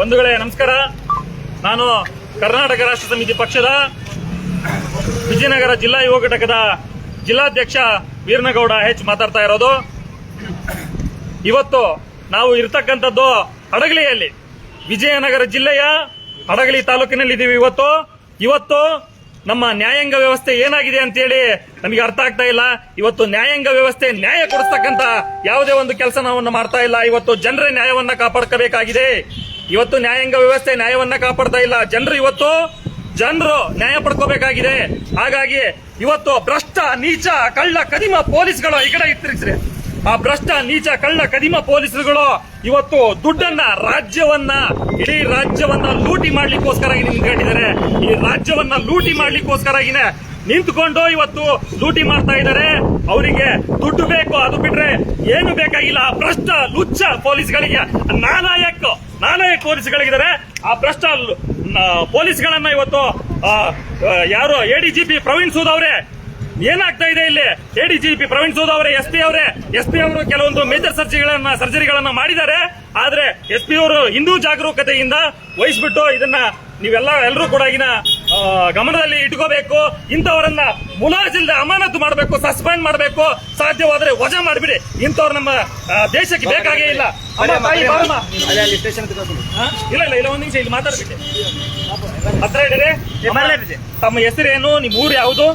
ಬಂಧುಗಳೇ ನಮಸ್ಕಾರ. ನಾನು ಕರ್ನಾಟಕ ರಾಷ್ಟ್ರ ಸಮಿತಿ ಪಕ್ಷದ ವಿಜಯನಗರ ಜಿಲ್ಲಾ ಯುವ ಘಟಕದ ಜಿಲ್ಲಾಧ್ಯಕ್ಷ ವೀರನಗೌಡ ಎಚ್ ಮಾತಾಡ್ತಾ ಇರೋದು. ಇವತ್ತು ನಾವು ಇರ್ತಕ್ಕಂಥದ್ದು ಹಡಗಲಿಯಲ್ಲಿ, ವಿಜಯನಗರ ಜಿಲ್ಲೆಯ ಹಡಗಲಿ ತಾಲೂಕಿನಲ್ಲಿದ್ದೀವಿ. ಇವತ್ತು ನಮ್ಮ ನ್ಯಾಯಾಂಗ ವ್ಯವಸ್ಥೆ ಏನಾಗಿದೆ ಅಂತೇಳಿ ನಮಗೆ ಅರ್ಥ ಆಗ್ತಾ ಇಲ್ಲ. ಇವತ್ತು ನ್ಯಾಯಾಂಗ ವ್ಯವಸ್ಥೆ ನ್ಯಾಯ ಕೊಡಿಸ್ತಕ್ಕಂತ ಯಾವುದೇ ಒಂದು ಕೆಲಸ ನಾವು ಮಾಡ್ತಾ ಇಲ್ಲ. ಇವತ್ತು ಜನರ ನ್ಯಾಯವನ್ನ ಕಾಪಾಡ್ಕೋಬೇಕಾಗಿದೆ. ಇವತ್ತು ನ್ಯಾಯಾಂಗ ವ್ಯವಸ್ಥೆ ನ್ಯಾಯವನ್ನ ಕಾಪಾಡ್ತಾ ಇಲ್ಲ. ಜನರು ನ್ಯಾಯ ಪಡ್ಕೋಬೇಕಾಗಿದೆ. ಹಾಗಾಗಿ ಇವತ್ತು ಭ್ರಷ್ಟ ನೀಚ ಕಳ್ಳ ಕದಿಮ ಪೊಲೀಸ್ಗಳು ಈ ಕಡೆ ತಿರುಗಿಸ್ರಿ. ಆ ಭ್ರಷ್ಟ ನೀಚ ಕಳ್ಳ ಕದಿಮ ಪೊಲೀಸರುಗಳು ಇವತ್ತು ದುಡ್ಡನ್ನ ಇಡೀ ರಾಜ್ಯವನ್ನ ಲೂಟಿ ಮಾಡ್ಲಿಕ್ಕೋಸ್ಕರ ನಿಂತ್ಕೊಂಡಿದ್ದಾರೆ. ಈ ರಾಜ್ಯವನ್ನ ಲೂಟಿ ಮಾಡ್ಲಿಕ್ಕೋಸ್ಕರ ನಿಂತ್ಕೊಂಡು ಇವತ್ತು ಲೂಟಿ ಮಾಡ್ತಾ ಇದ್ದಾರೆ. ಅವರಿಗೆ ದುಡ್ಡು ಬೇಕು, ಅದು ಬಿಟ್ರೆ ಏನು ಬೇಕಾಗಿಲ್ಲ. ಭ್ರಷ್ಟ ಲುಚ್ಚ ಪೊಲೀಸ್ಗಳಿಗೆ ನಾಲಾಯಕ್ ಪೊಲೀಸ್ಗಳಿದ್ದಾರೆ. ಆ ಭ್ರಷ್ಟ ಪೊಲೀಸ್ಗಳನ್ನ ಇವತ್ತು ಯಾರು ಎಡಿಜಿಪಿ ಪ್ರವೀಣ್ ಸೂದ್ ಅವರೇ, ಏನಾಗ್ತಾ ಇದೆ ಇಲ್ಲಿ? ಎಡಿಜಿಪಿ ಪ್ರವೀಣ್ ಸೂದ್ ಅವರೇ, ಎಸ್ ಪಿ ಅವರು ಕೆಲವೊಂದು ಮೇಜರ್ ಸರ್ಜರಿಗಳನ್ನ ಮಾಡಿದ್ದಾರೆ. ಆದ್ರೆ ಎಸ್ ಪಿ ಅವರು ಇನ್ನೂ ಜಾಗರೂಕತೆಯಿಂದ ವಹಿಸ್ಬಿಟ್ಟು ಇದನ್ನ ಎಲ್ಲರೂ ಕೂಡ ಗಮನದಲ್ಲಿ ಇಟ್ಕೋಬೇಕು. ಇಂಥವರನ್ನ ಮುಲಾಜಿಲ್ಲದೆ ಅಮಾನತು ಮಾಡಬೇಕು, ಸಸ್ಪೆಂಡ್ ಮಾಡಬೇಕು, ಸಾಧ್ಯವಾದ್ರೆ ವಜಾ ಮಾಡಿಬಿಡಿ. ಇಂಥವ್ರು ನಮ್ಮ ದೇಶಕ್ಕೆ ಬೇಕಾಗೇ ಇಲ್ಲ. ಇಲ್ಲ ಒಂದ್ ನಿಮಿಷ ಇಲ್ಲಿ ಮಾತಾಡ್ಬಿಟ್ಟೆ. ಹತ್ರ ಇಡೀರಿ. ತಮ್ಮ ಹೆಸರೇನು, ನಿಮ್ ಊರು ಯಾವುದು?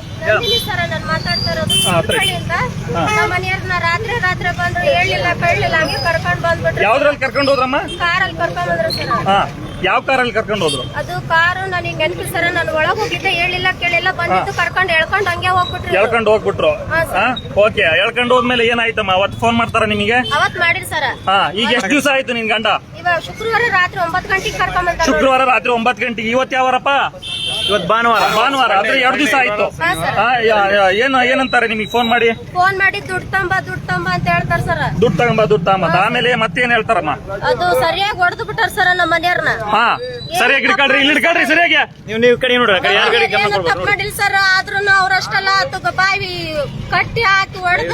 ಯಾವ್ದ್ರಲ್ಲಿ ಕರ್ಕೊಂಡು ಹೋದ್ರಮ್ಮ? ಯಾವ ಕಾರಲ್ಲಿ ಕರ್ಕೊಂಡು ಹೋದ್ರು? ಅದು ಕಾರು ನನಗೆ ನೆನಪು ಸರ್. ನಾನು ಒಳಗೆ ಹೋಗಿದ್ದೆ, ಹೇಳಿಲ್ಲ ಕೇಳಿಲ್ಲ, ಬಂದಿದ್ದು ಕರ್ಕೊಂಡು ಎಳ್ಕೊಂಡು ಹಂಗೆ ಹೋಗ್ಬಿಟ್ರು. ಓಕೆ, ಎಳ್ಕೊಂಡು ಹೋದ್ಮೇಲೆ ಏನಾಯ್ತಮ್ಮ? ಅವತ್ತು ಫೋನ್ ಮಾಡ್ತಾರ ನಿಮಗೆ? ಅವತ್ ಮಾಡಿರಿ ಸರ್. ಈಗ ಎಷ್ಟು ದಿವಸ ಆಯ್ತು ನಿನ್ ಗಂಡ? ಇವಾಗ ಶುಕ್ರವಾರ ರಾತ್ರಿ 9 ಗಂಟೆಗೆ ಕರ್ಕೊಂಡ್ ಶುಕ್ರವಾರ ರಾತ್ರಿ 9 ಗಂಟೆಗೆ. ಇವತ್ತು ಯಾವಾರಪ್ಪ? ಇವತ್ತು ಭಾನುವಾರ. ಅಂದ್ರೆ 2 ದಿವಸ ಆಯ್ತು. ಏನಂತಾರೆ ನಿಮಗೆ ಫೋನ್ ಮಾಡಿ ದುಡ್ಡು ತಂಬ ಅಂತ ಹೇಳ್ತಾರ ಸರ್. ದುಡ್ಡು ತಗೊಂಬ ಆಮೇಲೆ ಮತ್ತೇನ್ ಹೇಳ್ತಾರಮ್ಮ? ಅದು ಸರಿಯಾಗಿ ಹೊಡೆದು ಬಿಟ್ಟಾರ ಸರ್ ನಮ್ಮ ಮನೆಯವ್ರನ್ನ. ಸರಿಯಾಗಿ ಇಡ್ಕೊಳ್ರಿ ಸರಿಯಾಗಿ. ನೀವು ಕಡೆ ತಪ್ಪು ಮಾಡಿಲ್ಲ ಸರ್. ಆದ್ರೂ ಅವ್ರಷ್ಟೆಲ್ಲ ಬಾವಿ ಕಟ್ಟಿ ಹಾಕಿ ಹೊಡೆದು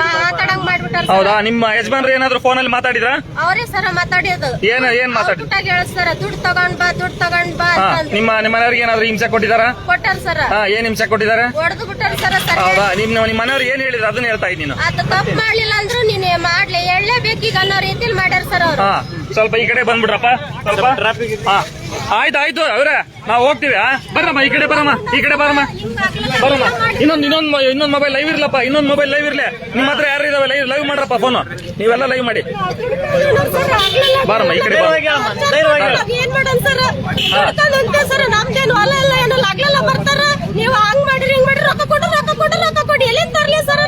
ಮಾತಾಡಂಗ್ ಮಾಡ್ಬಿಟ್ಟಾರ. ಹೌದಾ? ನಿಮ್ಮ ಯಜಮಾನ್ರು ಏನಾದ್ರು ಫೋನ್ ಅಲ್ಲಿ ಮಾತಾಡಿದ್ರ? ಅವರೇ ಸರ್ ಮಾತಾಡಿದ್ರು. ಏನ್ ಮಾತಾಡಿದ್ರು? ಹೇಳ್ತಾರ ದುಡ್ಡು ತಗೊಂಡ್ ಬಾ. ನಿಮ್ಮ ಮನೆಯವ್ರಿಗೆ ಏನಾದ್ರು ಹಿಂಸೆ ಕೊಟ್ಟಿದಾರ? ಕೊಟ್ಟಾರ ಸರ್. ಏನ್ ಹಿಂಸೆ ಕೊಟ್ಟಿದ್ದಾರೆ? ಹೊಡೆದು ಬಿಟ್ಟಾರ ಸರ್. ಹೌದಾ? ನಿಮ್ಮ ಮನೆಯವ್ರು ಏನ್ ಹೇಳಿದ್ರು ಅದನ್ನ ಹೇಳ್ತಾ ಇದ್ದೀನಿ. ಅದು ತಪ್ಪು ಮಾಡ್ಲಿಲ್ಲ ಅಂದ್ರು ನೀನ್ ಮಾಡ್ಲಿ ಎಳ್ಳೇಬೇಕೀಗ ಅನ್ನೋ ರೀತಿಲಿ ಮಾಡ್ಯಾರ ಸರ್ ಅವ್ರು. ಸ್ವಲ್ಪ ಈ ಕಡೆ ಬಂದ್ಬಿಡ್ರಪ್ಪ. ಆಯ್ತು ಅವ್ರೆ, ನಾವು ಹೋಗ್ತೀವಿ. ಬರ್ರಮ್ಮ ಈ ಕಡೆ ಬರಮ್ಮ. ಇನ್ನೊಂದ್ ಮೊಬೈಲ್ ಲೈವ್ ಇರ್ಲಪ್ಪ. ನಿಮ್ಮ ಹತ್ರ ಯಾರು ಇದಾವೆ? ಲೈವ್ ಮಾಡ್ರಪ್ಪ ಫೋನ್. ನೀವೆಲ್ಲ ಲೈವ್ ಮಾಡಿ. ಬಾರಮ್ಮ ಈ ಕಡೆ. ಏನ್ ಮಾಡೋಣ ಸರ್, ನಮ್ದೇನು ಹೊಲ ಎಲ್ಲ ಏನಲ್ಲ ಆಗ್ಲೆಲ್ಲ ಬರ್ತಾರ. ನೀವು ಹಂಗ್ ಮಾಡಿರಿ ಹಿಂಗ್ ಮಾಡ್ರಿ, ರೊಕ್ಕ ಕೊಡಿ. ಎಲ್ಲಿ ತರ್ಲಿ ಸರ್?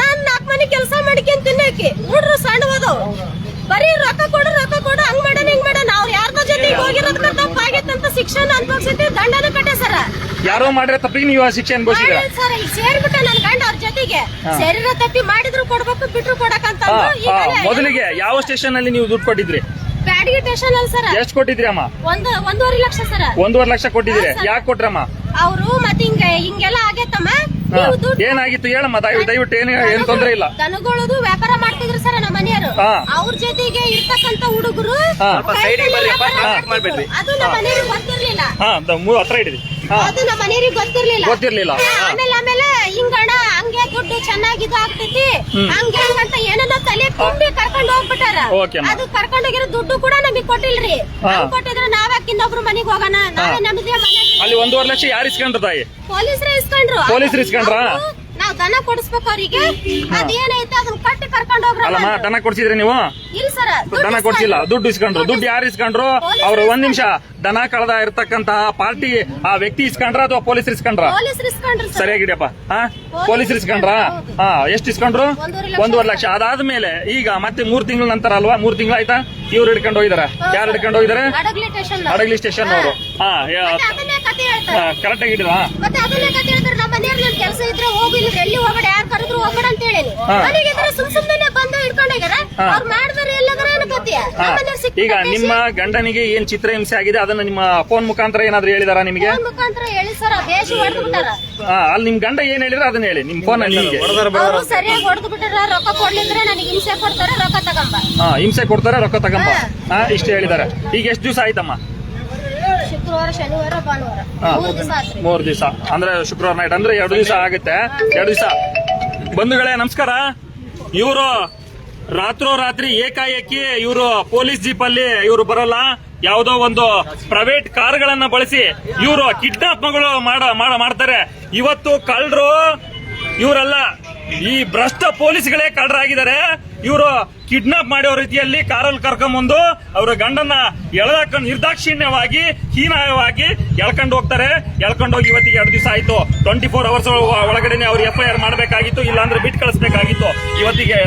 ನಾನ್ 4 ಮನೆ ಕೆಲಸ ಮಾಡ್ಕೊಂಡ್ ತಿನ್ನಕ್ಕೆ ನೋಡ್ರಿ ಸಣ್ಣ ಹೋದವ್. ಬರೀ ರೊಕ್ಕ ಕೊಡು ಹಂಗ್ ಮಾಡೋಣ ಹಿಂಗ್ ಮಾಡೋಣ. ಅವ್ರು ಯಾರ್ದೋ ಜೊತೆಗೆ ಹೋಗಿರೋದಕ್ಕ ತಪ್ಪಾಗಿತ್ತಂತ ಶಿಕ್ಷಣ ಅನ್ಭವಿಸಿದ್ದೆ, ದಂಡನ ಕಟ್ಟೆ ಸರ. ಯಾರೋ ಮಾಡಿರೋ ತಪ್ಪಿಗೆ ನೀವು ಶಿಕ್ಷೆ ಅನ್ಭವಿಸಿದ್ರ ಸರ್. ಈಗ ಸೇರ್ಬಿಟ್ಟ ನನ್ ಗಂಡ ಅವ್ರ ಜೊತೆಗೆ. ಸೇರಿರೋ ತಪ್ಪಿ ಮಾಡಿದ್ರು ಕೊಡ್ಬೇಕು, ಬಿಟ್ರು ಕೊಡಕಂತ. ಮೊದಲಿಗೆ ಯಾವ ಸ್ಟೇಷನ್ ಅಲ್ಲಿ ನೀವು ದುಡ್ಡು ಕೊಟ್ಟಿದ್ರಿ? ಬ್ಯಾಡಗಿ ಸ್ಟೇಷನ್ ಅಲ್ಲಿ ಸರ್. ಎಷ್ಟು ಕೊಟ್ಟಿದ್ರಿ ಅಮ್ಮ? 1.5 ಲಕ್ಷ ಸರ್. 1.5 ಲಕ್ಷ ಕೊಟ್ಟಿದ್ರಿ. ಯಾಕೆ ಕೊಟ್ರಮ್ಮ? ಅವರು ಮತ್ತೆ ಹಿಂಗೆಲ್ಲ ಆಗೇತಮ್ಮ. ಏನಾಗಿತ್ತು ಹೇಳಮ್ಮ, ದಯವಿಟ್ಟು ಏನ್ ತೊಂದ್ರೆ ಇಲ್ಲ. ದನಗಳದು ವ್ಯಾಪಾರ ಮಾಡ್ತಿದ್ರು ಸರ್ ನಮ್ಮ ಮನೆಯವರು. ಅವ್ರ ಜೊತೆಗೆ ಇರ್ತಕ್ಕಂತ ಹುಡುಗರು ಅದು ನಮ್ಮ ಮನೆಯವ್ರಿಗೆ ಗೊತ್ತಿರ್ಲಿಲ್ಲ. ಹತ್ರ ಇಡಿರಿ. ಅದು ನಮ್ಮ ಮನೆಯವ್ರಿಗೆ ಗೊತ್ತಿರ್ಲಿಲ್ಲ. ಆಮೇಲೆ ಹಿಂಗಣ ಹಂಗೆ ದುಡ್ಡು ಚೆನ್ನಾಗಿದ್ದು ಆಗ್ತೈತಿ ಹಂಗೆ ಹಂಗಂತ ಏನನ್ನ ತಲೆ ತುಂಬಿ ಕರ್ಕೊಂಡು ಹೋಗ್ಬಿಟ್ಟಾರ. ಅದು ಕರ್ಕೊಂಡು ಹೋಗಿರೋ ದುಡ್ಡು ಕೂಡ ನಮಗ್ ಕೊಟ್ಟಿಲ್ರಿ. ಕೊಟ್ಟಿದ್ರೆ ನಾವ್ಯಾಕೆ ಇನ್ನೊಬ್ರು ಮನೆಗೆ ಹೋಗೋಣ? ನಾವೇ ನಮ್ದೇ ಮನೆ. ಅಲ್ಲಿ 1.5 ಲಕ್ಷ ಯಾರು ಇಸ್ಕೊಂಡ್ರು ತಾಯಿ? ಪೊಲೀಸರೇ ಇಸ್ಕೊಂಡ್ರು. ನಾವ್ ದನ ಕೊಡಿಸ್ಬೇಕು ಅವ್ರಿಗೆ. ಅದೇನೈತೆ ಅದನ್ನ ಕಟ್ಟಿ ಕರ್ಕೊಂಡು ಹೋಗ್ರ. ಅಲ್ಲಮ್ಮ, ದನ ಕೊಡ್ಸಿದ್ರಿ ನೀವು? ಇಲ್ಲ ಸರ್, ದನ ಕೊಡ್ಸಿಲ್ಲ, ದುಡ್ಡು ಇಸ್ಕೊಂಡ್ರು. ದುಡ್ಡು ಯಾರು ಇಸ್ಕೊಂಡ್ರು? ಅವ್ರು 1 ನಿಮಿಷ. ದನ ಕಳೆದ ಇರ್ತಕ್ಕಂತಹ ಪಾರ್ಟಿ ಆ ವ್ಯಕ್ತಿ ಇಸ್ಕೊಂಡ್ರ ಅಥವಾ ಪೊಲೀಸರು ಇಸ್ಕೊಂಡ್ರ? ಸರಿಯಾಗಿಡಿಯಪ್ಪ. ಪೊಲೀಸರು ಇಸ್ಕೊಂಡ್ರ? ಎಷ್ಟು ಇಸ್ಕೊಂಡ್ರು? 1.5 ಲಕ್ಷ. ಅದಾದ್ಮೇಲೆ ಈಗ ಮತ್ತೆ 3 ತಿಂಗಳ ನಂತರ ಅಲ್ವಾ? 3 ತಿಂಗಳು ಆಯ್ತಾ? ಇವ್ರು ಹಿಡ್ಕೊಂಡು ಹೋಗಿದಾರೆ. ಯಾರು ಹಿಡ್ಕೊಂಡು ಹೋಗಿದಾರೆ? ಹಡಗಲಿ ಸ್ಟೇಷನ್ ಅವರು. ಕರೆಕ್ಟ್ ಆಗಿಡಿದ. ಮತ್ತೆ ಅದನ್ನೇ ಕತೆ ಹೇಳ್ತಾರೆ. ನಮ್ಮ ಮನೆಯವ್ರ ಕೆಲಸ ಇದ್ರೆ ಹೋಗಿ, ಎಲ್ಲಿ ಹೋಗ್ಬೇಡ, ಯಾರು ಕರೆದ್ರು ಹೋಗ್ಬೇಡ ಅಂತ ಹೇಳಿ. ಮನೆಗೆ ಸುಮ್ ಸುಮ್ಮನೆ ಬಂದು ಹಿಡ್ಕೊಂಡು ಹೋಗ್ಯಾರ. ಅವ್ರು ಮಾಡಿದ್ರೆ ಎಲ್ಲಾದ್ರೆ ಏನಕತ್ತೀಯ? ನಮ್ಮ ಮನೆಯವ್ರು ಈಗ ನಿಮ್ಮ ಗಂಡನಿಗೆ ಏನ್ ಚಿತ್ರಹಿಂಸೆ ಆಗಿದೆ ಅದನ್ನ ನಿಮ್ಮ ಫೋನ್ ಮುಖಾಂತರ ಏನಾದ್ರು ಹೇಳಿದಾರ ನಿಮಗೆ? ಮುಖಾಂತರ ಹೇಳಿ ಸರ್, ಬೇಷ್ ಹೊಡೆದು ಬಿಟ್ಟಾರ. ಅಲ್ಲಿ ನಿಮ್ ಗಂಡ ಏನ್ ಹೇಳಿದ್ರೆ ಅದನ್ನ ಹೇಳಿ ನಿಮ್ ಫೋನ್ ಅಲ್ಲಿ ನಿಮಗೆ. ಅವ್ರು ಸರಿಯಾಗಿ ಹೊಡೆದು ಬಿಟ್ಟಾರ, ರೊಕ್ಕ ಕೊಡ್ಲಿದ್ರೆ ನನಗೆ ಹಿಂಸೆ ಕೊಡ್ತಾರೆ, ರೊಕ್ಕ ತಗೊಂಬ. ಹಿಂಸೆ ಕೊಡ್ತಾರೆ, ರೊಕ್ಕ ತಗೊಂಬ. ಇಷ್ಟ ಹೇಳಿದಾರೆ. ಈಗ ಎಷ್ಟು ದಿವಸ ಆಯ್ತಮ್ಮ? ಶುಕ್ರವಾರ, ಶನಿವಾರ, ಭಾನುವಾರ 3 ದಿವಸ ಆತ್ರಿ. 3 ದಿವಸ ಅಂದ್ರೆ ಶುಕ್ರವಾರ ನೈಟ್ ಅಂದ್ರೆ 2 ದಿವಸ ಆಗುತ್ತೆ. 2 ದಿವಸ. ಬಂಧುಗಳೇ ನಮಸ್ಕಾರ. ಇವರು ರಾತ್ರೋರಾತ್ರಿ ಏಕಾಏಕಿ ಇವರು ಪೊಲೀಸ್ ಜೀಪ್ ಅಲ್ಲಿ ಇವರು ಬರಲ್ಲ, ಯಾವುದೋ ಒಂದು ಪ್ರೈವೇಟ್ ಕಾರ್ಗಳನ್ನ ಬಳಸಿ ಇವರು ಕಿಡ್ನಾಪ್ಗಳು ಮಾಡ್ತಾರೆ. ಇವತ್ತು ಕಳ್ಳರು ಇವರಲ್ಲ, ಈ ಭ್ರಷ್ಟ ಪೊಲೀಸ್ಗಳೇ ಕಳ್ಳರಾಗಿದ್ದಾರೆ. ಇವರು ಕಿಡ್ನಾಪ್ ಮಾಡೋ ರೀತಿಯಲ್ಲಿ ಕಾರಲ್ಲಿ ಕರ್ಕೊಂಡ್ಬಂದು ಅವರ ಗಂಡನ್ನ ಎಳೆದಾಕೊಂಡು ನಿರ್ದಾಕ್ಷಿಣ್ಯವಾಗಿ ಹೀನಾಯವಾಗಿ ಎಳ್ಕೊಂಡು ಹೋಗ್ತಾರೆ. ಎಳ್ಕೊಂಡು ಹೋಗಿ ಇವತ್ತಿಗೆ 2 ದಿವಸ ಆಯ್ತು. 24 ಅವರ್ಸ್ ಒಳಗಡೆ ಅವ್ರು FIR ಮಾಡಬೇಕಾಗಿತ್ತು, ಇಲ್ಲಾಂದ್ರೆ ಬಿಟ್ಟು ಕಳಿಸ್ಬೇಕಾಗಿತ್ತು. ಇವತ್ತಿಗೆ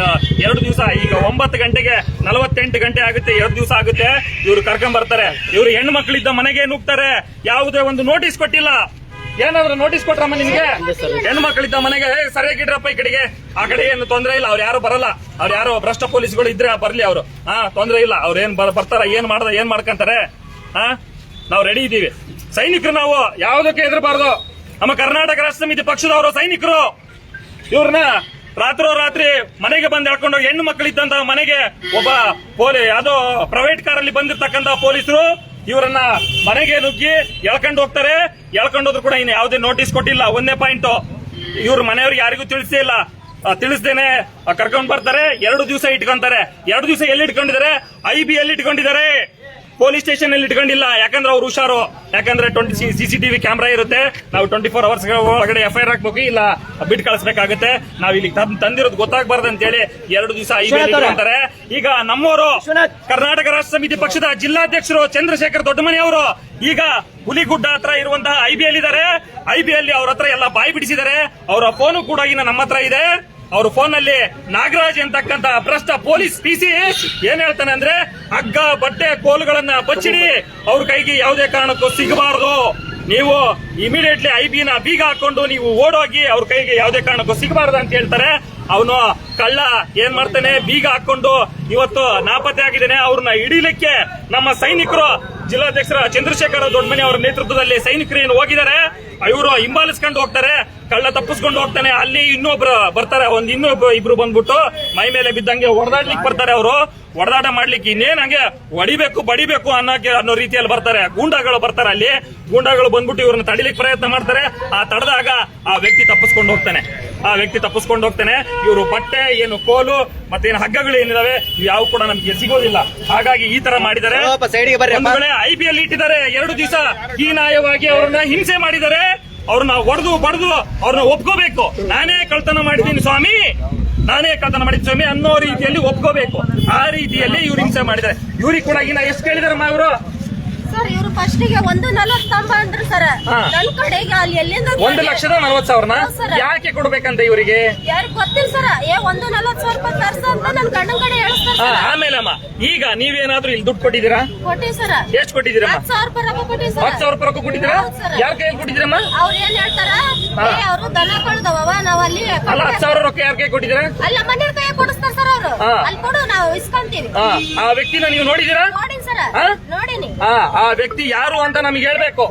2 ದಿವಸ. ಈಗ 9 ಗಂಟೆಗೆ 48 ಗಂಟೆ ಆಗುತ್ತೆ, 2 ದಿವಸ ಆಗುತ್ತೆ. ಇವ್ರು ಕರ್ಕೊಂಡ್ ಬರ್ತಾರೆ. ಇವ್ರು ಹೆಣ್ಣು ಮಕ್ಕಳಿದ್ದ ಮನೆಗೆ ನುಗ್ತಾರೆ. ಯಾವುದೇ ಒಂದು ನೋಟಿಸ್ ಕೊಟ್ಟಿಲ್ಲ. ಏನಾದ್ರು ನೋಟಿಸ್ ಕೊಟ್ರಮ್ಮ ನಿಮ್ಗೆ? ಹೆಣ್ಣು ಮಕ್ಕಳಿದ್ದ ಮನೆಗೆ ಸರಿಯಾಗಿಡ್ರಪ್ಪ, ಈ ಕಡೆಗೆ, ಆ ಕಡೆ ಏನು ತೊಂದ್ರೆ ಇಲ್ಲ. ಅವ್ರು ಯಾರು ಬರಲ್ಲ. ಅವ್ರು ಯಾರು ಭ್ರಷ್ಟ ಪೊಲೀಸ್ಗಳು ಇದ್ರೆ ಬರ್ಲಿ ಅವರು. ತೊಂದ್ರೆ ಇಲ್ಲ. ಅವ್ರು ಏನ್ ಬರ್ತಾರ, ಏನ್ ಮಾಡ್ಕಂತಾರೆ. ನಾವು ರೆಡಿ ಇದೀವಿ. ಸೈನಿಕರು ನಾವು ಯಾವುದಕ್ಕೆ ಹೆದರಬಾರ್ದು. ನಮ್ಮ ಕರ್ನಾಟಕ ರಾಷ್ಟ್ರ ಸಮಿತಿ ಪಕ್ಷದವರು ಸೈನಿಕರು. ಇವ್ರನ್ನ ರಾತ್ರೋರಾತ್ರಿ ಮನೆಗೆ ಬಂದು ಎಳ್ಕೊಂಡೋಗಿ ಹೆಣ್ಣು ಮಕ್ಕಳಿದ್ದಂತ ಮನೆಗೆ ಒಬ್ಬ ಯಾವುದೋ ಪ್ರೈವೇಟ್ ಕಾರಲ್ಲಿ ಬಂದಿರ್ತಕ್ಕಂತ ಪೊಲೀಸರು ಇವರನ್ನ ಮನೆಗೆ ನುಗ್ಗಿ ಎಳ್ಕೊಂಡು ಹೋಗ್ತಾರೆ. ಎಳ್ಕೊಂಡೋದ್ರು ಕೂಡ ಇನ್ನು ಯಾವುದೇ ನೋಟಿಸ್ ಕೊಟ್ಟಿಲ್ಲ. 1ನೇ ಪಾಯಿಂಟ್, ಇವ್ರ ಮನೆಯವ್ರಿಗೆ ಯಾರಿಗೂ ತಿಳಿಸ್ದೇನೆ ಕರ್ಕೊಂಡ್ ಬರ್ತಾರೆ. 2 ದಿವಸ ಇಟ್ಕೊಂತಾರೆ. 2 ದಿವಸ ಎಲ್ಲಿ ಇಟ್ಕೊಂಡಿದ್ದಾರೆ? IB ಅಲ್ಲಿ ಇಟ್ಕೊಂಡಿದ್ದಾರೆ, ಪೊಲೀಸ್ ಸ್ಟೇಷನ್ ಅಲ್ಲಿ ಇಟ್ಕೊಂಡಿಲ್ಲ. ಯಾಕಂದ್ರೆ ಅವ್ರು ಹುಷಾರು. ಯಾಕಂದ್ರೆ CCTV ಕ್ಯಾಮ್ರಾ ಇರುತ್ತೆ. ನಾವು 24 ಅವರ್ಸ್ ಒಳಗಡೆ FIR ಹಾಕ್ಬೇಕು, ಇಲ್ಲ ಬಿಟ್ಟು ಕಳಿಸ್ಬೇಕಾಗುತ್ತೆ. ನಾವ್ ಇಲ್ಲಿ ತಂದಿರೋದು ಗೊತ್ತಾಗಬಾರ್ದು ಅಂತೇಳಿ 2 ದಿವಸ IB ಅಲ್ಲಿ ಇಟ್ಕೊಂತಾರೆ. ಈಗ ನಮ್ಮವರು ಕರ್ನಾಟಕ ರಾಷ್ಟ್ರ ಸಮಿತಿ ಪಕ್ಷದ ಜಿಲ್ಲಾಧ್ಯಕ್ಷರು ಚಂದ್ರಶೇಖರ್ ದೊಡ್ಡಮನಿ ಅವರು ಈಗ ಹುಲಿಗುಡ್ಡ ಹತ್ರ ಇರುವಂತಹ IB ಅಲ್ಲಿ ಇದ್ದಾರೆ. IB ಅಲ್ಲಿ ಅವ್ರ ಹತ್ರ ಎಲ್ಲ ಬಾಯಿ ಬಿಡಿಸಿದ್ದಾರೆ. ಅವರ ಫೋನು ಕೂಡ ಈಗ ನಮ್ಮ ಹತ್ರ ಇದೆ. ಅವ್ರ ಫೋನ್ ನಲ್ಲಿ ನಾಗರಾಜ್ ಅಂತಕ್ಕಂತ ಭ್ರಷ್ಟ ಪೊಲೀಸ್ PC ಏನ್ ಹೇಳ್ತಾನೆ ಅಂದ್ರೆ, ಹಗ್ಗ ಬಟ್ಟೆ ಕೋಲುಗಳನ್ನ ಬಚ್ಚಿಡಿ, ಅವ್ರ ಕೈಗೆ ಯಾವುದೇ ಕಾರಣಕ್ಕೂ ಸಿಗಬಾರದು. ನೀವು ಇಮಿಡಿಯೇಟ್ಲಿ IB ನ ಬೀಗ ಹಾಕೊಂಡು ನೀವು ಓಡೋಗಿ ಅವ್ರ ಕೈಗೆ ಯಾವುದೇ ಕಾರಣಕ್ಕೂ ಸಿಗಬಾರದು ಅಂತ ಹೇಳ್ತಾರೆ. ಅವನು ಕಳ್ಳ ಏನ್ ಮಾಡ್ತಾನೆ, ಬೀಗ ಹಾಕೊಂಡು ಇವತ್ತು ನಾಪತ್ತೆ ಆಗಿದ್ದಾನೆ. ಅವ್ರನ್ನ ಹಿಡಿಲಿಕ್ಕೆ ನಮ್ಮ ಸೈನಿಕರು, ಜಿಲ್ಲಾಧ್ಯಕ್ಷರ ಚಂದ್ರಶೇಖರ ದೊಡ್ಡಮನಿ ಅವರ ನೇತೃತ್ವದಲ್ಲಿ ಸೈನಿಕರು ಏನು ಹೋಗಿದ್ದಾರೆ. ಇವರು ಹಿಂಬಾಲಿಸ್ಕೊಂಡು ಹೋಗ್ತಾರೆ. ಕಳ್ಳ ತಪ್ಪಿಸ್ಕೊಂಡು ಹೋಗ್ತಾನೆ. ಅಲ್ಲಿ ಇನ್ನೊಬ್ರು ಬರ್ತಾರೆ, ಇಬ್ರು ಬಂದ್ಬಿಟ್ಟು ಮೈ ಮೇಲೆ ಬಿದ್ದಂಗೆ ಹೊಡೆದಾಡ್ಲಿಕ್ಕೆ ಬರ್ತಾರೆ. ಅವರು ಹೊಡೆದಾಟ ಮಾಡ್ಲಿಕ್ಕೆ ಇನ್ನೇನ್ ಹಂಗೆ ಹೊಡಿಬೇಕು ಬಡಿಬೇಕು ಅನ್ನೋ ರೀತಿಯಲ್ಲಿ ಬರ್ತಾರೆ. ಗೂಂಡಾಗಳು ಬರ್ತಾರೆ. ಅಲ್ಲಿ ಗೂಂಡಾಗಳು ಬಂದ್ಬಿಟ್ಟು ಇವ್ರನ್ನ ತಡಿಲಿಕ್ಕೆ ಪ್ರಯತ್ನ ಮಾಡ್ತಾರೆ. ಆ ತಡೆದಾಗ ಆ ವ್ಯಕ್ತಿ ತಪ್ಪಿಸ್ಕೊಂಡು ಹೋಗ್ತಾನೆ. ಇವರು ಬಟ್ಟೆ ಏನು ಕೋಲು ಮತ್ತೇನು ಹಗ್ಗಗಳು ಏನಿದಾವೆ ಯಾವ ಕೂಡ ನಮ್ಗೆ ಸಿಗೋದಿಲ್ಲ. ಹಾಗಾಗಿ ಈ ತರ ಮಾಡಿದ್ದಾರೆ. IB ಅಲ್ಲಿ ಇಟ್ಟಿದ್ದಾರೆ. 2 ದಿವಸ ಹೀನಾಯವಾಗಿ ಅವ್ರನ್ನ ಹಿಂಸೆ ಮಾಡಿದ್ದಾರೆ. ಅವ್ರನ್ನ ಹೊಡೆದು ಬಡ್ದು ಅವ್ರನ್ನ ಒಪ್ಕೋಬೇಕು. ನಾನೇ ಕಳ್ತನ ಮಾಡಿದ್ದೀನಿ ಸ್ವಾಮಿ ಅನ್ನೋ ರೀತಿಯಲ್ಲಿ ಒಪ್ಕೋಬೇಕು. ಆ ರೀತಿಯಲ್ಲಿ ಇವ್ರು ಹಿಂಸೆ ಮಾಡಿದ್ದಾರೆ. ಇವ್ರಿಗೆ ಕೂಡ ಇನ್ನ ಎಷ್ಟು ಕೇಳಿದಾರಮ್ಮ ಇವರು? ಸರ್ ಇವರು ಫಸ್ಟ್ ಗೆ 1,40,000 ತಂಬ ಅಂದ್ರು ಸರ್. ನನ್ ಕಡೆಗೆ ಅಲ್ಲಿ ಎಲ್ಲಿಂದ 1,40,000 ಯಾಕೆ ಕೊಡ್ಬೇಕಂತ ಇವರಿಗೆ? ಯಾರು ಗೊತ್ತಿಲ್ಲ ಸರ್. 1,40,000 ರೂಪಾಯಿ ತರ್ಸ ಅಂತ ನನ್ ಗಂಡನ ಕಡೆ ಹೇಳಿಸ್ತಾರೆ. ಆಮೇಲಮ್ಮ ಈಗ ನೀವೇನಾದ್ರೂ ಇಲ್ಲಿ ದುಡ್ಡು ಕೊಟ್ಟಿದ್ದೀರಾ? ಕೊಟ್ಟಿ ಸರ್. ಎಷ್ಟು ಕೊಟ್ಟಿದ್ದೀರಮ್ಮ? 10,000 ರೂಪಾಯಿ ಕೊಟ್ಟಿ ಸರ್. 10,000 ರೂಪಾಯಿ ಕೊಟ್ಟಿದ್ದೀರಾ? ಯಾರ ಕೈಯಲ್ಲಿ ಕೊಟ್ಟಿದ್ದೀರಮ್ಮ? ಅವ್ರು ಏನ್ ಹೇಳ್ತಾರ, ಅವರು ದನ ಕಳ್ದವ ನಾವ್ ಅಲ್ಲಿ. ಅಲ್ಲ 10,000 ರೂಪಾಯಿ ಯಾರ ಕೈ ಕೊಟ್ಟಿದ್ದೀರಾ? ಅಲ್ಲ ಮನೆ ಕೈ ಕೊಡಿಸ್ತಾರ ಸರ್ ಅವರು. ಅಲ್ಲಿ ಕೊಡು, ನಾವು ಇಸ್ಕೊಂತೀವಿ. ಆ ವ್ಯಕ್ತಿನ ನೀವು ನೋಡಿದ್ದೀರಾ? ನೋಡಿನಿ ಸರ್, ನೋಡಿನಿ. ಆ ವ್ಯಕ್ತಿ ಯಾರು ಅಂತ ನಮ್ಗೆ ಹೇಳ್ಬೇಕು.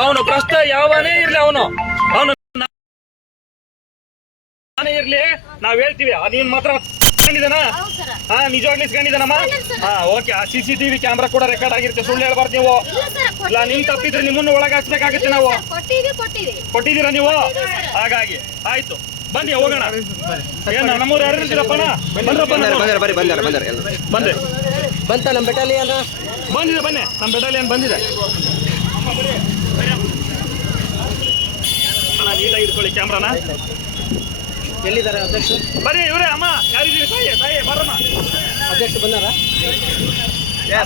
ಅವನು ಭ್ರಷ್ಟ ಯಾವನೇ ಇರ್ಲಿ, ಅವನು ಇರ್ಲಿ, ನಾವ್ ಹೇಳ್ತೀವಿ. ನೀನ್ ಮಾತ್ರ ನಿಜವಾಗ್ಲೂ ಇಸ್ಕೊಂಡಿದ್ದಾನಮ್ಮ? ಓಕೆ. ಆ CCTV ಕ್ಯಾಮ್ರಾ ಕೂಡ ರೆಕಾರ್ಡ್ ಆಗಿರುತ್ತೆ. ಸುಳ್ಳು ಹೇಳ್ಬಾರ್ದು ನೀವು. ಇಲ್ಲ ನಿಮ್ ತಪ್ಪಿದ್ರೆ ನಿಮ್ಮನ್ನು ಒಳಗೆ ಹಾಕ್ಬೇಕಾಗುತ್ತೆ. ನಾವು ಕೊಟ್ಟಿದ್ದೀರಾ ನೀವು? ಹಾಗಾಗಿ ಆಯ್ತು, ಬನ್ನಿ ಹೋಗೋಣ. ಏನ ನಮ್ಮೂರು ಯಾರು ಇರ್ತೀರಪ್ಪಣ? ಬಂದ್ರೆ ಬಂತ ನಮ್ಮ ಬೆಟಾಲಿಯನ್ ಬಂದಿದೆ. ಬನ್ನಿ, ನಮ್ಮ ಬೆಟಾಲಿಯನ್ ಬಂದಿದೆ. ನೀಟಾಗಿ ಇಟ್ಕೊಳ್ಳಿ ಕ್ಯಾಮ್ರಾನ. ಎಲ್ಲಿದ್ದಾರೆ ಅಧ್ಯಕ್ಷ? ಬರೀ ಇವರೇ ಅಮ್ಮ. ಯಾರಿದ್ದೀರಿ? ತಾಯಿ ಬರಮ್ಮ. ಅಧ್ಯಕ್ಷ ಬಂದಾರ?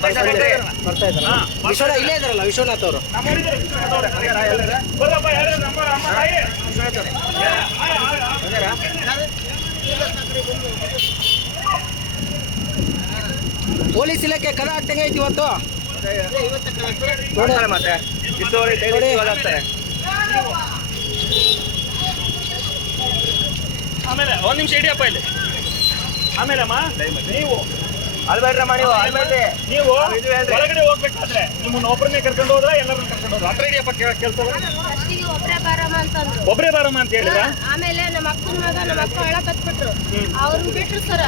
ಬರ್ತಾ ಇದ್ದಾರ? ಇಲ್ಲೇ ಇದಾರಲ್ಲ ವಿಶ್ವನಾಥ್ ಅವರು. ಪೊಲೀಸ್ ಇಲಾಖೆ ಕದ ಅಟ್ಟಂಗೆ ಐತಿ ಇವತ್ತು. ಆಮೇಲೆ 1 ನಿಮಿಷ ಇಡಿಯಪ್ಪ ಇಲ್ಲಿ. ಆಮೇಲೆ ಅಮ್ಮ ನೀವು ನೀವು ಒಳಗಡೆ ಹೋಗ್ಬೇಕಾದ್ರೆ ನಿಮ್ಮನ್ನ ಒಬ್ಬರನ್ನೇ ಕರ್ಕೊಂಡು ಹೋದ್ರ ಎಲ್ಲರನ್ನ ಕರ್ಕೊಂಡು ಹೋದ್ರ ಹತ್ರ ಹಿಡಿಯಪ್ಪ ಕೆಲಸ ಫಸ್ಟಿಗೆ ಒಬ್ರೇ ಬಾರಮ್ಮ ಅಂತಂದ್ರು. ಒಬ್ಬರೇ ಬಾರಮ್ಮ ಅಂತ ಹೇಳಿದ್ರ ಆಮೇಲೆ ನಮ್ಮ ಅಕ್ಕನ ಮಗ ನಮ್ಮ ಅಕ್ಕ ಅಳ ಕತ್ಬಿಟ್ರು. ಅವ್ರನ್ನ ಬಿಟ್ರು ಸರ್,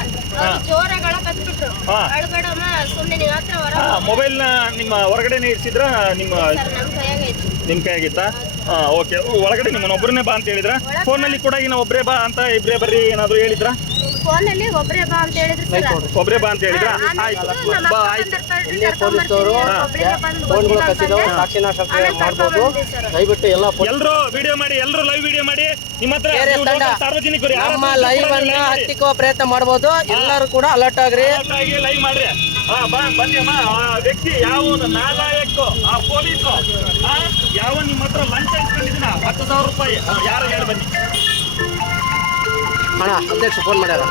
ಜೋರಾಗಿ ಅಳ ಕತ್ಬಿಟ್ರು. ಅಳ್ಬೇಡಮ್ಮ ಸುಮ್ನೆ ನಿನ್ನ ಹತ್ರ ಹೊರ ಮೊಬೈಲ್ ನ ನಿಮ್ಮ ಹೊರಗಡೆನೆ ಇಡ್ಸಿದ್ರ ನಿಮ್ಮ ಸರ್ ನಮ್ ಕೈಯಾಗೈತಿ. ನಿಮ್ ಕೈ ಆಗಿತ್ತಾ? ಓಕೆ. ಒಳಗಡೆ ನಿಮ್ಮನ್ನ ಒಬ್ಬರನ್ನೇ ಬಾ ಅಂತ ಹೇಳಿದ್ರ? ಫೋನಲ್ಲಿ ಕೂಡ ಇನ್ನ ಒಬ್ಬರೇ ಬಾ ಅಂತ ಇಬ್ರೇ ಬರ್ರಿ ಏನಾದ್ರು ಹೇಳಿದ್ರ? ಫೋನಲ್ಲಿ ಒಬ್ರೇ ಬಾ ಅಂತ ಹೇಳಿದ್ರು ಸರ್. ಒಬ್ಬರೇ ಬಾ ಅಂತ ಹೇಳಿದ್ರ? ಆಯ್ತು ಬಾ, ಆಯ್ತು. ಇಲ್ಲೇ ಪೊಲೀಸರು ಫೋನ್ಗಳು ಕಸಿದವು, ಸಾಕ್ಷಿನಾಶ ಮಾಡ್ಬೋದು. ದಯವಿಟ್ಟು ಎಲ್ಲ ಎಲ್ರು ವಿಡಿಯೋ ಮಾಡಿ, ಎಲ್ರು ಲೈವ್ ವಿಡಿಯೋ ಮಾಡಿ. ನಿಮ್ಮ ಹತ್ರ ಬೇರೆ ನೀವು ತಂಡ local ಸಾರ್ವಜನಿಕರು ಯಾರು ನಮ್ಮ ಲೈವ್ ಅನ್ನ ಹತ್ತಿಕ್ಕುವ ಪ್ರಯತ್ನ ಮಾಡಬಹುದು. ಎಲ್ಲರೂ ಕೂಡ ಅಲರ್ಟ್ ಆಗ್ರಿ. ಲೈವ್ ಮಾಡ್ರಿ. ಬನ್ನಿ ಅಮ್ಮ. ಆ ವ್ಯಕ್ತಿ ಯಾವ ನಾಲಾಯಕ ಆ ಪೊಲೀಸು ಯಾವ ನಿಮ್ಮ ಹತ್ರ ಲಂಚ ಇಸ್ಕೊಂಡಿದ್ದೀನ 10,000 ರೂಪಾಯಿ ಯಾರು ಹೇಳಿ ಬನ್ನಿ. ಅಣ್ಣ ಅಧ್ಯಕ್ಷ ಫೋನ್ ಮಾಡ್ಯಾರ.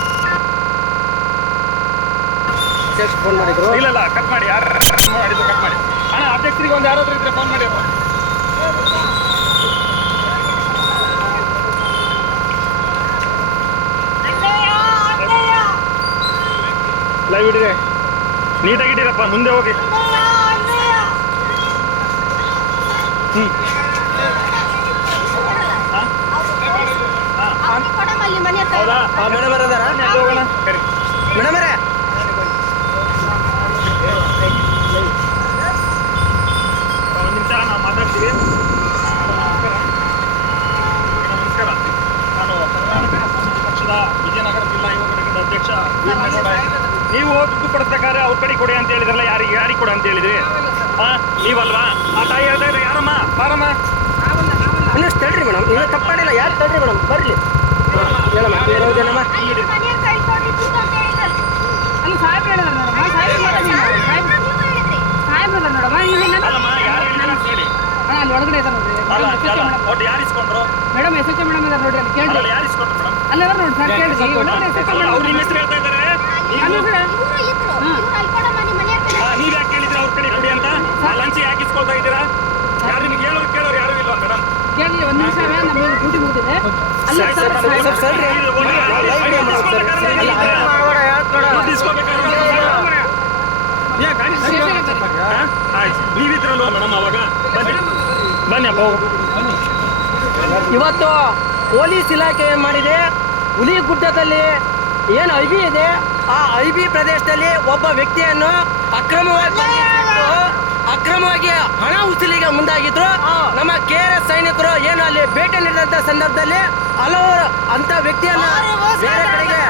ಅಧ್ಯಕ್ಷ ಫೋನ್ ಮಾಡಿದ್ರು. ಇಲ್ಲ ಕಟ್ ಮಾಡಿ. ಯಾರು ಮಾಡಿದ್ರು ಕಟ್ ಮಾಡಿ. ಅಣ್ಣ ಅಧ್ಯಕ್ಷರಿಗೆ ಒಂದು ಯಾರಾದ್ರೂ ಇದ್ರೆ ಫೋನ್ ಮಾಡಿ. ಲೈವ್ ಇಡಿದೆ ನೀಟಾಗಿಟ್ಟಿರಪ್ಪ, ಮುಂದೆ ಹೋಗಿ. ಕೊಡಮಲ್ಲಿ ಮನೆ ಹತ್ರ. ಹೌದಾ? ಮೇಡಮ್ ಅದಾರ? ಹೋಗೋಣ ಸರಿ. ಮೇಡಮ್ ಅವರೇ ಒಂದು ನಿಮಿಷ ನಾವು ಮಾತಾಡ್ತೀವಿ. ನಮಸ್ಕಾರ. ನಾನು ಕರ್ನಾಟಕ ಸಮಿತಿ ಪಕ್ಷದ ವಿಜಯನಗರ ಜಿಲ್ಲಾ ಯುವ ಘಟಕದ ಅಧ್ಯಕ್ಷ ವೀರನಗೌಡ. ನೀವು ದುಡ್ಡು ಕೊಡ್ಬೇಕಾದ್ರೆ ಅವ್ರ ಕಡೆ ಕೊಡಿ ಅಂತ ಹೇಳಿದ್ರಲ್ಲ, ಯಾರಿಗೆ ಕೊಡಿ ಅಂತ ಹೇಳಿದ್ರಿ? ನೀವಲ್ವಾ? ಆ ತಾಯಿ ಹೇಳ್ತಾ ಇದ್ರೆ ಯಾರಮ್ಮ ಬಾರಮ್ಮ. ಇನ್ನೂ ತಡ್ರಿ ಮೇಡಮ್, ನೀವು ತಪ್ಪು ಮಾಡಿಲ್ಲ. ಯಾರು ತಡ್ರಿ ಮೇಡಮ್, ಬರ್ಲಿ. ಹೇಳಮ್ಮ ಏನಮ್ಮ? ಅಲ್ಲಿ ಮನೆ ಕೈ ಕೊಡ್ರಿ ದುಡ್ಡು ಅಂತ ಹೇಳಿದ್ರು. ಅಲ್ಲಿ ಸಾಹೇಬ್ರು ಹೇಳಿದ್ರು ನೋಡಮ್ಮ, ಸಾಹೇಬ್ರು ಹೇಳಿದ್ರಿ. ಸಾಹೇಬ್ರು ಇದಾರೆ ನೋಡಮ್ಮ, ಅಲ್ಲಮ್ಮ ಯಾರು ಹೇಳಿದ್ರ ಅಂತ ಹೇಳಿ. ಅಲ್ಲಿ ಒಳಗಡೆ ಇದಾರೆ ನೋಡ್ರಿ. ಒಟ್ಟು ಯಾರು ಇಸ್ಕೊಂಡ್ರು? ಮೇಡಮ್ ಎಸ್ ಎಚ್ ಮೇಡಮ್ ಇದಾರೆ ನೋಡ್ರಿ, ಅಲ್ಲಿ ಕೇಳ್ರಿ. ಅಲ್ಲ ಯಾರು ಇಸ್ಕೊಂಡ್ರು ಮೇಡಮ್? ಅಲ್ಲಿ ಅದಾರೆ ನೋಡಿ ಸರ್, ಕೇಳ್ರಿ. ಒಳಗಡೆ ಎಸ್ ಎಚ್ ಮೇಡಮ್ ಅವ್ರು ನಿಮ್ಮ ಹೆಸರು ಹೇಳ್ತಾ ಇದ್ದಾರೆ. ಇವ್ರು ಇದ್ರು. ಇವ್ರು ಅಲ್ಲಿ ಕೊಡಮ್ಮ ನಿಮ್ಮ ಮನೆ ಹತ್ರ. ನೀವ್ ಯಾಕೆ ಕೇಳಿದ್ರೆ ಅವ್ರ ಕಡೆ ಕೊಡಿ ಅಂತ? ಲಂಚ್ ಯಾಕೆ ಇಸ್ಕೊಳ್ತಾ ಇದ್ದೀರಾ? ಯಾರು ನಿಮ್ಗೆ ಕೇಳೋರು ಯಾರು ಇಲ್ವಾ ಮೇಡಮ್? ಕೇಳಿ ಒಂದು ನಿಮಿಷ, ನಮ್ಮ ಡ್ಯೂಟಿ ಮುಗಿದಿದೆ. ಅಲ್ಲಿ ಸರ್ ನೀವಿದ್ರಲ್ವ ಮೇಡಮ್ ಅವಾಗ? ಬನ್ನಿ ಅಪ್ಪ ಹೋಗು. ಇವತ್ತು ಪೊಲೀಸ್ ಇಲಾಖೆ ಏನ್ ಮಾಡಿದೆ, ಹುಲಿಗುಡ್ಡದಲ್ಲಿ ಏನು ಐಬಿ ಇದೆ, ಆ ಐಬಿ ಪ್ರದೇಶದಲ್ಲಿ ಒಬ್ಬ ವ್ಯಕ್ತಿಯನ್ನು ಅಕ್ರಮವಾಗಿ ಹಣ ವಸೂಲಿಗೆ ಮುಂದಾಗಿದ್ರು. ನಮ್ಮ KRS ಸೈನಿಕರು ಏನು ಅಲ್ಲಿ ಭೇಟಿ ನೀಡಿದಂತ ಸಂದರ್ಭದಲ್ಲಿ ಹಲವಾರು ಅಂತ ವ್ಯಕ್ತಿಯನ್ನು ಬೇರೆ ಕಡೆಗೆ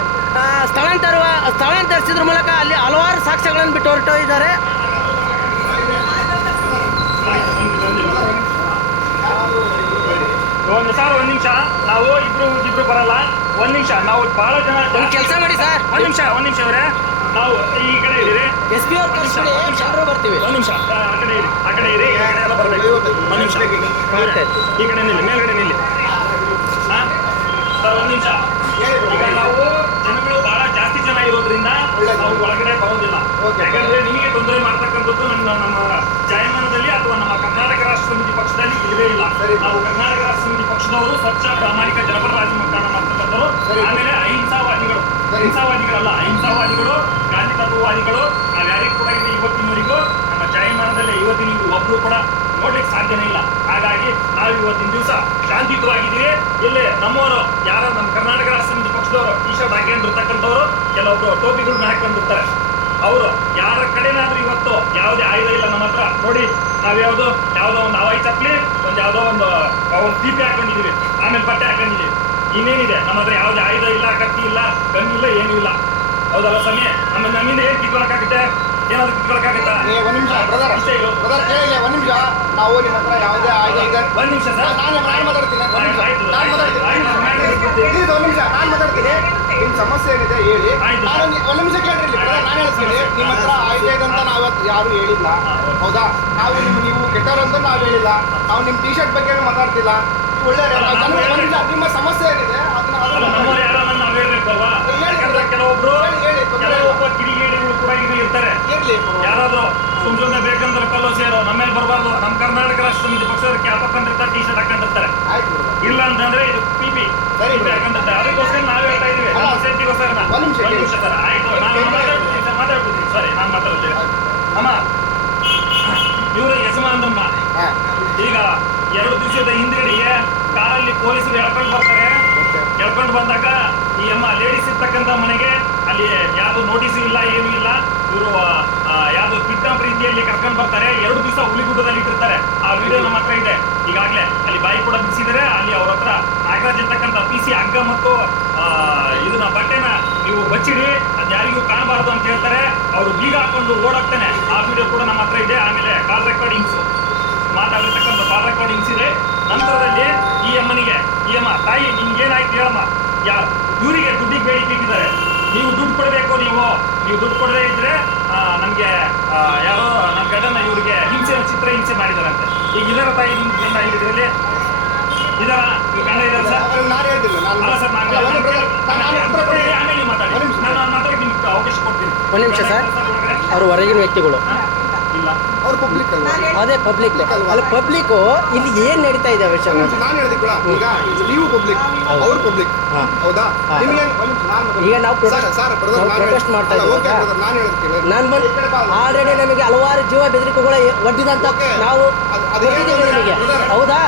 ಸ್ಥಳಾಂತರಿಸಿದ್ರ ಮೂಲಕ ಅಲ್ಲಿ ಹಲವಾರು ಸಾಕ್ಷ್ಯಗಳನ್ನು ಬಿಟ್ಟು ಹೊರಟಿದ್ದಾರೆ. ಒಂದು ನಿಮಿಷ, ನಾವು ಇಬ್ರು ಬರಲ್ಲ. ಒಂದ್ ನಿಮಿಷ, ನಾವು ಬಹಳ ಜನ ಒಂದು ಕೆಲಸ ಮಾಡಿ ಸರ್, ಒಂದ್ ನಿಮಿಷ ಅವರೇ, ನಾವು ಈ ಕಡೆ ಇದ್ದೀರಿ. SP ಅವ್ರು ಕರ್ಸ್ಬಿಡಿ, ಎಲ್ಲರೂ ಬರ್ತೀವಿ. ಒಂದ್ ನಿಮಿಷ, ಆ ಕಡೆ ಇರಿ, ಈ ಕಡೆ ಎಲ್ಲ ಬರ್ಬೇಕು. ಒಂದ್ ನಿಮಿಷ ಈ ಕಡೆ ನಿಲ್ಲಿ, ಮೇಲ್ಗಡೆ ನಿಲ್ಲಿ. ಸರ್ ಒಂದ್ ನಿಮಿಷ. ಈಗ ನಾವು ಜನಗಳು ಬಹಳ ಜಾಸ್ತಿ ಜನ ಇರೋದ್ರಿಂದ ನಾವು ಒಳಗಡೆ ಬರೋದಿಲ್ಲ. ಯಾಕಂದ್ರೆ ನಿಮಗೆ ತೊಂದರೆ ಮಾಡ್ತಕ್ಕಂಥದ್ದು ನಮ್ಮ ಜಾಯಮಾನದಲ್ಲಿ ಅಥವಾ ನಮ್ಮ ಕರ್ನಾಟಕ ರಾಷ್ಟ್ರ ಸಮಿತಿ ಪಕ್ಷದಲ್ಲಿ ಇಲ್ಲವೇ ಇಲ್ಲ. ನಾವು ಕರ್ನಾಟಕ ರಾಷ್ಟ್ರ ಸಮಿತಿ ಪಕ್ಷದವರು ಸ್ವಚ್ಛ ಪ್ರಾಮಾಣಿಕ ಜನಪರ ರಾಜಕಾರಣ ಮಾಡ್ತಕ್ಕಂಥವ್ರು. ಆಮೇಲೆ ಅಹಿಂಸಾವಾದಿಗಳು, ಗಾಂಧಿ ತತ್ವವಾದಿಗಳು. ನಾವು ಯಾರಿಗೂ ಕೂಡ ಇವತ್ತಿನವರೆಗೂ ನಮ್ಮ ಜಾಯಮಾನದಲ್ಲಿ ಇವತ್ತಿನ ಒಬ್ರು ಕೂಡ ನೋಡ್ಲಿಕ್ಕೆ ಸಾಧ್ಯನೇ ಇಲ್ಲ. ಹಾಗಾಗಿ ನಾವು ಇವತ್ತಿನ ದಿವಸ ಶಾಂತಿಯುತವಾಗಿದ್ದೀವಿ. ಇಲ್ಲಿ ನಮ್ಮವರು ಯಾರು ನಮ್ಮ ಕರ್ನಾಟಕ ರಾಷ್ಟ್ರ ಸಮಿತಿ ಪಕ್ಷದವರು ಟಿ ಶರ್ಟ್ ಹಾಕೊಂಡಿರ್ತಕ್ಕಂಥವ್ರು, ಕೆಲವೊಬ್ರು ಟೋಪಿಗಳನ್ನ ಹಾಕೊಂಡಿರ್ತಾರೆ. ಅವರು ಯಾರ ಕಡೆನಾದ್ರೂ ಇವತ್ತು ಯಾವುದೇ ಆಯುಧ ಇಲ್ಲ ನಮ್ಮ ಹತ್ರ. ನೋಡಿ, ನಾವ್ ಯಾವುದೋ ಒಂದು ಹವಾಯಿ ಚಪ್ಪಲಿ, ಯಾವುದೋ ಒಂದು ಟಿಪಿ ಹಾಕೊಂಡಿದೀವಿ, ಆಮೇಲೆ ಬಟ್ಟೆ ಹಾಕೊಂಡಿದೀವಿ. ಇನ್ನೇನಿದೆ ನಮ್ಮ ಹತ್ರ? ಯಾವುದೇ ಆಯುಧ ಇಲ್ಲ, ಕತ್ತಿ ಇಲ್ಲ, ಗನ್ ಇಲ್ಲ, ಏನೂ ಇಲ್ಲ. ಹೌದಲ್ಲ ಸಮಯ? ಆಮೇಲೆ ನಮ್ಮಿಂದ ಏನ್ ಕಿತ್ಕೊಳಕ್ಕಾಗುತ್ತೆ? ಏನಾದ್ರು ಕಿತ್ಕೊಳಕ್ಕಾಗುತ್ತಾ? ಒಂದ್ ನಿಮಿಷ ಬ್ರದರ್, ಕೇಳಿ. ಒಂದ್ ನಿಮಿಷ, ನಾವು ನಿಮ್ಮ ಹತ್ರ ಯಾವುದೇ ಆಯುಧ ಇದೆ. ಒಂದ್ ನಿಮಿಷ ಸರ್, ನಾನು ಮಾತಾಡ್ತೀನಿ. ಒಂದ್ ನಿಮಿಷ ನಾನು ಮಾತಾಡ್ತೀನಿ. ನಿಮ್ ಸಮಸ್ಯೆ ಏನಿದೆ ಹೇಳಿ. ಒಂದ್ ನಿಮಿಷ ಕೇಳ್ರಿ ಬ್ರದರ್, ನಾನು ಹೇಳ್ತೀನಿ. ನಿಮ್ಮ ಹತ್ರ ಆಯುಧ ಇದೆ ಅಂತ ನಾವು ಯಾರು ಹೇಳಿಲ್ಲ, ಹೌದಾ? ನೀವು ಕೆಟ್ಟವ್ರಂತ ನಾವ್ ಹೇಳಿಲ್ಲ. ನಾವು ನಿಮ್ ಟಿ ಶರ್ಟ್ ಬಗ್ಗೆ ಮಾತಾಡ್ತಿಲ್ಲ. ಒಳ್ಳೆ ನಿಮ್ಮ ಸಮಸ್ಯೆ ಏನಿದೆ ನಮ್ಮವ್ರು ಯಾರೋ ನಾವು ಹೇಳ್ಬೇಕಲ್ವಾ? ಕೆಲವೊಬ್ರು ಕಿಡಿಗೇಡಿಗಳು ಕೂಡ ಇರ್ತಾರೆ. ಯಾರಾದ್ರೂ ಸುಮ್ಮನೆ ಬೇಕಂದ್ರೆ ಕಲ್ಲು ಸೇರೋ ನಮ್ಮ ಮೇಲೆ ಬರಬಾರ್ದು. ನಮ್ಮ ಕರ್ನಾಟಕ ರಾಷ್ಟ್ರ ಸಮಿತಿ ಪಕ್ಷದವ್ರು ಕ್ಯಾಪ್ ಹಾಕೊಂಡಿರ್ತಾರೆ, ಟಿ ಶರ್ಟ್ ಹಾಕೊಂಡಿರ್ತಾರೆ. ಇಲ್ಲ ಅಂತಂದ್ರೆ ಇದು ಪಿಪಿ ಹಾಕೊಂಡಿರ್ತಾರೆ. ಅದಕ್ಕೋಸ್ಕರ ನಾವ್ ಹೇಳ್ತಾ ಇದೀವಿ, ನಮ್ಮ ಸೇಫ್ಟಿಗೋಸ್ಕರ. ಆಯ್ತು, ನಾವು ಮಾತಾಡ್ತಿದ್ದೀನಿ, ಸಾರಿ ನಾನು ಮಾತಾಡ್ತೇನೆ. ಅಮ್ಮ, ಇವರು ಯಜಮಾನರನ್ನ ಹಾ ಈಗ 2 ದಿವಸದ ಹಿಂದ್ಗಡೆಗೆ ಕಾರಲ್ಲಿ ಪೊಲೀಸರು ಎಳ್ಕೊಂಡು ಬರ್ತಾರೆ. ಎಳ್ಕೊಂಡು ಬಂದಾಗ ಈ ಅಮ್ಮ ಲೇಡೀಸ್ ಇರ್ತಕ್ಕಂಥ ಮನೆಗೆ ಅಲ್ಲಿ ಯಾವ್ದು ನೋಟಿಸ್ ಇಲ್ಲ, ಏನೂ ಇಲ್ಲ. ಇವರು ಯಾವ್ದು ಕಿಡ್ನಾಪ್ ರೀತಿಯಲ್ಲಿ ಕರ್ಕೊಂಡು ಬರ್ತಾರೆ. 2 ದಿವಸ ಹುಲಿಗುಡ್ಡದಲ್ಲಿ ಇಟ್ಟಿರ್ತಾರೆ. ಆ ವಿಡಿಯೋ ನಮ್ಮ ಹತ್ರ ಇದೆ ಈಗಾಗಲೇ. ಅಲ್ಲಿ ಬಾಯಿ ಕೂಡ ಬಿಡಿಸಿದರೆ ಅಲ್ಲಿ ಅವ್ರ ಹತ್ರ ನಾಗರಾಜ್ ಅಂತಕ್ಕಂಥ PC ಹಗ್ಗ ಮತ್ತು ಇದನ್ನ ಬಟ್ಟೆನ ನೀವು ಬಚ್ಚಿಡಿ, ಅದ್ ಯಾರಿಗೂ ಕಾಣಬಾರ್ದು ಅಂತ ಹೇಳ್ತಾರೆ. ಅವರು ಬೀಗ ಹಾಕೊಂಡು ಓಡಾಡ್ತಾನೆ. ಆ ವಿಡಿಯೋ ಕೂಡ ನಮ್ಮ ಹತ್ರ ಇದೆ. ಆಮೇಲೆ ಕಾಲ್ ರೆಕಾರ್ಡಿಂಗ್ಸ್ ಮಾತಾಡಿರ್ತಕ್ಕಂಥ ಕಾಲ್ ರೆಕಾರ್ಡಿಂಗ್ಸ್ ಇದೆ. ನಂತರದಲ್ಲಿ ಈ ಅಮ್ಮ ತಾಯಿ ನಿಮ್ಗೇನಾಯ್ತು ಹೇಳಮ್ಮ, ಇವರಿಗೆ ದುಡ್ಡಿಗೆ ಬೇಡಿಕೆ ಇಟ್ಟಿದ್ದಾರೆ. ನೀವು ದುಡ್ಡು ಕೊಡಬೇಕು. ನೀವು ದುಡ್ಡು ಕೊಡದೇ ಇದ್ರೆ ನಮ್ಗೆ ಯಾರೋ ನನ್ನ ಗಂಡನ ಇವರಿಗೆ ಚಿತ್ರ ಹಿಂಸೆ ಮಾಡಿದಾರಂತೆ. ಈಗ ಇದರ ತಾಯಿ ನಿಮ್ ಗಂಡ ಇದರಲ್ಲಿ ಇದರ ಗಂಡ ಇದಾರೆ ಸರ್? ನಾನು ಹೇಳ್ತಿಲ್ಲ, ಅಲ್ಲ ಸರ್, ಆಮೇಲೆ ಮಾತಾಡಿ. ನಾನು ಮಾತಾಡೋಕೆ ನಿಮ್ಗೆ ಅವಕಾಶ ಕೊಡ್ತೀನಿ. ಒಂದ್ ನಿಮಿಷ ಸರ್, ಅವರು ಹೊರಗಿನ ವ್ಯಕ್ತಿಗಳು ಇಲ್ಲ, ಅವ್ರು ಪಬ್ಲಿಕ್ ಅಲ್ವಾ? ಅದೇ ಪಬ್ಲಿಕ್ ಅಲ್ಲಿ ಪಬ್ಲಿಕ್ ಇಲ್ಲಿ ಏನ್ ನಡೀತಾ ಇದೆ ವಿಷಯ ನಾನು ಹೇಳಿದ್ಕೊಳ್ಳ, ಈಗ ನೀವು ಪಬ್ಲಿಕ್, ಅವ್ರು ಪಬ್ಲಿಕ್, ಹೌದಾ? ನಿಮಗೆ ಈಗ ನಾವು ಪ್ರೊಟೆಸ್ಟ್ ಮಾಡ್ತಾ ಇದ್ದೀವಿ. ನಾನು ಹೇಳ್ತೀನಿ, ನಾನು ಬಂದು ಆಲ್ರೆಡಿ ನಮಗೆ ಹಲವಾರು ಜೀವ ಬೆದರಿಕೆಗಳು ಒಡ್ಡಿದಂತ ನಾವು ಕೊಟ್ಟಿದ್ದೀವಿ ನಿಮಗೆ, ಹೌದಾ?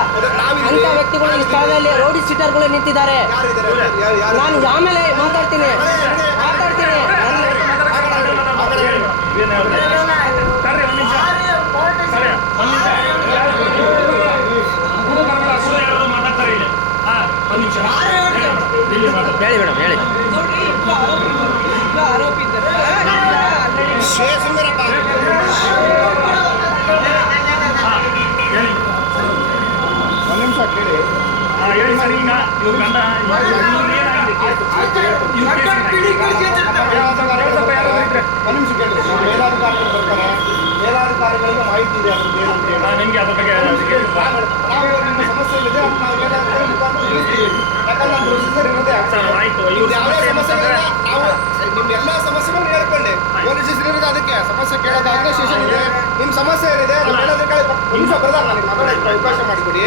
ಅಂತ ವ್ಯಕ್ತಿಗಳು ಈ ಸ್ಥಳದಲ್ಲಿ ರೌಡಿ ಸೀಟರ್ಗಳು ನಿಂತಿದ್ದಾರೆ. ನಾನು ಆಮೇಲೆ ಮಾತಾಡ್ತೀನಿ. ಮಾತಾಡ್ತಾರೆ ಇಲ್ಲಿ. ಒಂದ್ ನಿಮಿಷ ಹೇಳಿ ಮೇಡಮ್, ಹೇಳಿ. ಹೇಳಿ. ಒಂದ್ ನಿಮಿಷ ಕೇಳಿ. ಹೇಳಿ ಸರ್. ಈಗ ಇವ್ರ ಗಂಡ ಒಂದ್ ನಿಮಿಷ ಕೇಳಿ. ಮೇಲಾಧಿಕಾರಿಗಳು ಬರ್ತಾರೆ, ಮೇಲಾಧಿಕಾರಿಗಳಿಗೆ ಮಾಹಿತಿ ಇದೆ ಅದ್ರದ್ದು ಏನಂತ ಹೇಳಿ. ನಿಮ್ಗೆ ಅದ್ರ ಬಗ್ಗೆ ನಾವು ಇವಾಗ ನಿಮ್ಮ ಸಮಸ್ಯೆ ಇದೆ ಅಂತ ನಾವು ಮೇಲಾಧಿಕಾರಿ ಮುಖಾಂತರ ತಿಳಿಸ್ತೀವಿ. ಯಾಕಂದ್ರೆ ನಮ್ಮ ಪ್ರೊಸೀಜರ್ ಇರೋದೇ ಆಯ್ತು. ಇವ್ರ ಯಾವುದೇ ಸಮಸ್ಯೆ ಇಲ್ಲ, ನಾವು ನಿಮ್ ಎಲ್ಲಾ ಸಮಸ್ಯೆಗಳನ್ನ ಹೇಳ್ಕೊಳ್ಳಿ. ಪೊಲೀಸ್ ಸ್ಟೇಷನ್ ಇರೋದು ಅದಕ್ಕೆ ಸಮಸ್ಯೆ ಕೇಳೋದಾದ್ರೆ ಸ್ಟೇಷನ್ ಇದೆ. ನಿಮ್ ಸಮಸ್ಯೆ ಏನಿದೆ ಮೇಲಾಧಿಕಾರಿ ನಿಮಿಷ ಬರ್ತಾರೆ, ನನಗೆ ಮಾತಾಡೋಕ್ಕೆ ಅವಕಾಶ ಮಾಡಿಕೊಡಿ.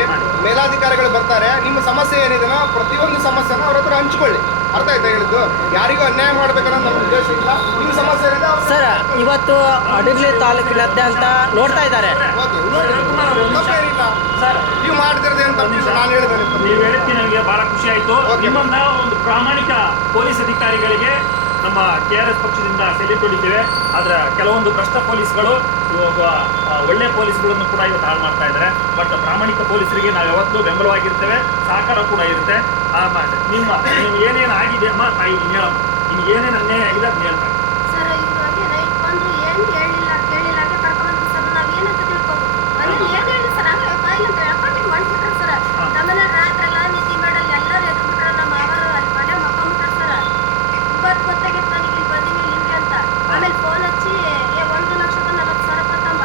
ಮೇಲಾಧಿಕಾರಿಗಳು ಬರ್ತಾರೆ, ನಿಮ್ಮ ಸಮಸ್ಯೆ ಏನಿದೆನೋ ಪ್ರತಿಯೊಂದು ಸಮಸ್ಯೆನ ಅವ್ರ ಹತ್ರ ಹಂಚ್ಕೊಳ್ಳಿ. ಅರ್ಥ ಆಯ್ತಾ ಹೇಳಿದ್ದು? ಯಾರಿಗೂ ಅನ್ಯಾಯ ಮಾಡ್ಬೇಕನ್ನೋ ನಮ್ಮ ಉದ್ದೇಶ ಇಲ್ಲ. ನಿಮ್ಮ ಸಮಸ್ಯೆ ಏನಿದೆ ಸರ್, ಇವತ್ತು ಹಡಗಲಿ ತಾಲೂಕಿನಾದ್ಯಂತ ನೋಡ್ತಾ ಇದ್ದಾರೆ. ತಪ್ಪೇನಿಲ್ಲ ಸರ್. ನೀವು ಮಾಡ್ತಿರೋದು ಏನು ತಪ್ಪಿಲ್ಲ, ನಾನು ಹೇಳಿದೆ. ನೀವು ಹೇಳಿದ್ದು ನನಗೆ ಬಹಳ ಖುಷಿ ಆಯ್ತು. ನಿಮ್ಮನ್ನ ಒಂದು ಪ್ರಾಮಾಣಿಕ ಪೊಲೀಸ್ ಅಧಿಕಾರಿಗಳಿಗೆ ನಮ್ಮ KRS ಪಕ್ಷದಿಂದ ಸೆಲ್ಯೂಟ್ ಹೊಡಿತೀವಿ. ಆದ್ರೆ ಕೆಲವೊಂದು ಭ್ರಷ್ಟ ಪೊಲೀಸ್ಗಳು ಇವಾಗ ಒಳ್ಳೆ ಪೊಲೀಸ್ಗಳನ್ನು ಕೂಡ ಇವತ್ತು ಹಾಳು ಮಾಡ್ತಾ ಇದ್ದಾರೆ. ಬಟ್ ಪ್ರಾಮಾಣಿಕ ಪೊಲೀಸರಿಗೆ ನಾವು ಯಾವತ್ತೂ ಬೆಂಬಲವಾಗಿರ್ತೇವೆ, ಸಹಕಾರ ಕೂಡ ಇರುತ್ತೆ. ನೀವು ಏನೇನು ಆಗಿದೆ ಅಮ್ಮ ತಾಯಿ ಹೇಳಮ್ಮ, ನಿಮ್ಗೆ ಏನೇನು ಅನ್ಯಾಯ ಆಗಿದೆ ಅಂತ ಹೇಳ್ತಾರೆ. ಸರ್, ಇವಾಗ ರೈಟ್ ಬಂದ್ರು ಏನು ಹೇಳಿಲ್ಲ ಕೇಳಿಲ್ಲ ಕರ್ಕೊಂಡು ಸರ್ ನಾವ್ ಏನಂತ ತಿಳ್ಕೊಬೋದು. ಮನೇಲಿ ಏನ್ ಹೇಳಿ ಸರ್, ಹಂಗೆ ಬಾಯಿಲ್ ಅಂತ ಹೇಳ್ಕೊಂಡು ಮಾಡ್ಬಿಟ್ರೆ ಸರ್. ನಮ್ಮನೆ ರಾತ್ರಿ ಎಲ್ಲ ನಿದ್ದೆ ಮಾಡಲ್ಲ, ಎಲ್ಲರೂ ಎದ್ದು ಬಿಟ್ರೆ ನಮ್ಮ ಅವರು ಅಲ್ಲಿ ಮನೆ ಮಕ್ಕೊಂಬಿಟ್ರೆ ಸರ್. ಇವತ್ತು ಗೊತ್ತಾಗಿತ್ತು ನನಗೆ ಇಲ್ಲಿ ಬಂದಿನಿ ನಿಮ್ಗೆ ಅಂತ. ಆಮೇಲೆ ಫೋನ್ ಹಚ್ಚಿ 1,40,000 ಕೊಟ್ಟಂಬ,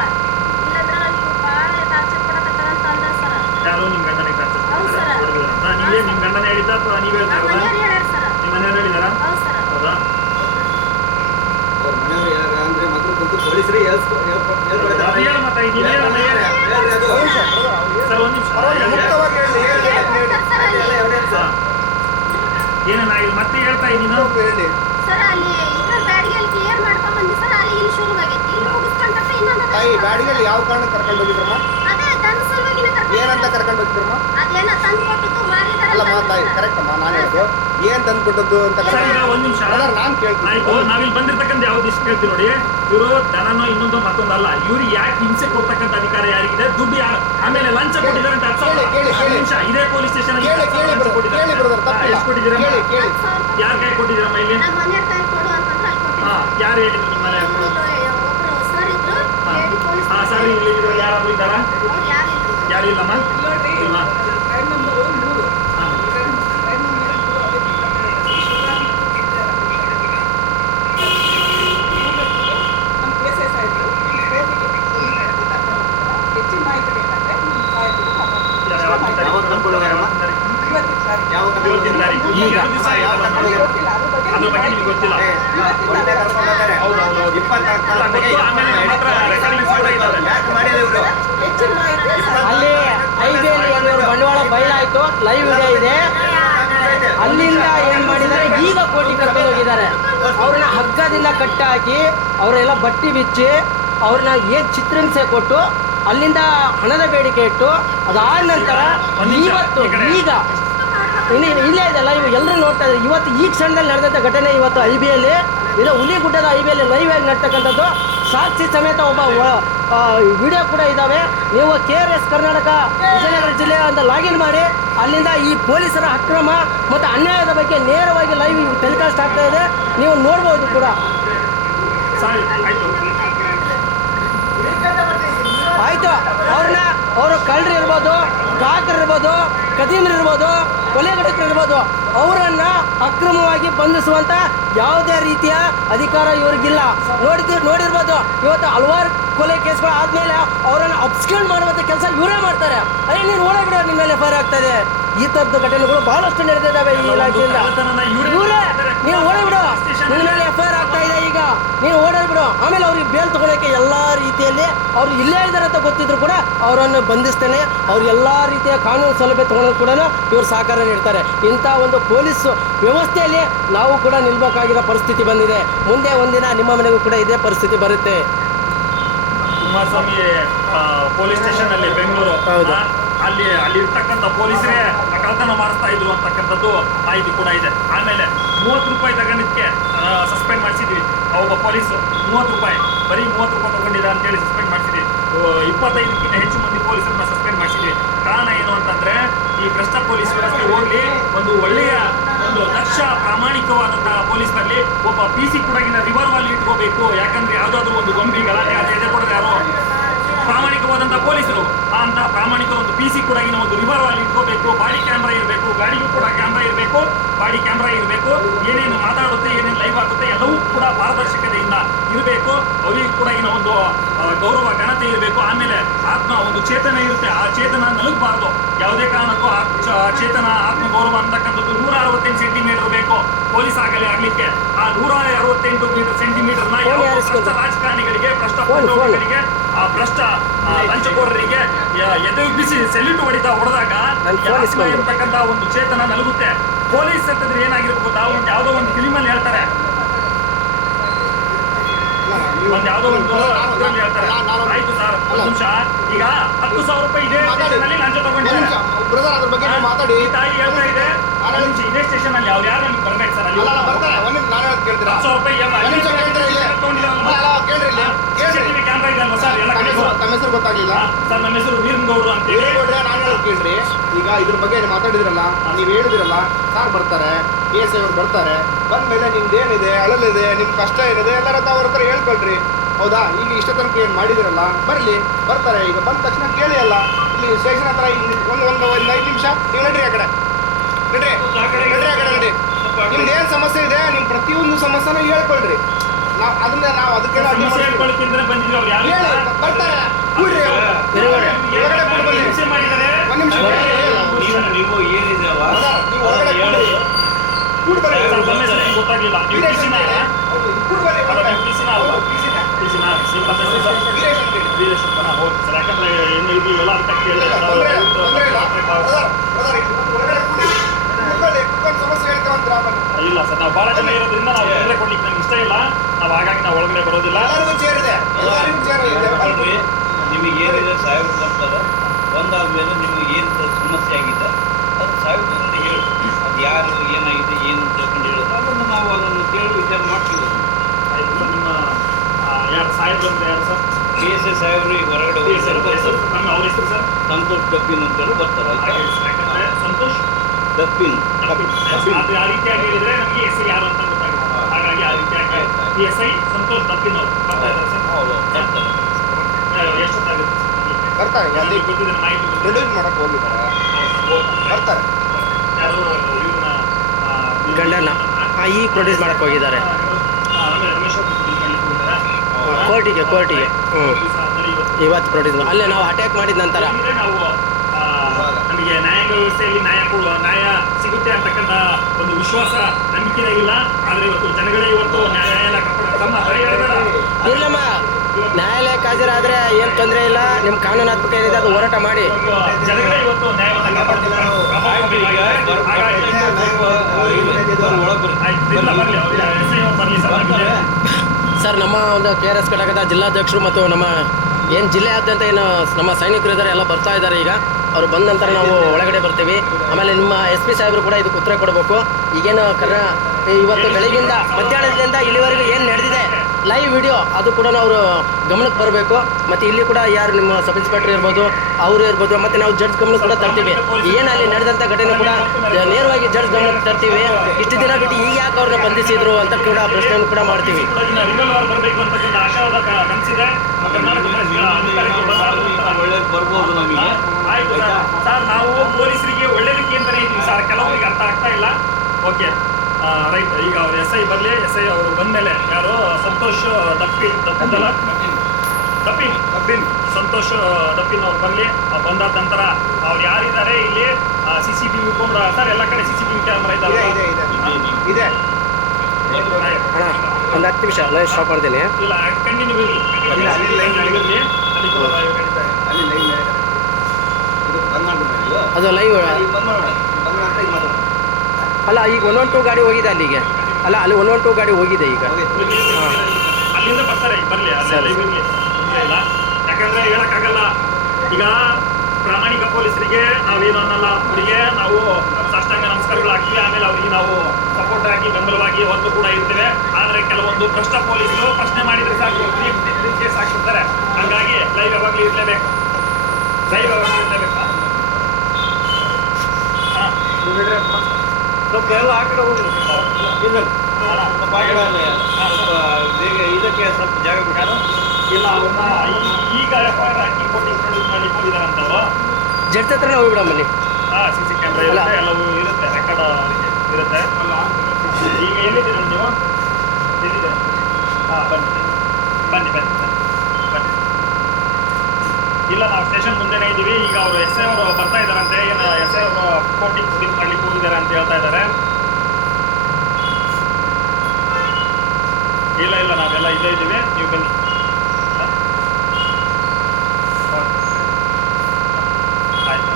ಇಲ್ಲಾಂದ್ರೆ ನನಗೆ ಭಾಳ ಟಾರ್ಚರ್ ಕೊಡಕತ್ತಾರ ಅಂತ ಅಂದ ಸರ್. ಯಾರು ನಿಮ್ ಗಂಡನಿಗೆ ಹೌದು ಸರ್. ನೀವೇ ನಿಮ್ ಗಂಡನ ಹೇಳಿದ್ದ ಅಥವಾ ನೀವೇ ನಮ್ಮ ಹೇಳ್ತಾರ? ಮನೆಯವ್ರು ಹೇಳ್ಯಾರ ಸರ್. ನಿಮ್ಮ ಮನೆಯವ್ರು ಹೇಳಿದಾರ? ಹೌದು ಸರ್. ಹೌದಾ? ಅಂದ್ರೆ ಮಕ್ಕಳು ಕುಂತು ಪೊಲೀಸರೇ ಅದು ಹೇಳಮ್ಮ ತಾಯಿ, ನೀವ್ ಹೇಳಮ್ಮ. ಸರ್ ಒಂದ್ ನಿಮಿಷ ಮುಕ್ತವಾಗಿ ಹೇಳಿ. ಏನೇನಾಗಿದೆ ಮತ್ತೆ ಹೇಳ್ತಾ ಇದ್ದೀನಿ. ಹೇಳಿ ಸರ್, ಅಲ್ಲಿ ಇದ್ರ ಬ್ಯಾಡಿಗೆಲ್ಲಿ ಕ್ಲಿಯರ್ ಮಾಡ್ಕೊಂಡ್ ಬಂದಿ ಸರ್. ಅಲ್ಲಿ ಇಲ್ಲಿ ಶುರುವಾಗೈತಿ, ಇಲ್ಲಿ ಮುಗಿಸ್ಕೊಂಡ್ರೆ ಇನ್ನೊಂದು ತಾಯಿ ಗಾಡಿಯಲ್ಲಿ ಯಾವ ಕಾರಣ ಕರ್ಕೊಂಡು ಹೋಗಿದ್ರಮ್ಮ? ಅದೇ ತಂದು ಸಲುವಾಗಿನ ಏನಂತ ಕರ್ಕೊಂಡು ಹೋಗಿದ್ರಮ್ಮ? ಅದೇನ ತಂದು ಕೊಟ್ಟಿದ್ದು ಮಾರಿದಾರೆ ಅಲ್ಲಮ್ಮ ತಾಯಿ, ಕರೆಕ್ಟ್ ಅಮ್ಮ, ನಾನು ಹೇಳೋದು ಏನ್ ತಂದು ಕೊಟ್ಟದ್ದು ಅಂತ ಸರ್, ಈಗ ಒಂದ್ ನಿಮಿಷ ನಾನು ಕೇಳ್ತೀನಿ. ಆಯ್ತು, ನಾವಿಲ್ಲಿ ಬಂದಿರ್ತಕ್ಕಂಥ ಯಾವ್ದು ಇಷ್ಟು ಕೇಳ್ತೀವಿ ನೋಡಿ. ಇವರು ದನನೋ ಇನ್ನೊಂದು ಮತ್ತೊಂದಲ್ಲ. ಇವ್ರಿಗೆ ಯಾಕೆ ಹಿಂಸೆ ಕೊಡ್ತಕ್ಕಂಥ ಅಧಿಕಾರ ಯಾರಿಗಿದೆ? ದುಡ್ಡು ಯಾರು? ಆಮೇಲೆ ಲಂಚ ಕೊಟ್ಟಿದ್ದಾರೆ ಅಂತ ನಿಮಿಷ ಇದೇ ಪೊಲೀಸ್ ಸ್ಟೇಷನ್ ಕೇಳಿ ಎಷ್ಟು ಕೊಟ್ಟಿದ್ದೀರಮ್ಮ? ಕೇಳಿ ಯಾರ ಕೈ ಕೊಟ್ಟಿದ್ದೀರಮ್ಮ ಇಲ್ಲಿ? ನಮ್ಮ ಮನೆಯವ್ರ ಕೈ ಕೊಡು ಅಂತಂದ್ರೆ ಅಲ್ಲಿ ಕೊಟ್ಟಿದ್ದು. ಯಾರು ಹೇಳಿದ್ರು ನಿಮ್ಮ ಮನೆ? ಒಬ್ರು ಸರ್ ಇದ್ರು, ಲೇಡಿ ಪೊಲೀಸ್ ಸರ್ ಇಲ್ಲಿ ಯಾರಾದ್ರೂ ಇದ್ದಾರಾ? ಅವ್ರು ಯಾರಿಲ್ಲ. ಯಾರು ಇಲ್ಲಮ್ಮ? ಇಲ್ವಾ? ಈಗ ಅದ್ರ ಬಗ್ಗೆ ನಿಮ್ಗೆ ಗೊತ್ತಿಲ್ಲ. ಆಮೇಲೆ ನಮ್ಮ ಹತ್ರ ರೆಕಾರ್ಡಿಂಗ್ಸ್ ಕೂಡ ಇದ್ದಾವೆ. ಅಲ್ಲಿ ಐಬಿಯಲ್ಲಿ ಬಂಡವಾಳ ಬಯಲಾಯ್ತು, ಲೈವ್ ಇದೆ. ಅಲ್ಲಿಂದ ಏನ್ ಮಾಡಿದ್ದಾರೆ, ಈಗ ಕೋರ್ಟಿಗೆ ಕರ್ಕೊಂಡು ಹೋಗಿದ್ದಾರೆ. ಅವ್ರನ್ನ ಹಗ್ಗದಿಂದ ಕಟ್ಟಾಕಿ ಅವರೆಲ್ಲ ಬಟ್ಟಿ ಬಿಚ್ಚಿ ಅವ್ರನ್ನ ಏನ್ ಚಿತ್ರಹಿಂಸೆ ಕೊಟ್ಟು ಅಲ್ಲಿಂದ ಹಣದ ಬೇಡಿಕೆ ಇಟ್ಟು ಅದಾದ ನಂತರ ಇವತ್ತು ಈಗ ಇಲ್ಲೇ ಇದೆಲ್ಲ ಇವು ಎಲ್ಲರೂ ನೋಡ್ತಾ ಇದ್ದಾರೆ. ಇವತ್ತು ಈ ಕ್ಷಣದಲ್ಲಿ ನಡೆದಂಥ ಘಟನೆ ಇವತ್ತು ಐಬಿಯಲ್ಲಿ ಇದು ಹುಲಿಗುಡ್ಡದ ಐಬಿಯಲ್ಲಿ ಲೈವ್ ಆಗಿ ನಡ್ತಕ್ಕಂಥದ್ದು. ಸಾಕ್ಷಿ ಸಮೇತ ಒಬ್ಬ ವಿಡಿಯೋ ಕೂಡ ಇದ್ದಾವೆ. ನೀವು KRS ಕರ್ನಾಟಕ ವಿಜಯನಗರ ಜಿಲ್ಲೆ ಅಂತ ಲಾಗಿನ್ ಮಾಡಿ ಅಲ್ಲಿಂದ ಈ ಪೊಲೀಸರ ಅಕ್ರಮ ಮತ್ತು ಅನ್ಯಾಯದ ಬಗ್ಗೆ ನೇರವಾಗಿ ಲೈವ್ ಟೆಲಿಕಾಸ್ಟ್ ಆಗ್ತಾ ಇದೆ, ನೀವು ನೋಡ್ಬೋದು ಕೂಡ. ಆಯ್ತು, ಅವರು ಕಳ್ಳರು ಇರ್ಬೋದು, ಗಾಕರು ಇರ್ಬೋದು, ಕದೀಮರು ಇರ್ಬೋದು, ಕೊಲೆಗಡಕರು ಇರ್ಬೋದು, ಅವರನ್ನ ಅಕ್ರಮವಾಗಿ ಬಂಧಿಸುವಂತ ಯಾವುದೇ ರೀತಿಯ ಅಧಿಕಾರ ಇವ್ರಿಗಿಲ್ಲ. ನೋಡಿರ್ಬೋದು, ಇವತ್ತು ಹಲವಾರು ಕೊಲೆ ಕೇಸ್ಗಳು ಆದ್ಮೇಲೆ ಅವರನ್ನ ಅಬ್ಸ್ಕ್ಯೂಟ್ ಮಾಡುವಂತ ಕೆಲಸ ಇವರೇ ಮಾಡ್ತಾರೆ. ನೀನು ಓಡೇ ಬಿಡೋ, ನಿಮ್ಮ ಮೇಲೆ ಫೈರ್ ಆಗ್ತದೆ. ಈ ತರದ ಘಟನೆಗಳು ಬಹಳಷ್ಟು ನಡೆದಿದ್ದಾವೆ ಈ ಇಲಾಖೆಯಿಂದ. ಇವರೇ ನೀವು ಓಡೇ ಬಿಡು, ನಿನ್ನ ಮೇಲೆ FIR ಆಗ್ತಾ ಇದೆ, ಈಗ ನೀನು ಓಡೇ ಬಿಡು. ಆಮೇಲೆ ಅವ್ರಿಗೆ ಬೇಲ್ ತಗೊಳಕ್ಕೆ ಎಲ್ಲಾ ರೀತಿಯಲ್ಲಿ ಅವ್ರು ಇಲ್ಲೇ ಇದ್ದಾರೆ ಅಂತ ಗೊತ್ತಿದ್ರು ಕೂಡ ಅವರನ್ನು ಬಂಧಿಸ್ತೇನೆ, ಅವ್ರು ಎಲ್ಲಾ ರೀತಿಯ ಕಾನೂನು ಸೌಲಭ್ಯ ತಗೊಳ್ಳೋದು ಕೂಡ ಇವರು ಸಹಕಾರ ನೀಡ್ತಾರೆ. ಇಂಥ ಒಂದು ಪೊಲೀಸ್ ವ್ಯವಸ್ಥೆಯಲ್ಲಿ ನಾವು ಕೂಡ ನಿಲ್ಬೇಕಾಗಿರೋ ಪರಿಸ್ಥಿತಿ ಬಂದಿದೆ. ಮುಂದೆ ಒಂದಿನ ನಿಮ್ಮ ಮನೆಗೂ ಕೂಡ ಇದೇ ಪರಿಸ್ಥಿತಿ ಬರುತ್ತೆ. ಕುಮಾರಸ್ವಾಮಿ ಪೊಲೀಸ್ ಸ್ಟೇಷನ್ ಅಲ್ಲಿ ಬೆಂಗಳೂರು, ಅಲ್ಲಿ ಇರ್ತಕ್ಕಂಥ ಪೊಲೀಸರೇ ಕಳ್ಳತನ ಮಾಡಿಸ್ತಾ ಇದ್ರು ಅಂತಕ್ಕಂಥದ್ದು ಮಾಹಿತಿ ಕೂಡ ಇದೆ. ಆಮೇಲೆ 30 ರೂಪಾಯಿ ತಗೊಂಡಿದ್ದಕ್ಕೆ ಸಸ್ಪೆಂಡ್ ಮಾಡಿಸಿದ್ವಿ. ಒಬ್ಬ ಪೊಲೀಸು 30 ರೂಪಾಯಿ, ಬರೀ 30 ರೂಪಾಯಿ ತಗೊಂಡಿದ್ದ ಅಂತೇಳಿ ಸಸ್ಪೆಂಡ್ ಮಾಡಿಸಿದ್ವಿ. 25ಕ್ಕಿಂತ ಹೆಚ್ಚು ಮಂದಿ ಪೊಲೀಸರನ್ನ ಸಸ್ಪೆಂಡ್ ಮಾಡಿಸಿದ್ವಿ. ಕಾರಣ ಏನು ಅಂತಂದ್ರೆ, ಈ ಭ್ರಷ್ಟ ಪೊಲೀಸ್ ವ್ಯವಸ್ಥೆ ಹೋಗ್ಲಿ, ಒಂದು ಒಳ್ಳೆಯ ಒಂದು ದಕ್ಷ ಪ್ರಾಮಾಣಿಕವಾದಂತಹ ಪೊಲೀಸ್ನಲ್ಲಿ ಒಬ್ಬ PC ಕೂಡಗಿನ ರಿವರ್ವಲ್ಲಿ ಇಟ್ಕೋಬೇಕು. ಯಾಕಂದ್ರೆ ಯಾವುದಾದ್ರೂ ಒಂದು ಗೊಂಬಿ ಗಲಾಟೆ ಅದು ಎದೆ ಕೊಡೋದು ಯಾರು? ಪ್ರಾಮಾಣಿಕವಾದಂತಹ ಪೊಲೀಸರು. ಅಂತ ಪ್ರಾಮಾಣಿಕ ಒಂದು PC ಕೂಡಗಿನ ಒಂದು ರಿವರ್ವಲ್ಲಿ ಇಟ್ಕೋಬೇಕು. ಬಾಡಿ ಕ್ಯಾಮ್ರಾ ಇರಬೇಕು, ಗಾಡಿಗೂ ಕೂಡ ಕ್ಯಾಮ್ರಾ ಇರಬೇಕು, ಬಾಡಿ ಕ್ಯಾಮ್ರಾ ಇರಬೇಕು. ಏನೇನು ಮಾತಾಡುತ್ತೆ, ಏನೇನು ಲೈವ್ ಆಗುತ್ತೆ ಎಲ್ಲವೂ ಕೂಡ ಪಾರದರ್ಶಕತೆಯಿಂದ ಇರಬೇಕು. ಅವರಿಗೂ ಕೂಡ ಒಂದು ಗೌರವ ಘನತೆ ಇರಬೇಕು. ಆಮೇಲೆ ಒಂದು ಚೇತನ ಇರುತ್ತೆ, ಆ ಚೇತನ ನಲುಗಬಾರ್ದು. ಯಾವುದೇ ಕಾರಣಕ್ಕೂ ಚೇತನ ಆತ್ಮಗೌರವ ಅಂತಕ್ಕಂಥದ್ದು 168 ಸೆಂಟಿಮೀಟರ್ ಬೇಕು ಪೊಲೀಸ್ ಆಗ್ಲಿಕ್ಕೆ. ಆ 168 ಸೆಂಟಿಮೀಟರ್ನ ಭ್ರಷ್ಟ ರಾಜಕಾರಣಿಗಳಿಗೆ, ಭ್ರಷ್ಟ ಪೊಲೀಸರಿಗೆ, ಆ ಭ್ರಷ್ಟ ಲಂಚಕೋರರಿಗೆ ಎದುರಿಸಿ ಸೆಲ್ಯೂಟ್ ಹೊಡೆದಾಗ ಇರ್ತಕ್ಕಂಥ ಒಂದು ಚೇತನ ನಲುಗುತ್ತೆ. ಪೊಲೀಸ್ ಅಂತಂದ್ರೆ ಏನಾಗಿರ್ಬೋದು, ಯಾವುದೋ ಒಂದು ಫಿಲಿಮಲ್ಲಿ ಹೇಳ್ತಾರೆ, ಯಾವುದೋ ಒಂದು ಹೇಳ್ತಾರೆ. ಆಯ್ತು ಸರ್, ಒಂದು ನಿಮಿಷ. ಈಗ 10,000 ರೂಪಾಯಿ ಇದೆ ಸ್ಟೇಷನಲ್ಲಿ ಲಂಚ ತಗೊಂಡಿದ್ದಾರೆ. ಅದ್ರ ಬಗ್ಗೆ ಮಾತಾಡಿ. ತಾಯಿ ಹೇಳ್ತಾ ಇದೆ, ಇದೇ ಸ್ಟೇಷನ್ ಅಲ್ಲಿ ಅವ್ರು ಯಾರು ನಿಮ್ಗೆ ಬರ್ಬೇಕು ಸರ್? ಅಲ್ಲಿ ಬರ್ತಾರೆ. ಒಂದು ನಿಮಿಷ, ನಾನು ಕೇಳ್ತೀರಾ? 10,000 ರೂಪಾಯಿ CCTV ಕ್ಯಾಮ್ರಾ ಇದೆ ಅಲ್ವಾ ಸರ್? ಎಲ್ಲ ಕಡೆ ತಮ್ಮ ಹೆಸರು ಗೊತ್ತಾಗ್ಲಿಲ್ಲ ಸರ್. ನಮ್ಮ ಹೆಸರು ವೀರನ್ಗೌಡ್ರು ಅಂತೇಳಿ. ನಾನು ಹೇಳೋದು ಕೇಳ್ರಿ. ಈಗ ಇದ್ರ ಬಗ್ಗೆ ಮಾತಾಡಿದಿರಲ್ಲ, ನೀವು ಹೇಳಿದಿರಲ್ಲ, ಸಾರ್ ಬರ್ತಾರೆ, PSI ಅವ್ರು ಬರ್ತಾರೆ. ಬಂದ್ಮೇಲೆ ನಿಮ್ದು ಏನಿದೆ, ಅಳಲಿದೆ, ನಿಮ್ ಕಷ್ಟ ಏನಿದೆ ಎಲ್ಲರ ಅವ್ರ ಹತ್ರ ಹೇಳ್ಕೊಳ್ರಿ. ಹೌದಾ? ಈಗ ಇಷ್ಟ ತನಕ ಏನು ಮಾಡಿದಿರಲ್ಲ, ಬರ್ತಾರೆ. ಈಗ ಬಂದ ತಕ್ಷಣ ಕೇಳಿ ಅಲ್ಲ, ಇಲ್ಲಿ ಸ್ಟೇಷನ್ ಹತ್ರ ಒಂದು 5 ನಿಮಿಷ ನೀವು ನಡ್ರಿ, ಆ ಕಡೆ ನಡ್ರಿ. ನಿಮ್ದು ಏನು ಸಮಸ್ಯೆ ಇದೆ, ನಿಮ್ ಪ್ರತಿಯೊಂದು ಸಮಸ್ಯೆನ ಹೇಳ್ಕೊಳ್ರಿ. ನಾವು ಅದಕ್ಕೆ ಬರ್ತಾರೆ. ಕೂಡ್ರಿ, ಒಳಗಡೆ ಕೂಡ್ ಬನ್ನಿ. ಒಂದು ನಿಮಿಷ ನೀವು ಏನಿದೆ ನೀವು ಒಳಗಡೆ ಕೂಡ್ ಬರ್ರಿ. ಗೊತ್ತಾಗ್ಲಿಲ್ಲ. ಯಾಕಂದ್ರೆ ಇವೆಲ್ಲ ಅಂತ ಸಮಸ್ಯೆ ಹೇಳ್ಕೊಂಡ್ರ ಇಲ್ಲ ಸರ್, ನಾವು ಬಹಳ ಜನ ಇರೋದ್ರಿಂದ ನಾವು ತೊಂದರೆ ಕೊಡ್ಲಿಕ್ಕೆ ನಮ್ಗೆ ಇಷ್ಟ ಇಲ್ಲ. ನಾವು ಹಾಗಾಗಿ ನಾವು ಒಳಗಡೆ ಬರೋದಿಲ್ಲ. ನಿಮಗೆ ಏನಿದೆ ಸಾಹೇಬ್ ಬರ್ತಾರೆ. ಬಂದಾದ್ಮೇಲೆ ನಿಮಗೆ ಏನು ಸಮಸ್ಯೆ ಆಗಿದೆ ಅದು ಸಾಹೇಬ್ ಬಂದು ಹೇಳಿ, ಅದು ಯಾರು ಏನಾಗಿದೆ ಏನು ತಿಳ್ಕೊಂಡು ಹೇಳೋದು, ಅದನ್ನು ನಾವು ಅದನ್ನು ಕೇಳಿ ವಿಚಾರ ಮಾಡ್ತೀವಿ. ಆಯ್ತು ಸರ್. ನಿಮ್ಮ ಯಾರು ಸಾಹೇಬ್ರು ಅಂತ ಯಾರು ಸರ್? PSI ಸಾಹೇಬ್ರು ಈಗ ಹೊರಗಡೆ ಹೋಗಿದ್ದಾರೆ. ನಮ್ಮ ಅವ್ರ ಹೆಸರು ಸರ್ ಸಂತೋಷ್ ಡಪ್ಪಿನ್ ಅಂತೇಳಿ ಬರ್ತಾರೆ. ಯಾಕಂದ್ರೆ ಸಂತೋಷ್ ಡಪ್ಪಿನ್ ಅದು ಆ ರೀತಿಯಾಗಿ ಹೇಳಿದ್ರೆ ನಮಗೆ ಹೆಸರು ಯಾರು ಅಂತ ಗೊತ್ತಾಗುತ್ತೆ. ಹಾಗಾಗಿ ಆ ರೀತಿಯಾಗಿ PSI ಸಂತೋಷ್ ಡಪ್ಪಿನ್ ಅವರು ಬರ್ತಾ ಇದ್ದಾರೆ ಸರ್. ಎಷ್ಟೊತ್ತಾಗುತ್ತೆ ಬರ್ತಾರೆ. ಗೊತ್ತಿದೆ, ಮಾಹಿತಿ ಪ್ರೊಡ್ಯೂಸ್ ಮಾಡಕ್ ಹೋಗಿದ್ದಾರೆ, ಬರ್ತಾರೆ. ಯಾರು ಇವ್ರನ್ನ ಗಂಡನ ಈಗ ಪ್ರೊಡ್ಯೂಸ್ ಮಾಡಕ್ ಹೋಗಿದ್ದಾರೆ ರಮೇಶ್ ಅವರು ಕೋರ್ಟಿಗೆ. ಇವತ್ತು ಪ್ರೊಡ್ಯೂಸ್ ಅಲ್ಲೇ ನಾವು ಅಟ್ಯಾಕ್ ಮಾಡಿದ ನಂತರ ನಾವು ನಮಗೆ ನಮಗೆ ನ್ಯಾಯಾಂಗ ವ್ಯವಸ್ಥೆಯಲ್ಲಿ ನ್ಯಾಯ ಸಿಗುತ್ತೆ ಅಂತಕ್ಕಂಥ ಒಂದು ವಿಶ್ವಾಸ ನಂಬಿಕೆ ಇಲ್ಲ. ಆದ್ರೆ ಇವತ್ತು ಜನಗಳೇ ಇವತ್ತು ನ್ಯಾಯಾಲಯ ತಮ್ಮ ಕೈ ಎಳಬೇಡ. ಇಲ್ಲಮ್ಮ, ನ್ಯಾಯಾಲಯಕ್ಕೆ ಹಾಜರಾದ್ರೆ ಏನ್ ತೊಂದರೆ ಇಲ್ಲ. ನಿಮ್ ಕಾನೂನಾತ್ಮಕ ಏನಿದೆ ಅದು ಹೋರಾಟ ಮಾಡಿ. ಜನಗಳೇ ಇವತ್ತು ನ್ಯಾಯವನ್ನು ಕಾಪಾಡ್ತಾರೆ. ಸರ್, ನಮ್ಮ ಒಂದು KRS ಘಟಕದ ಜಿಲ್ಲಾಧ್ಯಕ್ಷರು ಮತ್ತು ನಮ್ಮ ಏನು ಜಿಲ್ಲೆಯಾದ್ಯಂತ ಏನು ನಮ್ಮ ಸೈನಿಕರು ಇದ್ದಾರೆ ಎಲ್ಲ ಬರ್ತಾ ಇದ್ದಾರೆ. ಈಗ ಅವ್ರು ಬಂದ ನಂತರ ನಾವು ಒಳಗಡೆ ಬರ್ತೀವಿ. ಆಮೇಲೆ ನಿಮ್ಮ SP ಸಾಹೇಬರು ಕೂಡ ಇದಕ್ಕೆ ಉತ್ತರ ಕೊಡಬೇಕು. ಈಗೇನು ಇವತ್ತು ಬೆಳಗಿಂದ ಮಧ್ಯಾಹ್ನದಿಂದ ಇಲ್ಲಿವರೆಗೂ ಏನು ನಡೆದಿದೆ ಲೈವ್ ವಿಡಿಯೋ ಅದು ಕೂಡ ಅವರು ಗಮನಕ್ಕೆ ಬರಬೇಕು. ಮತ್ತು ಇಲ್ಲಿ ಕೂಡ ಯಾರು ನಿಮ್ಮ ಸಬ್ ಇನ್ಸ್ಪೆಕ್ಟರ್ ಇರ್ಬೋದು, ಅವರು ಇರ್ಬೋದು, ಮತ್ತು ನಾವು ಜಡ್ಜ್ ಗಮನಕ್ಕೆ ಕೂಡ ತರ್ತೀವಿ. ಏನು ಅಲ್ಲಿ ನಡೆದಂಥ ಘಟನೆ ಕೂಡ ನೇರವಾಗಿ ಜಡ್ಜ್ ಗಮನಕ್ಕೆ ತರ್ತೀವಿ. ಇಷ್ಟು ದಿನ ಬಿಟ್ಟು ಈಗ ಯಾಕೆ ಅವ್ರನ್ನ ಬಂಧಿಸಿದ್ರು ಅಂತ ಕೂಡ ಪ್ರಶ್ನೆಯನ್ನು ಕೂಡ ಮಾಡ್ತೀವಿ. ಒಳ್ಳೇದು ಬರ್ಬೋದು ನಮಗೆ. ಆಯ್ತು ಸರ್, ನಾವು ಪೊಲೀಸರಿಗೆ ಒಳ್ಳೇದಕ್ಕೆ ಅಂತಾನೆ ಇದ್ದೀವಿ ಸರ್. ಕೆಲವರಿಗೆ ಅರ್ಥ ಆಗ್ತಾ ಇಲ್ಲ. Okay, right. ಈಗ ಅವ್ರು SI ಬರಲಿ. SI ಅವರು ಬಂದ್ಮೇಲೆ ಯಾರು ಸಂತೋಷ್ ದಪ್ಪಿನ್ ಸಂತೋಷ್ ದಪ್ಪಿನ್ ಅವ್ರು ಬರಲಿ. ಬಂದಾದ ನಂತರ ಅವ್ರು ಯಾರಿದ್ದಾರೆ ಇಲ್ಲಿ CCTV ಕೂಡ ಸರ್, ಎಲ್ಲ ಕಡೆ CCTV ಕ್ಯಾಮ್ರಾ ಇದ್ದಾವೆ. ಇದೆ. ಅಣ್ಣ, ಒಂದು 10 ನಿಮಿಷ ಲೈವ್ ಸ್ಟಾಪ್ ಮಾಡ್ತೀನಿ. ಇಲ್ಲ, ಕಂಟಿನ್ಯೂ ಇರಲಿ. ಅದು ಲೈವ್ ಅಲ್ಲ, ಈಗ 112 ಗಾಡಿ ಹೋಗಿದೆ ಅಲ್ಲಿಗೆ. ಅಲ್ಲ, ಅಲ್ಲಿ 112 ಗಾಡಿ ಹೋಗಿದೆ ಈಗ. ಅಲ್ಲಿಂದ ಬರ್ತಾರೆ, ಬರಲಿ. ಇಲ್ಲ, ಯಾಕಂದ್ರೆ ಹೇಳಕ್ಕಾಗಲ್ಲ. ಈಗ ಪ್ರಾಮಾಣಿಕ ಪೊಲೀಸರಿಗೆ ನಾವೇನು ಅನ್ನಲ್ಲ. ಅವರಿಗೆ ನಾವು ಸಾಷ್ಟಾಂಗ ನಮಸ್ಕಾರಗಳು ಹಾಕ್ತೀವಿ. ಆಮೇಲೆ ಅವರಿಗೆ ನಾವು ಸಪೋರ್ಟ್ ಆಗಿ ಬೆಂಬಲವಾಗಿ ಒಂದು ಕೂಡ ಇರ್ತೇವೆ. ಆದರೆ ಕೆಲವೊಂದು ಭ್ರಷ್ಟ ಪೊಲೀಸರು ಪ್ರಶ್ನೆ ಮಾಡಿದ್ರೆ ಸಾಕು ಕೇಸ್ ಹಾಕ್ಬಿಡ್ತಾರೆ. ಹಾಗಾಗಿ ಲೈವ್ ಯಾವಾಗಲೂ ಇರಲೇಬೇಕು. ಸ್ವಲ್ಪ ಎಲ್ಲ ಆ ಕಡೆ ಹೋಗ್ರಿ. ಸ್ವಲ್ಪ ಆ ಕಡೆ ಅಲ್ಲ, ಸ್ವಲ್ಪ ಬೇಗ ಇದಕ್ಕೆ ಸ್ವಲ್ಪ ಜಾಗ ಬಿಟ್ಟು. ಇಲ್ಲ, ಅವ್ರನ್ನ ಈಗ FIR ಹಾಕಿ ಪ್ರೊಡ್ಯೂಸ್ ಮಾಡಿ ಹೋಗಿದ್ದಾರೆ ಅಂತವ್ರು. ಜಡ್ಜ್ ಹತ್ರನೇ ಹೋಗ್ಬಿಡಮ್ಮಲ್ಲಿ. CC ಕ್ಯಾಮ್ರಾ ಇರುತ್ತೆ, ಎಲ್ಲವೂ ಇರುತ್ತೆ, ರೆಕಾರ್ಡ್ ಇರುತ್ತೆ. ಈಗ ಎಲ್ಲಿದ್ದೀರ ನೀವು? ಎಲ್ಲಿದ್ದೀರ? ಬನ್ನಿ. ಇಲ್ಲ, ನಾವು ಸ್ಟೇಷನ್ ಮುಂದೆನೇ ಇದ್ದೀವಿ. ಈಗ ಅವರು SI ಅವರು ಬರ್ತಾ ಇದ್ದಾರಂತೆ. ಏನು SI ಅವರು ಕೋರ್ಟಿಗೆ ಪ್ರೊಡ್ಯೂಸ್ ಮಾಡ್ಲಿಕ್ಕೆ ಹೋಗಿದ್ದಾರೆ ಅಂತ ಹೇಳ್ತಾ ಇದ್ದಾರೆ. ಇಲ್ಲ, ನಾವೆಲ್ಲ ಇಲ್ಲೇ ಇದ್ದೀವಿ, ನೀವು ಬನ್ನಿ. ಆಯ್ತು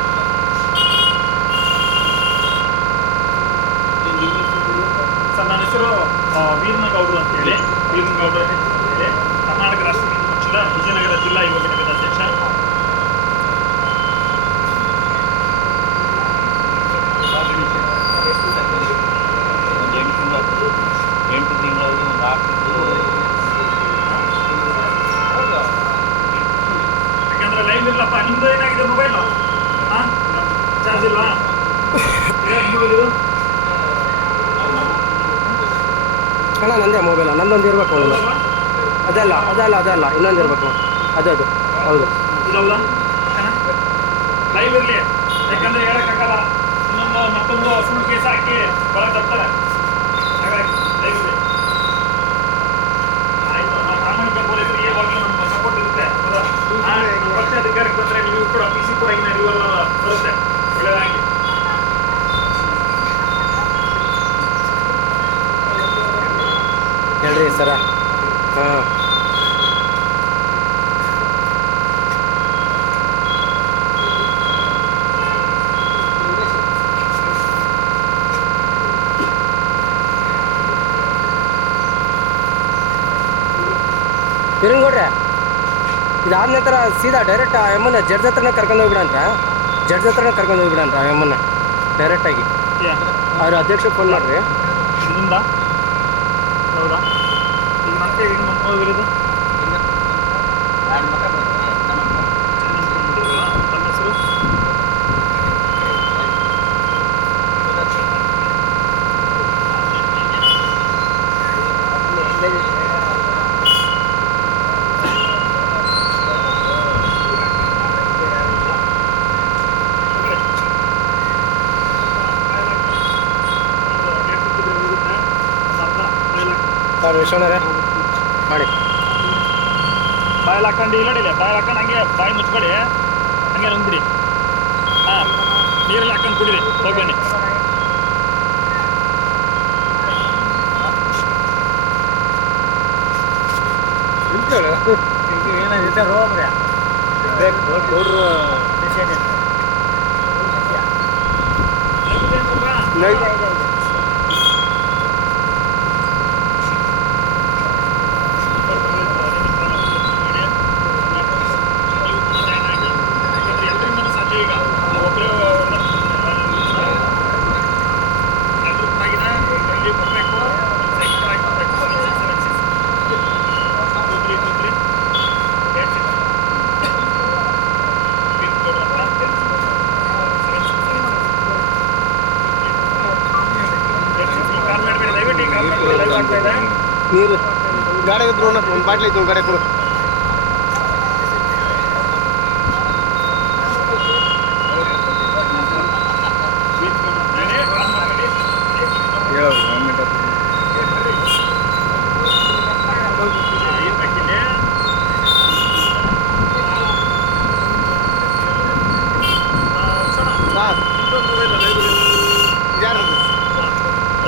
ಸರ್, ನನ್ನ ಹೆಸರು ವೀರನಗೌಡರು ಅಂತೇಳಿ. ವೀರನಗೌಡರು ಅಂತೇಳಿ ಕರ್ನಾಟಕ ರಾಷ್ಟ್ರ ವಿರೋಧಿ ಪಕ್ಷದ ವಿಜಯನಗರ ಜಿಲ್ಲಾ ಯುವ ಘಟಕದ ಅಧ್ಯಕ್ಷ. ಎಂಟು ತಿಂಗಳಲ್ಲಿ ಒಂದು 6 ಯಾಕಂದ್ರೆ ಲೈವ್ ಇಲ್ಲಪ್ಪ. ನಿಮ್ದು ಏನಾಗಿದೆ ಮೊಬೈಲು? ಚಾರ್ಜ್ ಇಲ್ವಾ? ಅಣ್ಣ, ನಂದೇ ಮೊಬೈಲ್. ನಂದೊಂದು ಇರ್ಬೇಕು. ಅದಲ್ಲ ಇನ್ನೊಂದು ಇರ್ಬೇಕು. ಅದು ಹೌದು. ಇದಲ್ಲ ಲೈವ್ ಇರಲಿ. ಯಾಕಂದ್ರೆ ಹೇಳಕ್ಕಾಗಲ್ಲ, ಮತ್ತೊಂದು ಸುಳ್ಳು ಕೇಸ್ ಹಾಕಿ ಹೊರಗೆ ತರ್ತಾರೆ. ಹಾಗಾಗಿ ಲೈವ್ ಇರಲಿ. ಆಯ್ತು, ನಾವು ಪ್ರಾಮಾಣಿಕ ಪೊಲೀಸರಿಗೆ ಯಾವಾಗಲೂ ನಮ್ಮ ಸಪೋರ್ಟ್ ಇರುತ್ತೆ. ನಮ್ಮ ಪಕ್ಷ ಅಧಿಕಾರಕ್ಕೆ ಬಂದರೆ ನೀವು ಕೂಡ PC ಕೂಡ ಇನ್ನು ರಿವಲ್ ಬರುತ್ತೆ. ಒಳ್ಳೆಯದಾಗಿ ಹೇಳ್ರಿ ಸರ. ಹಾಂ, ಹಿರಂಗೋಡ್ರೆ, ಇದಾದ ನಂತರ ಸೀದಾ ಡೈರೆಕ್ಟ್ ಆ ಎಮ್ಮನ್ನ ಜಡ್ಜ್ ಹತ್ರನೇ ಕರ್ಕೊಂಡು ಹೋಗ್ಬಿಡಂದ್ರ ಎಮ್ಮನ್ನ ಡೈರೆಕ್ಟಾಗಿ. ಅವ್ರ ಅಧ್ಯಕ್ಷ ಫೋನ್ ಮಾಡ್ರಿ. ಇದರಿಂದ ಹೌದಾ? ಈಗ ಮತ್ತೆ ಹೆಂಗೆ ಬಂದು ತಮ್ಮ ಹೆಸರು? ಸರ್ ವಿಶ್ವನರೇ ಮಾಡಿ. ಬಾಯಲ್ಲಿ ಹಾಕೊಂಡು ಇಲ್ಲ ಬಾಯಲ್ಲಿ ಹಾಕೊಂಡು ಹಂಗೆ ಬಾಯಿ ಮುಚ್ಕೊಳ್ಳಿ, ಹಂಗೆ ನುಂಗ್ಬಿಡಿ. ಹಾಂ, ನೀರಲ್ಲಿ ಹಾಕೊಂಡು ಕುಡಿರಿ, ಹೋಗಿ ಬನ್ನಿ. ನೀರು ಗಾಡಿ ಇದ್ರು ಒಂದು ಬಾಟ್ಲಿ ಇತ್ತು, ಗಾಡಿ ಕೊಡು.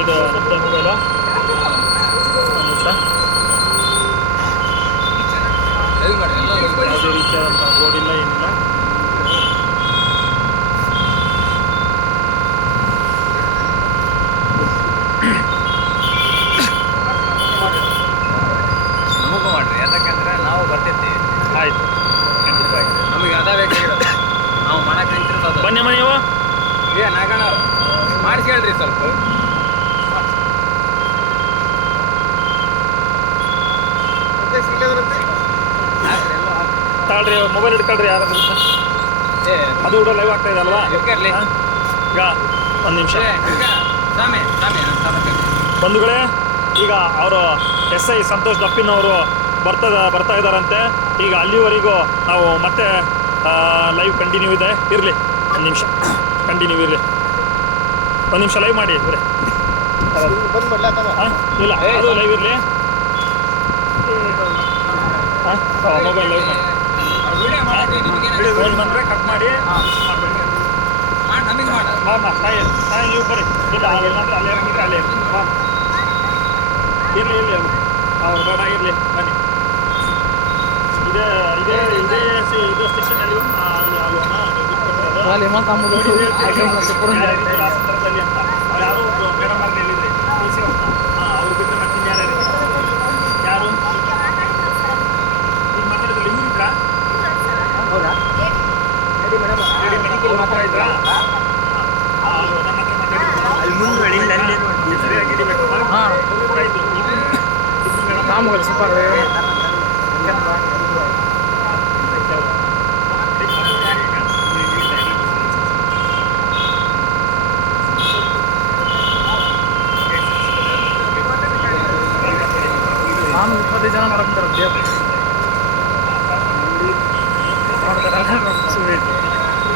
ಇದು ನಮ್ಮದೇ ಮೊಬೈಲು. ಯಾವುದೇ ರೀತಿಯಾದಂಥ ಬೋರ್ಡ್ ಇಲ್ಲ, ಏನಿಲ್ಲ. ನಮಗೂ ಮಾಡ್ರಿ, ಯಾಕಂದ್ರೆ ನಾವು ಬರ್ತಿರ್ತೀವಿ. ಆಯ್ತು, ಖಂಡಿತವಾಗಿ ನಮಗೆ ಅದ ಬೇಕಾಗಿರೋದು, ನಾವು ಮಾಡಕ್ಕೆ ನಿಂತಿರೋದು. ಬನ್ನಿ ಅಮ್ಮ ನೀವು. ನಾಗಣ್ಣ ಮಾಡಿಸ್ಕೊಳ್ರಿ ಸ್ವಲ್ಪ. ತಾಳ್ರಿ, ಮೊಬೈಲ್ ಹಿಡ್ಕೊಳ್ರಿ ಯಾರಾದ್ರೂ. ಅದು ಕೂಡ ಲೈವ್ ಆಗ್ತಾ ಇದೆ ಅಲ್ವಾ? ಈಗ ಒಂದು ನಿಮಿಷ ಬಂಧುಗಳೇ, ಈಗ ಅವರು SI ಸಂತೋಷ್ ದಪ್ಪಿನ್ ಅವರು ಬರ್ತಾ ಇದ್ದಾರಂತೆ. ಈಗ ಅಲ್ಲಿವರೆಗೂ ನಾವು ಮತ್ತೆ ಲೈವ್ ಕಂಟಿನ್ಯೂ ಇದೆ, ಇರಲಿ ಒಂದು ನಿಮಿಷ ಕಂಟಿನ್ಯೂ ಇರಲಿ. ಒಂದು ನಿಮಿಷ ಲೈವ್ ಮಾಡಿ ಇವರೇ. ಇಲ್ಲ, ಅದು ಲೈವ್ ಇರಲಿ. ಮೊಬೈಲ್ ಲೈವ್ ಮಾಡಿ, ಫೋನ್ ಬಂದರೆ ಕಟ್ ಮಾಡಿ ಸಾಯಿ ನೀವು ಬರ್ರಿ. ಇಲ್ಲ ಇಲ್ಲಾಂದ್ರೆ ಅಲ್ಲೇ ಇರ್ಬಿಟ್ರೆ ಅಲ್ಲೇ ಇರಲಿ ಅವ್ರು ಬೇಡ ಇರಲಿ, ಬನ್ನಿ. ಇದೇ ಇದು ಸ್ಟೇಷನಲ್ಲಿ ಅಲ್ಲಿ ಅಲ್ವನ ಸಂದರ್ಭದಲ್ಲಿ ಅಂತ ಯಾರೋ ಒಬ್ರು ಮೇಡಮ್ ಅವ್ರು ಹೇಳಿದ್ರಿ, ಅವ್ರು ಬಿಟ್ಟರೆ ಮತ್ತೆ ಯಾರು ಯಾರು ಈಗ ಮಾತಾಡಿದ್ರೆ ಇವ್ರು ಇದ್ರಾ? ಹೌದಾ? ಮೇಡಮ್ ಇದ್ರಾ? ನನ್ನ ಹತ್ರ ಮಾತಾಡಿದ್ರು, ಸರಿಯಾಗಿ ಹಿಡಿಬೇಕು. ಅವರು ಕೂಡ ಇದ್ರು, ಮೇಡಮ್ ನಾನು 20 ಜನ ನೋಡ್ತಾರೆ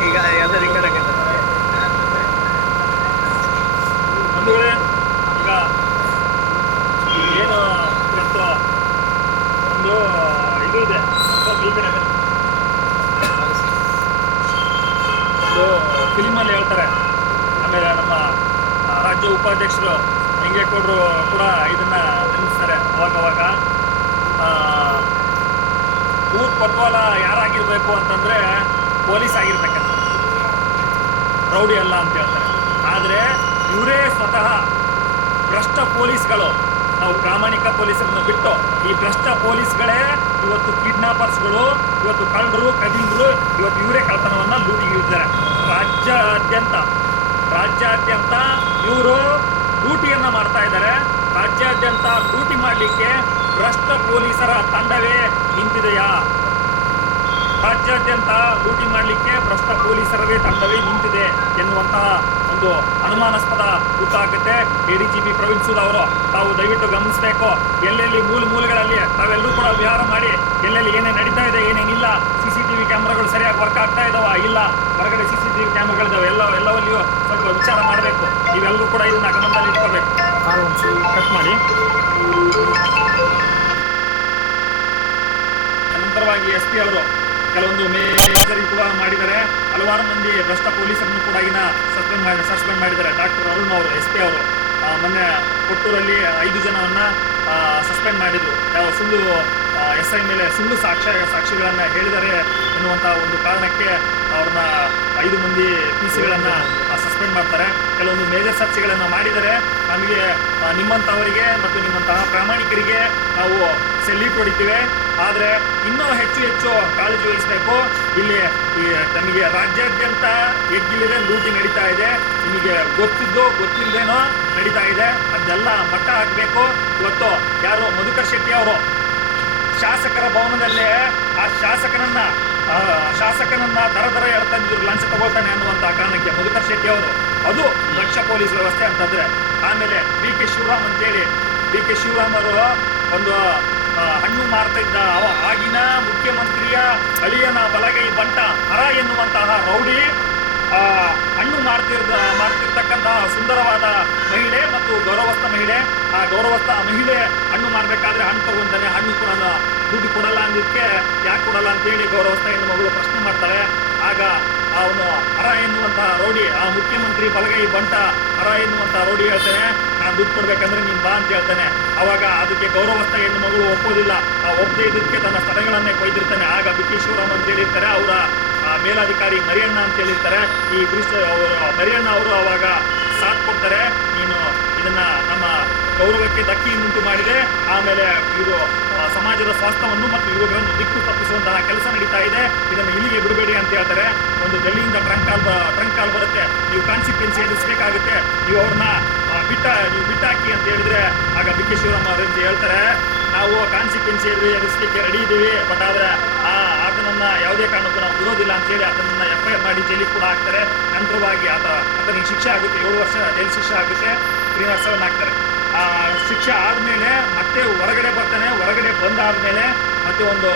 ಈಗ ಎಲ್ಲರೂ ಬಂಧುಗಳೇ, ಈಗ ಏನು ಇವತ್ತು ಒಂದು ಇದು ಇದೆ, ಈ ಕಡೆ ಒಂದು ಫಿಲಿಮಲ್ಲಿ ಹೇಳ್ತಾರೆ. ಆಮೇಲೆ ನಮ್ಮ ರಾಜ್ಯ ಉಪಾಧ್ಯಕ್ಷರು ಹಿಂಗೇಗೌಡರು ಕೂಡ ಇದನ್ನು ನೆನೆಸ್ತಾರೆ ಅವಾಗವಾಗ. ಊರ್ ಪಟ್ವಾಲ ಯಾರಾಗಿರ್ಬೇಕು ಅಂತಂದರೆ ಪೊಲೀಸ್ ಆಗಿರ್ಬೇಕಂತ, ರೌಡಿ ಅಲ್ಲ ಅಂತ ಹೇಳ್ತಾರೆ. ಆದರೆ ಇವರೇ ಸ್ವತಃ ಭ್ರಷ್ಟ ಪೊಲೀಸ್ಗಳು. ನಾವು ಪ್ರಾಮಾಣಿಕ ಪೊಲೀಸರನ್ನು ಬಿಟ್ಟು ಈ ಭ್ರಷ್ಟ ಪೊಲೀಸ್ಗಳೇ ಇವತ್ತು ಕಿಡ್ನಾಪರ್ಸ್ಗಳು, ಇವತ್ತು ಕಳ್ಳರು ಕದಿಮರು, ಇವತ್ತು ಇವರೇ ಕಳ್ಳತನವನ್ನು ಲೂಟಿಗಿದ್ದಾರೆ. ರಾಜ್ಯಾದ್ಯಂತ ಇವರು ಲೂಟಿಯನ್ನು ಮಾಡ್ತಾ ಇದ್ದಾರೆ. ರಾಜ್ಯಾದ್ಯಂತ ಲೂಟಿ ಮಾಡಲಿಕ್ಕೆ ಭ್ರಷ್ಟ ಪೊಲೀಸರ ತಂಡವೇ ನಿಂತಿದೆಯಾ? ರಾಜ್ಯಾದ್ಯಂತ ಲೂಟಿ ಮಾಡಲಿಕ್ಕೆ ಭ್ರಷ್ಟ ಪೊಲೀಸರವೇ ತಂಡವೇ ನಿಂತಿದೆ ಎನ್ನುವಂತಹ ಒಂದು ಅನುಮಾನಾಸ್ಪದ ಗೊತ್ತಾಗುತ್ತೆ. ADGP ಪ್ರವೀಣ್ ಸೂದ್ ಅವರು ತಾವು ದಯವಿಟ್ಟು ಗಮನಿಸಬೇಕು. ಎಲ್ಲೆಲ್ಲಿ ಮೂಲೆಗಳಲ್ಲಿ ತಾವೆಲ್ಲರೂ ಕೂಡ ವಿಹಾರ ಮಾಡಿ ಎಲ್ಲೆಲ್ಲಿ ಏನೇನು ನಡೀತಾ ಇದೆ, ಏನೇನಿಲ್ಲ, CCTV ಕ್ಯಾಮ್ರಾಗಳು ಸರಿಯಾಗಿ ವರ್ಕ್ ಆಗ್ತಾ ಇದಾವ ಇಲ್ಲ, ಹೊರಗಡೆ CCTV ಕ್ಯಾಮ್ರಾಗಳಿದ್ದಾವೆ, ಎಲ್ಲವಲ್ಲಿಯೂ ಸ್ವಲ್ಪ ವಿಚಾರ ಮಾಡಬೇಕು. ನೀವೆಲ್ಲರೂ ಕೂಡ ಇದನ್ನ ಗಮನದಲ್ಲಿ ಇಟ್ಕೋಬೇಕು. ಕಟ್ ಮಾಡಿ. ನಂತರವಾಗಿ SP ಅವರು ಕೆಲವೊಂದು ಮೇಜರ್ ಕೂಡ ಮಾಡಿದ್ದಾರೆ. ಹಲವಾರು ಮಂದಿ ಭ್ರಷ್ಟ ಪೊಲೀಸರನ್ನು ಕೂಡ ಸಸ್ಪೆಂಡ್ ಮಾಡಿದ್ದಾರೆ. ಡಾಕ್ಟರ್ ಅರುಣ್ ಅವರು, SP ಅವರು ಮೊನ್ನೆ ಕೊಟ್ಟೂರಲ್ಲಿ 5 ಜನವನ್ನ ಸಸ್ಪೆಂಡ್ ಮಾಡಿದ್ರು. ಯಾವ ಸುಳ್ಳು SI ಮೇಲೆ ಸುಳ್ಳು ಸಾಕ್ಷಿಗಳನ್ನ ಹೇಳಿದ್ದಾರೆ ಎನ್ನುವಂತಹ ಒಂದು ಕಾರಣಕ್ಕೆ ಅವ್ರನ್ನ 5 ಮಂದಿ PC ಸಸ್ಪೆಂಡ್ ಮಾಡ್ತಾರೆ. ಕೆಲವೊಂದು ಮೇಜರ್ ಸರ್ಚ್ಗಳನ್ನ ಮಾಡಿದರೆ ನಮಗೆ ನಿಮ್ಮಂಥವರಿಗೆ ಮತ್ತು ನಿಮ್ಮಂತಹ ಪ್ರಾಮಾಣಿಕರಿಗೆ ನಾವು ಸೆಲ್ಯೂಟ್ ಹೊಡಿತೀವಿ. ಆದರೆ ಇನ್ನೂ ಹೆಚ್ಚು ಕಾಳಜಿ ವಹಿಸಬೇಕು. ಇಲ್ಲಿ ನಮಗೆ ರಾಜ್ಯಾದ್ಯಂತ ಎಗ್ಗಿಲ್ಲದೆ ಲೂಟಿ ನಡೀತಾ ಇದೆ. ನಿಮಗೆ ಗೊತ್ತಿಲ್ಲದೇನೋ ನಡೀತಾ ಇದೆ. ಅದೆಲ್ಲ ಮಟ್ಟ ಹಾಕಬೇಕು. ಇವತ್ತು ಯಾರು ಮಧುಕರ್ ಶೆಟ್ಟಿ ಅವರು ಶಾಸಕರ ಭವನದಲ್ಲೇ ಆ ಶಾಸಕನನ್ನ ದರ ಹೇಳ್ತಂದಿದ್ರು, ಲಂಚ ತಗೊಳ್ತಾನೆ ಅನ್ನುವಂತಹ ಕಾರಣಕ್ಕೆ ಮಧುಕರ್ ಶೆಟ್ಟಿ ಅವರು. ಅದು ದಕ್ಷ ಪೊಲೀಸ್ ವ್ಯವಸ್ಥೆ ಅಂತಂದ್ರೆ. ಆಮೇಲೆ BK ಶಿವರಾಮ್ ಅಂತೇಳಿ, BK ಶಿವರಾಮ್ ಅವರು ಒಂದು ಹಣ್ಣು ಮಾರ್ತಾ ಇದ್ದ ಆಗಿನ ಮುಖ್ಯಮಂತ್ರಿಯ ಅಳಿಯನ ಬಲಗೈ ಬಂಟ ಹರ ಎನ್ನುವಂತಹ ರೌಡಿ ಹಣ್ಣು ಮಾರ್ತಿರ್ತಕ್ಕಂತಹ ಸುಂದರವಾದ ಮಹಿಳೆ ಮತ್ತು ಗೌರವಸ್ಥ ಮಹಿಳೆ. ಆ ಗೌರವಸ್ಥ ಮಹಿಳೆ ಹಣ್ಣು ಮಾರಬೇಕಾದ್ರೆ ಹಣ್ಣು ತಗೊಂತಾನೆ, ಹಣ್ಣು ಕೂಡ ದುಡ್ಡು ಕೊಡಲ್ಲ ಅಂದಿದ್ದಕ್ಕೆ ಯಾಕೆ ಕೊಡಲ್ಲ ಅಂತೇಳಿ ಗೌರವಸ್ಥ ಹೆಣ್ಣು ಮಗಳು ಪ್ರಶ್ನೆ ಮಾಡ್ತಾಳೆ. ಆಗ ಅವನು ಹರ ಎನ್ನುವಂತಹ ರೌಡಿ, ಆ ಮುಖ್ಯಮಂತ್ರಿ ಬಲಗೈ ಬಂಟ ಹರ ಎನ್ನುವಂತಹ ರೌಡಿ ಹೇಳ್ತಾನೆ, ನಾನು ದುಡ್ಡು ಕೊಡ್ಬೇಕಂದ್ರೆ ನೀನ್ ಬಾ ಅಂತ ಹೇಳ್ತಾನೆ. ಅವಾಗ ಅದಕ್ಕೆ ಗೌರವಸ್ಥ ಹೆಣ್ಣು ಮಗಳು ಒಪ್ಪೋದಿಲ್ಲ. ಒಪ್ಪದೇ ಇದಕ್ಕೆ ತನ್ನ ಸ್ಥಳಗಳನ್ನೇ ಕೊಯ್ದಿರ್ತಾನೆ. ಆಗ BK ಶಿವರಾಮ್ ಅಂತ ಹೇಳಿರ್ತಾರೆ, ಅವರ ಮೇಲಾಧಿಕಾರಿ ಮರಿಯಣ್ಣ ಅಂತ ಹೇಳಿರ್ತಾರೆ. ಈ ಮರಿಯಣ್ಣ ಅವರು ಅವಾಗ ಸಾಥ್ ಕೊಡ್ತಾರೆ, ನೀನು ಇದನ್ನ ನಮ್ಮ ಗೌರವಕ್ಕೆ ಧಕ್ಕೆಯನ್ನುಂಟು ಮಾಡಿದೆ. ಆಮೇಲೆ ಇವರು ಸಮಾಜದ ಸ್ವಾಸ್ಥ್ಯವನ್ನು ಮತ್ತು ಇವುಗಳನ್ನು ದಿಕ್ಕು ತಪ್ಪಿಸುವಂತಹ ಕೆಲಸ ನಡೀತಾ ಇದೆ, ಇದನ್ನು ಇಲ್ಲಿಗೆ ಬಿಡಬೇಡಿ ಅಂತ ಹೇಳ್ತಾರೆ. ಒಂದು ಡೆಲ್ಲಿಯಿಂದ ಟ್ರಂಕ್ ಕಾಲ್ ಬರುತ್ತೆ, ನೀವು ಕಾನ್ಸಿಕ್ವೆನ್ಸಿ ಎದುರಿಸಬೇಕಾಗುತ್ತೆ, ನೀವು ಅವ್ರನ್ನ ಬಿಟ್ಟಾಕಿ ಅಂತ ಹೇಳಿದ್ರೆ ಆಗ BK ಶಿವರಾಮ್ ಅವರಿಂದ ಹೇಳ್ತಾರೆ, ನಾವು ಕಾನ್ಸಿಕ್ವೆನ್ಸಿ ಎದುರಿಸಲಿಕ್ಕೆ ರೆಡಿ ಇದ್ದೀವಿ, ಬಟ್ ಆದ್ರೆ ಆತನನ್ನ ಯಾವುದೇ ಕಾರಣಕ್ಕೂ ನಾವು ಬಿಡೋದಿಲ್ಲ ಅಂತ ಹೇಳಿ ಆತನನ್ನ FIR ಮಾಡಿ ಜೈಲಿಗೆ ಕೂಡ ಹಾಕ್ತಾರೆ. ನಂತರವಾಗಿ ಆತನಿಗೆ ಶಿಕ್ಷೆ ಆಗುತ್ತೆ, 7 ವರ್ಷ ಜೈಲು ಶಿಕ್ಷೆ ಆಗುತ್ತೆ, 3 ವರ್ಷವನ್ನ ಹಾಕ್ತಾರೆ. ಆ ಶಿಕ್ಷೆ ಆದ್ಮೇಲೆ ಮತ್ತೆ ಹೊರಗಡೆ ಬರ್ತಾನೆ. ಹೊರಗಡೆ ಬಂದಾದ್ಮೇಲೆ ಮತ್ತೆ ಒಂದು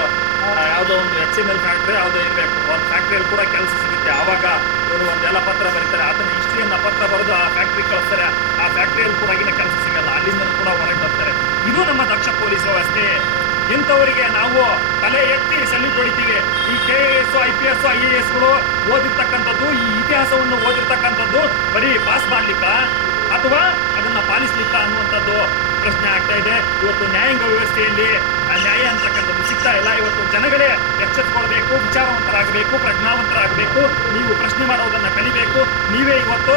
ಯಾವುದೋ ಒಂದು HML ಫ್ಯಾಕ್ಟ್ರಿ ಯಾವುದೋ ಇರಬೇಕು, ಒಂದು ಫ್ಯಾಕ್ಟ್ರಿಯಲ್ಲಿ ಕೂಡ ಕೆಲಸ ಸಿಗುತ್ತೆ. ಆವಾಗ ಇವರು ಒಂದೆಲ್ಲ ಪತ್ರ ಬರೀತಾರೆ, ಆತನ ಹಿಸ್ಟ್ರಿಯನ್ನ ಪತ್ರ ಬರೆದು ಆ ಫ್ಯಾಕ್ಟ್ರಿ ಕಳಿಸ್ತಾರೆ. ಆ ಫ್ಯಾಕ್ಟ್ರಿಯಲ್ಲಿ ಕೂಡ ಕೆಲಸ ಸಿಗಲ್ಲ, ಅಲ್ಲಿಂದ ಕೂಡ ಹೊರಗೆ ಬರ್ತಾರೆ. ಇದು ನಮ್ಮ ದಕ್ಷ ಪೊಲೀಸ್ ವ್ಯವಸ್ಥೆ. ಇಂಥವರಿಗೆ ನಾವು ತಲೆ ಎತ್ತಿ ಸೆಲ್ಯೂಟ್ ಹೊಡಿತೀವಿ. ಈ KAS, IPS, IASಗಳು ಓದಿರ್ತಕ್ಕಂಥದ್ದು, ಈ ಇತಿಹಾಸವನ್ನು ಓದಿರ್ತಕ್ಕಂಥದ್ದು ಬರೀ ಪಾಸ್ ಮಾಡ್ಲಿಕ್ಕ ಅಥವಾ ಅದನ್ನ ಪಾಲಿಸ್ಲಿಕ್ಕ ಅನ್ನುವಂಥದ್ದು ಪ್ರಶ್ನೆ ಆಗ್ತಾ ಇದೆ. ಇವತ್ತು ನ್ಯಾಯಾಂಗ ವ್ಯವಸ್ಥೆಯಲ್ಲಿ ನ್ಯಾಯ ಅಂತಕ್ಕಂಥದ್ದು ಸಿಗ್ತಾ ಇಲ್ಲ. ಇವತ್ತು ಜನಗಳೇ ಎಚ್ಚೆತ್ತುಕೊಳ್ಬೇಕು, ವಿಚಾರವಂತರಾಗಬೇಕು, ಪ್ರಜ್ಞಾವಂತರಾಗಬೇಕು. ನೀವು ಪ್ರಶ್ನೆ ಮಾಡೋದನ್ನ ಕಲಿಬೇಕು. ನೀವೇ ಇವತ್ತು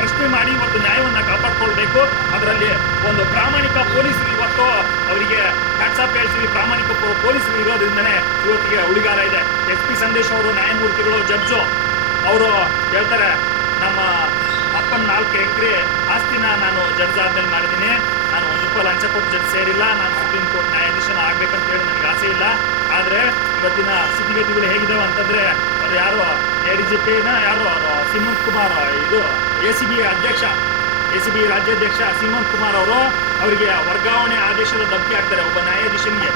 ಪ್ರಶ್ನೆ ಮಾಡಿ ಇವತ್ತು ನ್ಯಾಯವನ್ನು ಕಾಪಾಡ್ಕೊಳ್ಬೇಕು. ಅದರಲ್ಲಿ ಒಂದು ಪ್ರಾಮಾಣಿಕ ಪೊಲೀಸರು ಇವತ್ತು ಅವರಿಗೆ ಹ್ಯಾಟ್ಸಾಪ್ ಹೇಳ್ತೀವಿ. ಪ್ರಾಮಾಣಿಕ ಪೊಲೀಸರು ಇರೋದ್ರಿಂದನೇ ಇವತ್ತಿಗೆ ಉಳಿಗಾಲ ಇದೆ. SP ಸಂದೇಶ್ ಅವರು, ನ್ಯಾಯಮೂರ್ತಿಗಳು, ಜಡ್ಜು ಅವರು ಹೇಳ್ತಾರೆ, ನಮ್ಮ ಅಪ್ಪನ 4 ಎಕರೆ ಆಸ್ತಿನ ನಾನು ಜಡ್ಜ್ ಆದ್ಮೇಲೆ ಮಾಡಿದ್ದೀನಿ, ನಾನು 1 ರೂಪಾಯಿ ಲಂಚ ಕೊಟ್ಟು ಜಡ್ಜ್ ಸೇರಿಲ್ಲ, ನಾನು ಸುಪ್ರೀಂ ಕೋರ್ಟ್ ನ್ಯಾಯಾಧೀಶನ ಆಗ್ಬೇಕಂತ ಹೇಳಿ ನನಗೆ ಆಸೆ ಇಲ್ಲ. ಆದರೆ ಇವತ್ತಿನ ಸ್ಥಿತಿಗತಿಗಳು ಹೇಗಿದ್ದಾವೆ ಅಂತಂದ್ರೆ, ಅದು ಯಾರು ADGPನ ಯಾರು ಸಿಮಂತ್ ಕುಮಾರ್, ಇದು ACB ರಾಜ್ಯಾಧ್ಯಕ್ಷ ಸಿಮಂತ್ ಕುಮಾರ್ ಅವರು ಅವರಿಗೆ ವರ್ಗಾವಣೆ ಆದೇಶದ ಧಮಕಿ ಹಾಕ್ತಾರೆ ಒಬ್ಬ ನ್ಯಾಯಾಧೀಶನಿಗೆ.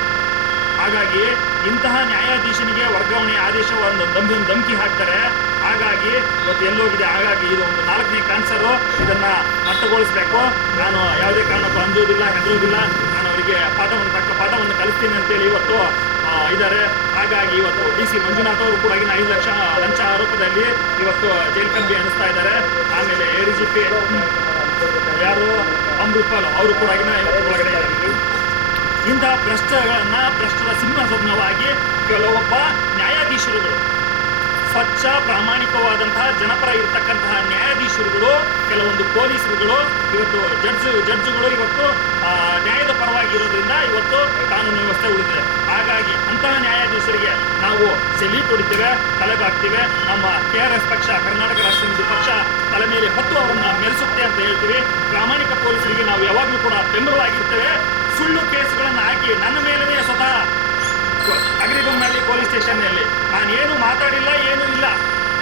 ಹಾಗಾಗಿ ಇಂತಹ ನ್ಯಾಯಾಧೀಶನಿಗೆ ವರ್ಗಾವಣೆ ಆದೇಶವನ್ನು ಧಮಕಿ ಹಾಕ್ತಾರೆ. ಹಾಗಾಗಿ ಇವತ್ತು ಎಲ್ಲೋಗಿದೆ. ಹಾಗಾಗಿ ಇದು ಒಂದು 4ನೇ ಕ್ಯಾನ್ಸರು, ಇದನ್ನ ಮಟ್ಟಗೊಳಿಸಬೇಕು. ನಾನು ಯಾವುದೇ ಕಾರಣಕ್ಕೂ ಅಂಜೋದಿಲ್ಲ, ಹೆದರೋದಿಲ್ಲ. ನಾನು ಅವರಿಗೆ ತಕ್ಕ ಪಾಠವನ್ನು ಕಲಿಸ್ತೀನಿ ಅಂತೇಳಿ ಇವತ್ತು ಇದ್ದಾರೆ. ಹಾಗಾಗಿ ಇವತ್ತು DC ಮಂಜುನಾಥ್ ಅವರು ಕೂಡ 5 ಲಕ್ಷ ಲಂಚ ಆರೋಪದಲ್ಲಿ ಇವತ್ತು ಜೈಲು ಕಂಬಿ ಅನಿಸ್ತಾ ಇದ್ದಾರೆ. ಆಮೇಲೆ ADGP ಯಾರು ಅಮೃತ್ಪಾಲ್ ಅವರು ಕೂಡ ಇವತ್ತು ಒಳಗಡೆ ಇದ್ದಾರೆ. ಇಂತಹ ಭ್ರಷ್ಟರ ಸಿಂಹಸ್ವಪ್ನವಾಗಿ ಕೆಲವೊಬ್ಬ ನ್ಯಾಯಾಧೀಶರುಗಳು, ಸ್ವಚ್ಛ ಪ್ರಾಮಾಣಿಕವಾದಂತಹ ಜನಪರ ಇರತಕ್ಕಂತಹ ನ್ಯಾಯಾಧೀಶರುಗಳು, ಕೆಲವೊಂದು ಪೊಲೀಸರುಗಳು, ಇವತ್ತು ಜಡ್ಜುಗಳು ಇವತ್ತು ನ್ಯಾಯದ ಪರವಾಗಿ ಇರೋದ್ರಿಂದ ಇವತ್ತು ಕಾನೂನು ವ್ಯವಸ್ಥೆ ಉಳಿದಿದೆ. ಹಾಗಾಗಿ ಅಂತಹ ನ್ಯಾಯಾಧೀಶರಿಗೆ ನಾವು ಸೆಲ್ಯೂಟ್ ಹೊಡಿತೇವೆ, ತಲೆಬಾಗ್ತೇವೆ. ನಮ್ಮ KRS ಪಕ್ಷ, ಕರ್ನಾಟಕ ರಾಷ್ಟ್ರ ಸಮಿತಿ ಪಕ್ಷ ತಲೆ ಮೇಲೆ ಹೊತ್ತು ಅವರನ್ನ ಮೆರೆಸುತ್ತೆ ಅಂತ ಹೇಳ್ತೀವಿ. ಪ್ರಾಮಾಣಿಕ ಪೊಲೀಸರಿಗೆ ನಾವು ಯಾವಾಗಲೂ ಕೂಡ ಬೆಂಬಲವಾಗಿರ್ತೇವೆ. ಸುಳ್ಳು ಕೇಸುಗಳನ್ನು ಹಾಕಿ ನನ್ನ ಮೇಲೇ ಸ್ವತಃ ಅಗ್ರಿಬೊಮ್ಮನಹಳ್ಳಿ ಪೊಲೀಸ್ ಸ್ಟೇಷನ್ನಲ್ಲಿ ನಾನೇನು ಮಾತಾಡಿಲ್ಲ, ಏನೂ ಇಲ್ಲ.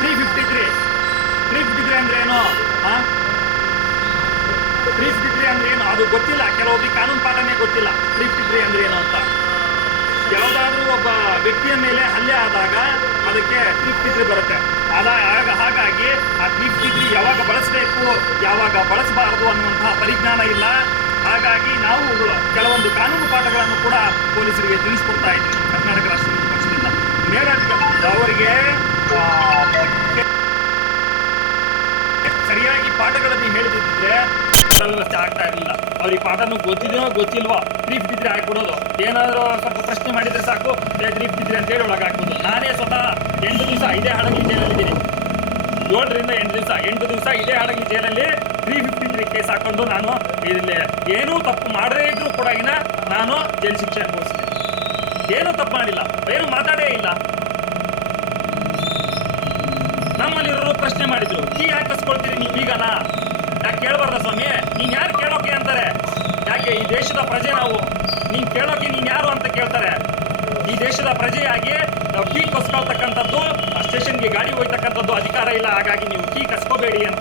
353 ಅಂದ್ರೆ ಏನು? 353 ಅಂದ್ರೆ ಏನು ಅದು ಗೊತ್ತಿಲ್ಲ. ಕೆಲವೊಬ್ಬರಿಗೆ ಕಾನೂನು ಪಾಠನೇ ಗೊತ್ತಿಲ್ಲ 353 ಅಂದ್ರೆ ಏನು ಅಂತ. ಯಾವುದಾದ್ರೂ ಒಬ್ಬ ವ್ಯಕ್ತಿಯ ಮೇಲೆ ಹಲ್ಲೆ ಆದಾಗ ಅದಕ್ಕೆ 353 ಬರುತ್ತೆ. ಹಾಗಾಗಿ ಆ 353 ಯಾವಾಗ ಬಳಸಬೇಕು, ಯಾವಾಗ ಬಳಸಬಾರದು ಅನ್ನುವಂತಹ ಪರಿಜ್ಞಾನ ಇಲ್ಲ. ಹಾಗಾಗಿ ನಾವು ಕೆಲವೊಂದು ಕಾನೂನು ಪಾಠಗಳನ್ನು ಕೂಡ ಪೊಲೀಸರಿಗೆ ತಿಳಿಸ್ಕೊಡ್ತಾ ಇದ್ದೀವಿ ಕರ್ನಾಟಕ ರಾಷ್ಟ್ರ ಪಕ್ಷದಿಂದ. ಅವರಿಗೆ ಸರಿಯಾಗಿ ಪಾಠಗಳನ್ನು ಹೇಳಿದಿದ್ರೆ ವ್ಯವಸ್ಥೆ ಆಗ್ತಾ ಇರಲಿಲ್ಲ. ಅವ್ರಿಗೆ ಪಾಠನೂ ಗೊತ್ತಿದೆಯೋ ಗೊತ್ತಿಲ್ವೋ 353 ಹಾಕ್ಬಿಡೋದು. ಏನಾದರೂ ಸ್ವಲ್ಪ ಪ್ರಶ್ನೆ ಮಾಡಿದ್ರೆ ಸಾಕು 353 ಅಂತೇಳಿ ಒಳಗೆ ಹಾಕ್ಬೋದು. ನಾನೇ ಸ್ವತಃ 8 ದಿವಸ ಇದೇ ಹಡಗಲಿ ಜೈಲಲ್ಲಿದ್ದೀನಿ. 7 ರಿಂದ 8 ದಿವಸ ಇದೇ ಹಡಗಲಿ ಜೈಲಲ್ಲಿ 353 ಕೇಸ್ ಹಾಕೊಂಡು ನಾನು ಇಲ್ಲಿ ಏನೂ ತಪ್ಪು ಮಾಡದೇ ಇದ್ರೂ ಕೂಡ ನಾನು ಜೈಲು ಶಿಕ್ಷೆ ಅನುಭವಿಸ್ತೀನಿ. ಏನೂ ತಪ್ಪು ಮಾಡಿಲ್ಲ, ಏನು ಮಾತಾಡೇ ಇಲ್ಲ. ನಮ್ಮಲ್ಲಿರೋರು ಪ್ರಶ್ನೆ ಮಾಡಿದ್ರು, ಯಾಕೆ ಕಸ್ಕೊಳ್ತೀರಿ ನೀವು ಈಗನ? ಯಾಕೆ ಕೇಳಬಾರ್ದ ಸ್ವಾಮಿ? ನೀನ್ ಯಾರು ಕೇಳೋಕೆ ಅಂತಾರೆ? ಯಾಕೆ ಈ ದೇಶದ ಪ್ರಜೆ ನಾವು, ನೀನ್ ಕೇಳೋಕೆ ನೀನ್ ಯಾರು ಅಂತ ಕೇಳ್ತಾರೆ. ಈ ದೇಶದ ಪ್ರಜೆಯಾಗಿ ನಾವು ಕೀ ಕಸ್ಕೊಳ್ತಕ್ಕಂಥದ್ದು, ಸ್ಟೇಷನ್ಗೆ ಗಾಡಿ ಹೋಗ್ತಕ್ಕಂಥದ್ದು ಅಧಿಕಾರ ಇಲ್ಲ. ಹಾಗಾಗಿ ನೀವು ಕೀ ಕಸ್ಕೋಬೇಡಿ ಅಂತ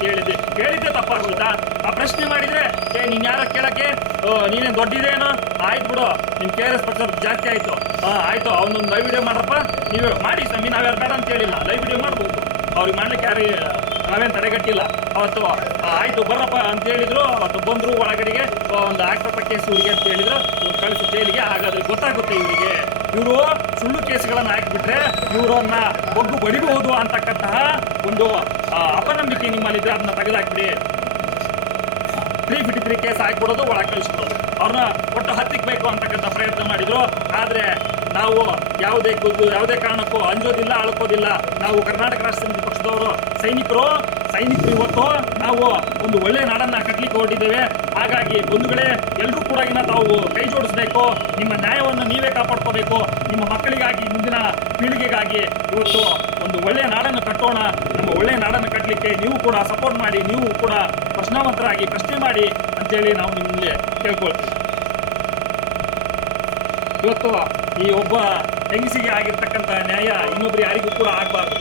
ಹೇಳಿದ್ದೆ ತಪ್ಪಾಗೋಯ್ತಾ? ಆ ಪ್ರಶ್ನೆ ಮಾಡಿದ್ರೆ ನೀನ್ ಯಾರ ಕೇಳಕ್ಕೆ, ನೀನೇನು ದೊಡ್ಡಿದೇನೋ, ಆಯ್ತು ಬಿಡು ನಿಮ್ KRS ಪಕ್ಷ ಜಾಸ್ತಿ ಆಯ್ತು, ಆಯ್ತು ಅವನೊಂದು ಲೈವ್ ವಿಡಿಯೋ ಮಾಡ್ರಪ್ಪ, ನೀವೇ ಮಾಡಿ ಸ್ವಾಮಿ, ನಾವ್ಯಾರು ಬೇಡ ಅಂತ ಹೇಳಿಲ್ಲ. ಲೈವ್ ವಿಡಿಯೋ ಮಾಡ್ಬೋದು, ಅವ್ರಿಗೆ ಮಾಡ್ಲಿಕ್ಕೆ ನಾವೇನು ತಡೆಗಟ್ಟಿಲ್ಲ. ಅವತ್ತು ಆಯ್ತು ಬರ್ರಪ್ಪ ಅಂತ ಹೇಳಿದ್ರು, ಅವತ್ತು ಬಂದ್ರು ಒಳಗಡೆಗೆ ಒಂದು ಆಗ್ತಪ್ಪ ಕೇಸ್ ಇವರಿಗೆ ಅಂತ ಹೇಳಿದ್ರು, ಇವ್ರು ಕಳಿಸಿ ಜೈಲಿಗೆ. ಹಾಗಾದ್ರೆ ಗೊತ್ತಾಗುತ್ತೆ ಇವರಿಗೆ, ಇವರು ಸುಳ್ಳು ಕೇಸ್ಗಳನ್ನು ಹಾಕಿಬಿಟ್ರೆ ಇವರನ್ನ ಒಗ್ಗು ಬಡಿಬಹುದು ಅಂತಕ್ಕಂತಹ ಒಂದು ಅಪನಂಬಿಕೆ ನಿಮ್ಮಲ್ಲಿದ್ರೆ ಅದನ್ನ ತೆಗೆದಾಕ್ಬಿಡಿ. 353 ಕೇಸ್ ಹಾಕ್ಬಿಡೋದು, ಒಳಗೆ ಕಳಿಸ್ಬಿಡೋದು. ಅವ್ರನ್ನ ಒಟ್ಟು ಹತ್ತಿಕ್ಬೇಕು ಅಂತಕ್ಕಂಥ ಪ್ರಯತ್ನ ಮಾಡಿದ್ರು. ಆದರೆ ನಾವು ಯಾವುದೇ ಕಾರಣಕ್ಕೂ ಅಂಜೋದಿಲ್ಲ, ಅಳ್ಕೋದಿಲ್ಲ. ನಾವು ಕರ್ನಾಟಕ ರಾಷ್ಟ್ರ ಸಮಿತಿ ಪಕ್ಷದವರು ಸೈನಿಕರು ಇವತ್ತು ನಾವು ಒಂದು ಒಳ್ಳೆಯ ನಾಡನ್ನ ಕಟ್ಟಲಿಕ್ಕೆ ಹೊರಟಿದ್ದೇವೆ. ಹಾಗಾಗಿ ಬಂಧುಗಳೇ, ಎಲ್ಲರೂ ಕೂಡ ತಾವು ಕೈ ಜೋಡಿಸ್ಬೇಕು. ನಿಮ್ಮ ನ್ಯಾಯವನ್ನು ನೀವೇ ಕಾಪಾಡ್ಕೋಬೇಕು. ನಿಮ್ಮ ಮಕ್ಕಳಿಗಾಗಿ, ಮುಂದಿನ ಪೀಳಿಗೆಗಾಗಿ ಇವತ್ತು ಒಂದು ಒಳ್ಳೆಯ ನಾಡನ್ನು ಕಟ್ಟೋಣ. ನಮ್ಮ ಒಳ್ಳೆಯ ನಾಡನ್ನು ಕಟ್ಟಲಿಕ್ಕೆ ನೀವು ಕೂಡ ಸಪೋರ್ಟ್ ಮಾಡಿ, ನೀವು ಕೂಡ ಪ್ರಶ್ನಾವಂತರಾಗಿ ಪ್ರಶ್ನೆ ಮಾಡಿ ಅಂತೇಳಿ ನಾವು ನಿಮ್ಮಲ್ಲಿ ಕೇಳ್ಕೊಳ್ತೀವಿ. ಇವತ್ತು ಈ ಒಬ್ಬ ಹೆಂಗಸಿಗೆ ಆಗಿರ್ತಕ್ಕಂಥ ನ್ಯಾಯ ಇನ್ನೊಬ್ರು ಯಾರಿಗೂ ಕೂಡ ಆಗಬಾರ್ದು.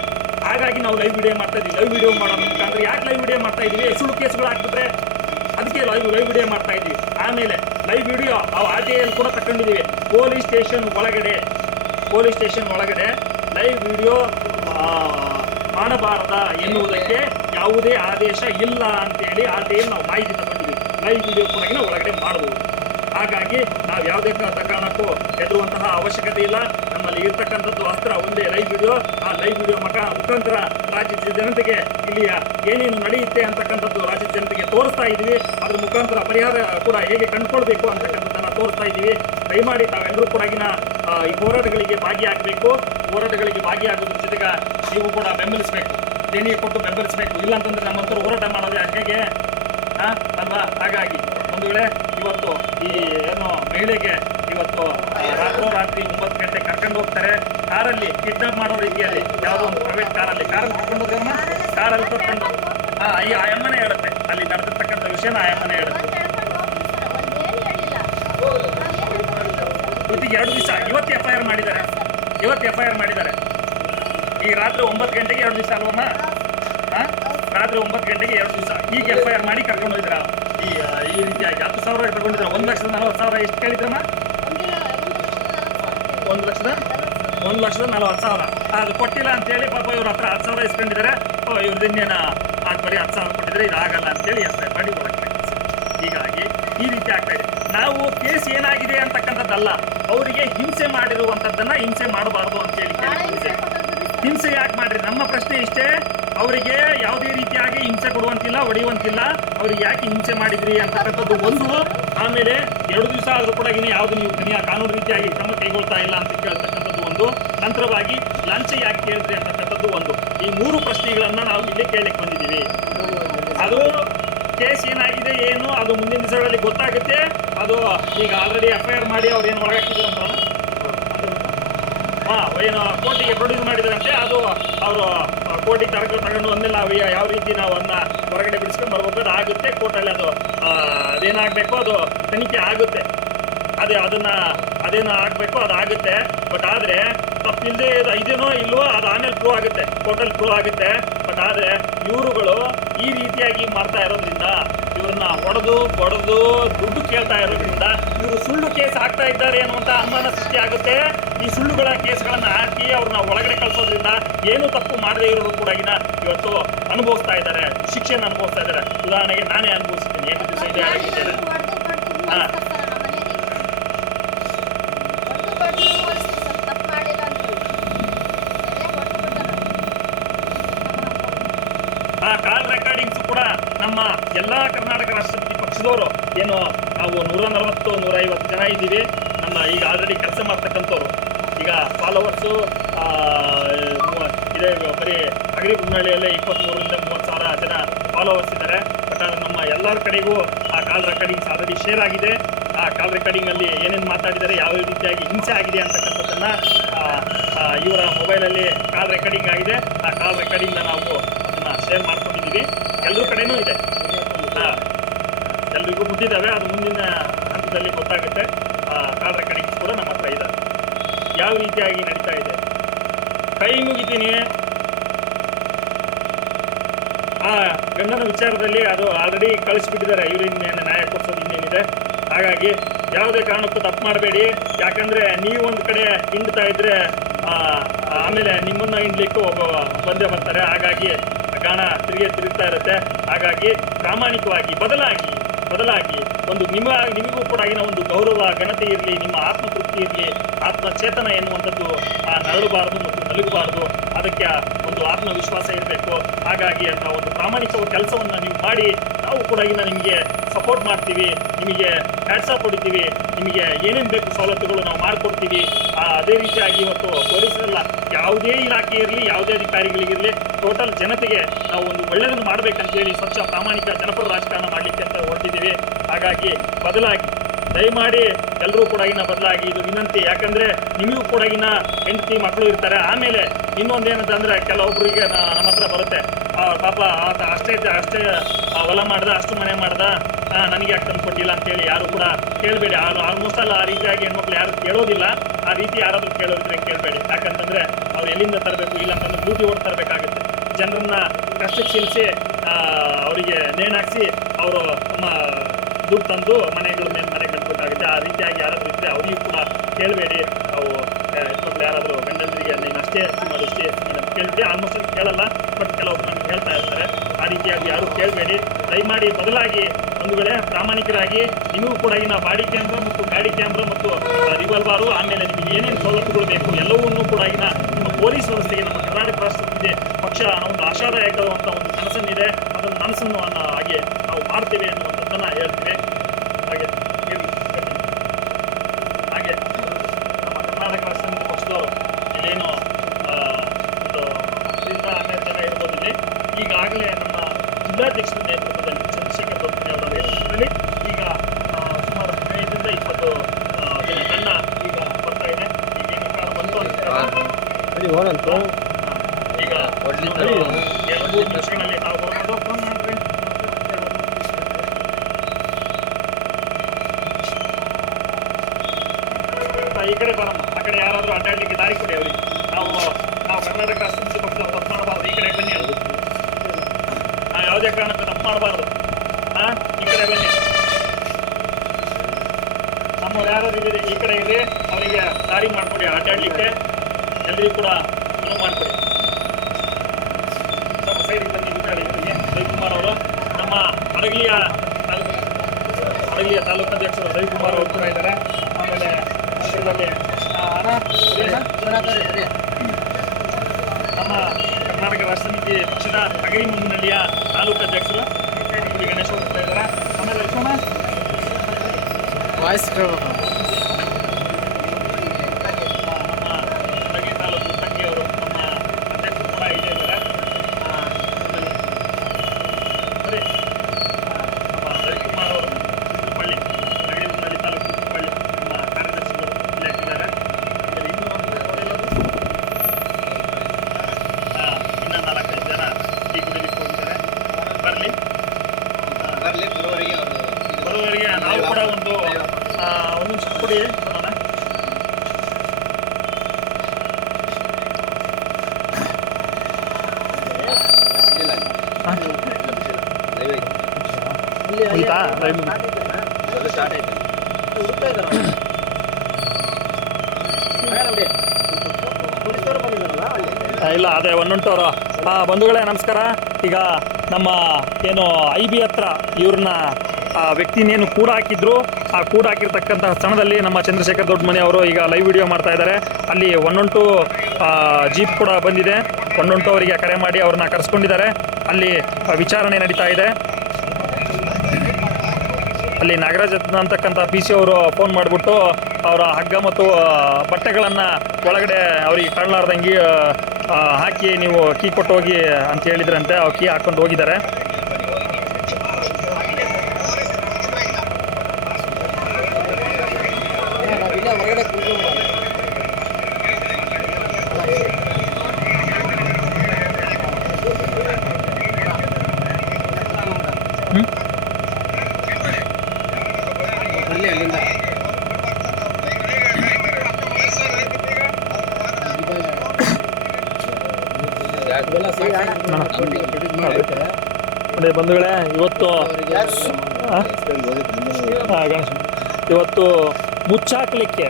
ಹಾಗಾಗಿ ನಾವು ಲೈವ್ ವಿಡಿಯೋ ಮಾಡ್ತಾ ಇದ್ದೀವಿ. ಲೈವ್ ವಿಡಿಯೋ ಮಾಡೋ ಮುಖಾಂತರ ಯಾಕೆ ಲೈವ್ ವಿಡಿಯೋ ಮಾಡ್ತಾ ಇದ್ದೀವಿ? ಸುಳ್ಳು ಕೇಸ್ಗಳು ಹಾಕ್ಬಿಟ್ರೆ ಅದಕ್ಕೆ ಲೈವ್ ವಿಡಿಯೋ ಮಾಡ್ತಾ ಇದ್ದೀವಿ. ಆಮೇಲೆ ಲೈವ್ ವಿಡಿಯೋ ನಾವು RTI ಕೂಡ ತಗೊಂಡಿದ್ದೀವಿ. ಪೊಲೀಸ್ ಸ್ಟೇಷನ್ ಒಳಗಡೆ ಲೈವ್ ವಿಡಿಯೋ ಮಾಡಬಾರದ ಎನ್ನುವುದಕ್ಕೆ ಯಾವುದೇ ಆದೇಶ ಇಲ್ಲ ಅಂತೇಳಿ RTI ನಾವು ಮಾಹಿತಿ ತಗೊಂಡಿದ್ದೀವಿ. ಲೈವ್ ವಿಡಿಯೋ ಕೂಡ ಒಳಗಡೆ ಮಾಡಬಹುದು. ಹಾಗಾಗಿ ನಾವು ಯಾವುದೇ ಕಾರಣಕ್ಕೂ ಹೆದರುವಂತಹ ಅವಶ್ಯಕತೆ ಇಲ್ಲ. ನಮ್ಮಲ್ಲಿ ಇರ್ತಕ್ಕಂಥದ್ದು ಅಸ್ತ್ರ ಒಂದೇ, ಲೈವ್ ವಿಡಿಯೋ. ಆ ಲೈವ್ ವಿಡಿಯೋ ಮುಖಾಂತರ ರಾಜ್ಯದ ಜನತೆಗೆ ಇಲ್ಲಿಯ ಏನೇನು ನಡೆಯುತ್ತೆ ಅಂತಕ್ಕಂಥದ್ದು ರಾಜ್ಯದ ಜನತೆಗೆ ತೋರಿಸ್ತಾ ಇದ್ದೀವಿ. ಅದ್ರ ಮುಖಾಂತರ ಪರಿಹಾರ ಕೂಡ ಹೇಗೆ ಕಂಡುಕೊಳ್ಬೇಕು ಅಂತಕ್ಕಂಥದ್ದನ್ನು ತೋರಿಸ್ತಾ ಇದ್ದೀವಿ. ದಯಮಾಡಿ ತಾವೆಲ್ಲರೂ ಕೂಡ ಈ ಹೋರಾಟಗಳಿಗೆ ಭಾಗಿಯಾಗಬೇಕು. ಹೋರಾಟಗಳಿಗೆ ಭಾಗಿಯಾಗೋದ್ರ ಜೊತೆಗೆ ನೀವು ಕೂಡ ಬೆಂಬಲಿಸಬೇಕು, ದೇಣಿಗೆ ಕೊಟ್ಟು ಬೆಂಬಲಿಸಬೇಕು. ಇಲ್ಲಾಂತಂದ್ರೆ ನಮ್ಮಂತರು ಹೋರಾಟ ಮಾಡೋದು ಹೇಗೆ ಅಲ್ವಾ? ಹಾಗಾಗಿ ಒಂದು ವೇಳೆ ಇವತ್ತು ಈ ಏನು ಮಹಿಳೆಗೆ ಇವತ್ತು ರಾತ್ರಿ 9 ಗಂಟೆ ಕರ್ಕೊಂಡು ಹೋಗ್ತಾರೆ ಕಾರಲ್ಲಿ, ಕಿಡ್ನಾಪ್ ಮಾಡೋ ರೀತಿಯಲ್ಲಿ ಯಾವುದೋ ಒಂದು ಪ್ರೈವೇಟ್ ಕಾರಲ್ಲಿ ಕರ್ಕೊಂಡು ಹೋಗೋಣ. ಕಾರಲ್ಲಿ ಕರ್ಕೊಂಡು ಈ ಅಮ್ಮನೇ ಹೇಳುತ್ತೆ, ಅಲ್ಲಿ ನಡೆದಿರ್ತಕ್ಕಂಥ ವಿಷಯನ ಅಮ್ಮನೇ ಹೇಳುತ್ತೆ. ಇವತ್ತಿಗೆ 2 ದಿವಸ, ಇವತ್ತು FIR ಮಾಡಿದ್ದಾರೆ. ಈ ರಾತ್ರಿ 9 ಗಂಟೆಗೆ 2 ದಿವಸ ಅಲ್ವಮ್ಮ? ರಾತ್ರಿ 9 ಗಂಟೆಗೆ 2 ದಿವಸ ಈಗ FIR ಮಾಡಿ ಕರ್ಕೊಂಡು ಹೋಗಿದ್ರ. ಈ ರೀತಿಯಾಗಿ 10,000 ತಗೊಂಡಿದ್ರ. 1,40,000 ಎಷ್ಟು ಕೇಳಿದ್ರಮ್ಮ? 1,40,000 ಅದು ಕೊಟ್ಟಿಲ್ಲ ಅಂತೇಳಿ ಪಾಪ ಇವ್ರ ಹತ್ರ 10,000 ಇಸ್ಕೊಂಡಿದ್ದಾರೆ. ಇವ್ರದ್ದು ಇನ್ನೇನು ಅದು ಬರೀ 10,000 ಕೊಟ್ಟಿದ್ರೆ ಇದು ಆಗಲ್ಲ ಅಂತೇಳಿ FIR ಮಾಡಿ ಹೊರಗೆ. ಹೀಗಾಗಿ ಈ ರೀತಿ ಆಗ್ತಾ ಇದೆ. ನಾವು ಕೇಸ್ ಏನಾಗಿದೆ ಅಂತಕ್ಕಂಥದ್ದಲ್ಲ, ಅವರಿಗೆ ಹಿಂಸೆ ಮಾಡಿರುವಂಥದ್ದನ್ನ ಹಿಂಸೆ ಮಾಡಬಾರ್ದು ಅಂತೇಳಿ ಹಿಂಸೆ ಯಾಕೆ ಮಾಡ್ರಿ? ನಮ್ಮ ಪ್ರಶ್ನೆ ಇಷ್ಟೇ, ಅವರಿಗೆ ಯಾವುದೇ ರೀತಿಯಾಗಿ ಹಿಂಸೆ ಕೊಡುವಂತಿಲ್ಲ, ಹೊಡೆಯುವಂತಿಲ್ಲ. ಅವ್ರಿಗೆ ಯಾಕೆ ಹಿಂಸೆ ಮಾಡಿದ್ರಿ ಅಂತಕ್ಕಂಥದ್ದು ಒಂದು. ಆಮೇಲೆ 2 ದಿವಸ ಆದರೂ ಕೂಡ ಯಾವುದು ನೀವು ಕಾನೂನು ರೀತಿಯಾಗಿ ಕ್ರಮ ಕೈಗೊಳ್ತಾ ಇಲ್ಲ ಅಂತ ಕೇಳ್ತಕ್ಕಂಥದ್ದು ಒಂದು. ನಂತರವಾಗಿ ಲಂಚ ಯಾಕೆ ಕೇಳಿದ್ರಿ ಅಂತಕ್ಕಂಥದ್ದು ಒಂದು. ಈ 3 ಪ್ರಶ್ನೆಗಳನ್ನ ನಾವು ಇಲ್ಲಿ ಕೇಳಲಿಕ್ಕೆ ಬಂದಿದ್ದೀವಿ. ಅದು ಕೇಸ್ ಏನಾಗಿದೆ ಏನು ಅದು ಮುಂದಿನ ದಿವಸಗಳಲ್ಲಿ ಗೊತ್ತಾಗುತ್ತೆ. ಅದು ಈಗ ಆಲ್ರೆಡಿ FIR ಮಾಡಿ ಅವ್ರು ಏನು ಒಳಗಾಕಿದ್ರು ಏನು ಕೋರ್ಟಿಗೆ ಪ್ರೊಡ್ಯೂಸ್ ಮಾಡಿದಾರಂತೆ. ಅದು ಅವರು ಕೋರ್ಟಿಗೆ ತಗೊಂಡು ಒಂದೆಲ್ಲ ಯಾವ ರೀತಿ ನಾವು ಅದನ್ನ ಹೊರಗಡೆ ಬಿಡಿಸ್ಕೊಂಡು ಬರ್ಬೇಕು, ಅದು ಆಗುತ್ತೆ ಕೋರ್ಟಲ್ಲಿ. ಅದು ಅದೇನಾಗಬೇಕು ಅದು ತನಿಖೆ ಆಗುತ್ತೆ. ಅದೇನೋ ಆಗಬೇಕು ಅದು ಆಗುತ್ತೆ. ಬಟ್ ಆದರೆ ತಪ್ಪಿಲ್ಲದೆ ಇದೇನೋ ಇಲ್ವೋ ಅದು ಆಮೇಲೆ ಪ್ರೂವ್ ಆಗುತ್ತೆ, ಕೋರ್ಟಲ್ಲಿ ಪ್ರೂವ್ ಆಗುತ್ತೆ. ಬಟ್ ಆದರೆ ಇವರುಗಳು ಈ ರೀತಿಯಾಗಿ ಮಾಡ್ತಾ ಇರೋದ್ರಿಂದ, ಇವ್ರನ್ನ ಹೊಡೆದು ದುಡ್ಡು ಕೇಳ್ತಾ ಇರೋದ್ರಿಂದ ಇವರು ಸುಳ್ಳು ಕೇಸ್ ಹಾಕ್ತಾ ಇದ್ದಾರೆ ಅನ್ನುವಂಥ ಅನುಮಾನ ಸೃಷ್ಟಿ ಆಗುತ್ತೆ. ಈ ಸುಳ್ಳುಗಳ ಕೇಸ್ಗಳನ್ನು ಹಾಕಿ ಅವ್ರನ್ನ ಒಳಗಡೆ ಕಳಿಸೋದ್ರಿಂದ ಏನು ತಪ್ಪು ಮಾಡದೇ ಇರೋರು ಕೂಡ ಇವತ್ತು ಅನುಭವಿಸ್ತಾ ಇದ್ದಾರೆ, ಶಿಕ್ಷೆಯನ್ನು ಅನುಭವಿಸ್ತಾ ಇದ್ದಾರೆ. ಉದಾಹರಣೆಗೆ ನಾನೇ ಅನುಭವಿಸಿದ್ದೀನಿ 8 ದಿವಸ ಇದೆ ಆಗಿದ್ದೇನೆ. ರೆಕಾರ್ಡಿಂಗ್ಸ್ ಕೂಡ ನಮ್ಮ ಎಲ್ಲಾ ಕರ್ನಾಟಕ ರಾಷ್ಟ್ರ ಸಮಿತಿ ಪಕ್ಷದವರು ಏನು ನಾವು 140-150 ಜನ ಇದ್ದೀವಿ. ನಮ್ಮ ಈಗ ಆಲ್ರೆಡಿ ಕೆಲಸ ಮಾಡ್ತಕ್ಕಂಥವ್ರು ಈಗ ಫಾಲೋವರ್ಸು ಇದೇ ಬರೀ ಅಗ್ರಿಬುನ್ನಳ್ಳಿಯಲ್ಲೇ 23,000-30,000 ಜನ ಫಾಲೋವರ್ಸ್ ಇದ್ದಾರೆ. ಬಟ್ ಆದರೆ ನಮ್ಮ ಎಲ್ಲರ ಕಡೆಗೂ ಆ ಕಾಲ್ ರೆಕಾರ್ಡಿಂಗ್ಸ್ ಆಲ್ರೆಡಿ ಶೇರ್ ಆಗಿದೆ. ಆ ಕಾಲ್ ರೆಕಾರ್ಡಿಂಗಲ್ಲಿ ಏನೇನು ಮಾತಾಡಿದ್ದಾರೆ, ಯಾವ ರೀತಿಯಾಗಿ ಹಿಂಸೆ ಆಗಿದೆ ಅಂತಕ್ಕಂಥದ್ದನ್ನು ಇವರ ಮೊಬೈಲಲ್ಲಿ ಕಾಲ್ ರೆಕಾರ್ಡಿಂಗ್ ಆಗಿದೆ. ಆ ಕಾಲ್ ರೆಕಾರ್ಡಿಂಗ್ನ ನಾವು ಅದನ್ನು ಶೇರ್ ಮಾಡ್ಕೊಂಡಿದ್ದೀವಿ. ಎಲ್ಲರ ಕಡೆನೂ ಇದೆ, ಎಲ್ರಿಗೂ ಮುಟ್ಟಿದ್ದಾವೆ. ಅದು ಮುಂದಿನ ಹಂತದಲ್ಲಿ ಗೊತ್ತಾಗುತ್ತೆ. ಕಾಲ್ ರೆಕಾರ್ಡಿಂಗ್ಸ್ ಕೂಡ ನಮ್ಮ ಹತ್ರ ಇದೆ. ಯಾವ ರೀತಿಯಾಗಿ ನಡೀತಾ ಇದೆ ಕೈ ಮುಗಿತೀನಿ. ಆ ಗಂಡನ ವಿಚಾರದಲ್ಲಿ ಅದು ಆಲ್ರೆಡಿ ಕಳಿಸ್ಬಿಟ್ಟಿದ್ದಾರೆ. ಇನ್ನೇನು ನ್ಯಾಯ ಕೊಡಿಸೋದು ಇನ್ನೇನಿದೆ. ಹಾಗಾಗಿ ಯಾವುದೇ ಕಾರಣಕ್ಕೂ ತಪ್ಪು ಮಾಡಬೇಡಿ. ಯಾಕಂದರೆ ನೀವು ಒಂದು ಕಡೆ ಹಿಂಡ್ತಾ ಇದ್ರೆ ಆಮೇಲೆ ನಿಮ್ಮನ್ನು ಹಿಂಡ್ಲಿಕ್ಕೂ ಬಂದೇ ಬರ್ತಾರೆ. ಹಾಗಾಗಿ ಗಾಣ ತಿರುಗ್ತಾ ಇರುತ್ತೆ. ಹಾಗಾಗಿ ಪ್ರಾಮಾಣಿಕವಾಗಿ ಬದಲಾಗಿ ಒಂದು ನಿಮಗೂ ಕೂಡ ಒಂದು ಗೌರವ ಘನತೆ ಇರಲಿ, ನಿಮ್ಮ ಆತ್ಮತೃಪ್ತಿ ಇರಲಿ, ಆತ್ಮಚೇತನ ಎನ್ನುವಂಥದ್ದು ನರಳಬಾರದು ಮತ್ತು ನಲುಗಬಾರದು. ಅದಕ್ಕೆ ಒಂದು ಆತ್ಮವಿಶ್ವಾಸ ಇರಬೇಕು. ಹಾಗಾಗಿ ಅಂತ ಒಂದು ಪ್ರಾಮಾಣಿಕ ಕೆಲಸವನ್ನು ನೀವು ಮಾಡಿ, ನಾವು ಕೂಡ ನಿಮಗೆ ಸಪೋರ್ಟ್ ಮಾಡ್ತೀವಿ, ನಿಮಗೆ ಹ್ಯಾಟ್ಸಾಪ್ ಹೊಡಿತೀವಿ, ನಿಮಗೆ ಏನೇನು ಬೇಕು ಸವಲತ್ತುಗಳು ನಾವು ಮಾಡಿಕೊಡ್ತೀವಿ. ಅದೇ ರೀತಿಯಾಗಿ ಇವತ್ತು ಪೊಲೀಸರೆಲ್ಲ ಯಾವುದೇ ಇಲಾಖೆ ಇರಲಿ, ಯಾವುದೇ ಅಧಿಕಾರಿಗಳಿಗಿರಲಿ, ಟೋಟಲ್ ಜನತೆಗೆ ನಾವು ಒಂದು ಒಳ್ಳೆಯದನ್ನು ಮಾಡಬೇಕಂತೇಳಿ ಸ್ವಚ್ಛ ಪ್ರಾಮಾಣಿಕ ಜನಪರ ರಾಜಕಾರಣ ಮಾಡಲಿಕ್ಕೆ ಅಂತ ಹೊರಟಿದ್ದೀವಿ. ಹಾಗಾಗಿ ದಯಮಾಡಿ ಎಲ್ಲರೂ ಕೂಡ ಬದಲಾಗಿ, ಇದು ವಿನಂತಿ. ಯಾಕಂದರೆ ನಿಮಗೂ ಕೂಡ ಹೆಂಡತಿ ಮಕ್ಕಳು ಇರ್ತಾರೆ. ಆಮೇಲೆ ಇನ್ನೊಂದೇನಂತಂದರೆ ಕೆಲವೊಬ್ಬರಿಗೆ ನಮ್ಮ ಹತ್ರ ಬರುತ್ತೆ, ಪಾಪ ಆತ ಅಷ್ಟೇ ಹೊಲ ಮಾಡ್ದ, ಅಷ್ಟು ಮನೆ ಮಾಡ್ದ, ನನಗೆ ಯಾಕೆ ತಂದು ಕೊಟ್ಟಿಲ್ಲ ಅಂತೇಳಿ ಯಾರು ಕೂಡ ಕೇಳಬೇಡಿ. ಆಲ್ಮೋಸ್ಟ್ ಆ ರೀತಿಯಾಗಿ ಹೆಣ್ಮಕ್ಳು ಯಾರು ಕೇಳೋದಿಲ್ಲ. ಆ ರೀತಿ ಯಾರಾದರೂ ಕೇಳೋದಿದ್ರೆ ಕೇಳಬೇಡಿ. ಯಾಕಂತಂದರೆ ಅವ್ರು ಎಲ್ಲಿಂದ ತರಬೇಕು, ಇಲ್ಲ ಅಂತಂದ್ರೆ ಡ್ಯೂಟಿ ಹೊಡೆದು ತರಬೇಕಾಗುತ್ತೆ. ಜನರನ್ನ ಕಷ್ಟಕ್ಕೆ ಸಿಲಿಸಿ ಅವರಿಗೆ ನೇಣಾಕ್ಸಿ ಅವರು ತಮ್ಮ ದುಡ್ಡು ತಂದು ಮನೆಗಳ ಮೇಲೆ ಮನೆ ಕಟ್ಬೇಕಾಗುತ್ತೆ. ಆ ರೀತಿಯಾಗಿ ಯಾರಾದರೂ ಇದ್ದರೆ ಅವರಿಗೂ ಕೂಡ ಕೇಳಬೇಡಿ. ಅವು ಹೆಣ್ಮಕ್ಳು ಯಾರಾದರೂ ಗಂಡಂದರಿಗೆ ನೀನು ಅಷ್ಟೇ ಮಾಡು ಇಷ್ಟೇ ಅಂತ ಕೇಳಿಬಿಡಿ. ಆಲ್ಮೋಸ್ಟ್ ಕೇಳಲ್ಲ, ಬಟ್ ಕೆಲವೊಬ್ರು ನಮ್ಗೆ ಹೇಳ್ತಾ ಇರ್ತಾರೆ. ಆ ರೀತಿಯಾಗಿ ಯಾರು ಕೇಳಬೇಡಿ. ದಯಮಾಡಿ ಬದಲಾಗಿ ಒಂದು ವೇಳೆ ಪ್ರಾಮಾಣಿಕರಾಗಿ ನಿಮಗೂ ಕೂಡ ಬಾಡಿ ಕ್ಯಾಮ್ರಾ ಮತ್ತು ಗಾಡಿ ಕ್ಯಾಮ್ರಾ ಮತ್ತು ರಿವಾಲ್ವಾರು, ಆಮೇಲೆ ನಿಮಗೆ ಏನೇನು ಸವಲತ್ತುಗಳು ಬೇಕು ಎಲ್ಲವನ್ನೂ ಕೂಡ ನಿಮ್ಮ ಪೊಲೀಸ್ ವ್ಯವಸ್ಥೆಗೆ ನಮ್ಮ ಕರ್ನಾಟಕ ರಾಷ್ಟ್ರ ಪಕ್ಷ ಒಂದು ಆಶಾದಾಯಕವಾದಂಥ ಒಂದು ಕನಸನ್ನಿದೆ. ಅದನ್ನು ಮನಸ್ಸನ್ನು ಹಾಗೆ ನಾವು ಮಾಡ್ತೇವೆ ಅನ್ನುವಂಥದ್ದನ್ನು ಹೇಳ್ತೀವಿ. ಹಾಗೆ ನಮ್ಮ ಕರ್ನಾಟಕ ರಾಷ್ಟ್ರ ಪಕ್ಷದವರು ಇಲ್ಲೇನು ಒಂದು 10-12 ಜನ ಇರ್ಬೋದು. ಇಲ್ಲಿ ಈಗಾಗಲೇ ನಮ್ಮ ಜಿಲ್ಲಾಧ್ಯಕ್ಷರ ನೇತೃತ್ವದಲ್ಲಿ ಚಂದ್ರಶೇಖರ್ ದೊಡ್ಡಮನಿ ಅವರ ನೇತೃತ್ವದಲ್ಲಿ ಈಗ ಸುಮಾರು 15-20 ಜನ ತಂಡ ಈಗ ಬರ್ತಾ ಇದೆ. ಈಗೇನು ಕಾಲ ಬಂತು ಅಂತ ಈಗ 2-3 ನಿಮಿಷಗಳಲ್ಲಿ ನಾವು ಬರ್ಬೋದು. ಫೋನ್ ಮಾಡ್ರಿ. ಈ ಕಡೆ ಬರಮ್ಮ, ಆ ಕಡೆ ಯಾರಾದರೂ ಅಡ್ಡಾಡ್ಲಿಕ್ಕೆ ದಾರಿ ಕೊಡಿ ಅವರಿಗೆ. ನಾವು ಕರ್ನಾಟಕ ರಾಷ್ಟ್ರ ಸಮಿತಿ ಪಕ್ಷ ತಪ್ಪು ಮಾಡಬಾರ್ದು. ಈ ಕಡೆ ಬನ್ನಿ, ಅದು ಯಾವುದೇ ಕಾರಣಕ್ಕೂ ತಪ್ಪು ಮಾಡಬಾರ್ದು. ಈ ಕಡೆ ಬನ್ನಿ. ನಮ್ಮವ್ರು ಯಾರು ಇದ್ದೀರಿ ಈ ಕಡೆ ಇರಿ, ಅವರಿಗೆ ದಾರಿ ಮಾಡಿಕೊಡಿ ಅಡ್ಡಾಡ್ಲಿಕ್ಕೆ. ಎಲ್ಲರಿಗೂ ಕೂಡ ಅನುವು ಮಾಡಿಕೊಡಿ. ಸ್ವಲ್ಪ ಸೈಡಿಗೆ ಬನ್ನಿ. ಮಾತಾಡಿ ರವಿಕುಮಾರ್ ಅವರು, ನಮ್ಮ ಹಡಗಲಿಯ ತಾಲೂಕು ಅಧ್ಯಕ್ಷರು ರವಿಕುಮಾರ್ ಅವರು ಕೂಡ ಇದ್ದಾರೆ. ಆಮೇಲೆ ನಮ್ಮ ಕರ್ನಾಟಕ ರಾಷ್ಟ್ರ ಸಮಿತಿ ಪಕ್ಷದ ಅಗರಿಮುನ್ನಳ್ಳಿಯ ತಾಲೂಕು ಅಧ್ಯಕ್ಷರು ಗಣೇಶ್ ಅವರು ಕೂಡ ಇದ್ದಾರೆ. ಆಮೇಲೆ ವಾಯ್ಸ್ ಕೇಳಬೇಕು. ನಮ್ಮ ಹಡಗಲಿ ತಾಲೂಕು ತಂಗಿ ಅವರು ನಮ್ಮ ಅಧ್ಯಕ್ಷರು ಕೂಡ ಇಲ್ಲೇ ಇದ್ದಾರೆ. ಸರಿ, ನಮ್ಮ ರವಿಕುಮಾರ್ ಅವರು ಚಿತ್ರಪಳ್ಳಿ ಅಗರಿಮುನ್ನಳ್ಳಿ ತಾಲೂಕು ಚಿತ್ರಪಳ್ಳಿ ನಮ್ಮ ಕಾರ್ಯದರ್ಶಿಗಳು ಇಲ್ಲೇ ಇದ್ದಾರೆ. ಆಮೇಲೆ ಇನ್ನೂ ಇನ್ನೂ 4-5 ಜನ ಟೀ ಕುಡಿಲಿಕ್ಕೆ ಹೋಗಿದ್ದಾರೆ. ಬರಲಿ ಬರುವವರೆಗೆ ನಾವು ಕೂಡ ಒಂದು ನಿಮಿಷ ಕೊಡಿ ನೋಡೋಣ. ಇಲ್ಲ, ಅದೇ 112 ಬಂಧುಗಳೇ ನಮಸ್ಕಾರ. ಈಗ ನಮ್ಮ ಏನು IB ಹತ್ರ ಇವ್ರನ್ನ ವ್ಯಕ್ತಿನೇನು ಕೂಡ ಹಾಕಿದ್ರು, ಆ ಕೂಡ ಹಾಕಿರ್ತಕ್ಕಂತಹ ಸ್ಥಳದಲ್ಲಿ ನಮ್ಮ ಚಂದ್ರಶೇಖರ್ ದೊಡ್ಡಮನಿ ಅವರು ಈಗ ಲೈವ್ ವಿಡಿಯೋ ಮಾಡ್ತಾ ಇದ್ದಾರೆ. ಅಲ್ಲಿ 112 ಜೀಪ್ ಕೂಡ ಬಂದಿದೆ. 112 ಅವರಿಗೆ ಕರೆ ಮಾಡಿ ಅವ್ರನ್ನ ಕರೆಸ್ಕೊಂಡಿದ್ದಾರೆ. ಅಲ್ಲಿ ವಿಚಾರಣೆ ನಡೀತಾ ಇದೆ. ಅಲ್ಲಿ ನಾಗರಾಜ್ ಅಂತಕ್ಕಂಥ ಪಿ ಸಿ ಅವರು ಫೋನ್ ಮಾಡಿಬಿಟ್ಟು ಅವರ ಹಗ್ಗ ಮತ್ತು ಬಟ್ಟೆಗಳನ್ನು ಒಳಗಡೆ ಅವರಿಗೆ ಕಾಣಲಾರ್ದಂಗೆ ಹಾಕಿ ನೀವು ಕೀ ಕೊಟ್ಟು ಹೋಗಿ ಅಂತ ಹೇಳಿದ್ರಂತೆ. ಅವ್ರು ಕೀ ಹಾಕ್ಕೊಂಡು ಹೋಗಿದ್ದಾರೆ. ನಾವಿಲ್ಲೇ ಹೊರಗಡೆ ಕೂತ್ಕೊಂಡು ಬರ್ಲಿ ಅಲ್ಲಿಂದ ನೋಡಿ ಬಂಧುಗಳೇ, ಇವತ್ತು ಗಣೇಶ್ ಇವತ್ತು ಮುಚ್ಚಾಕಲಿಕ್ಕೆ,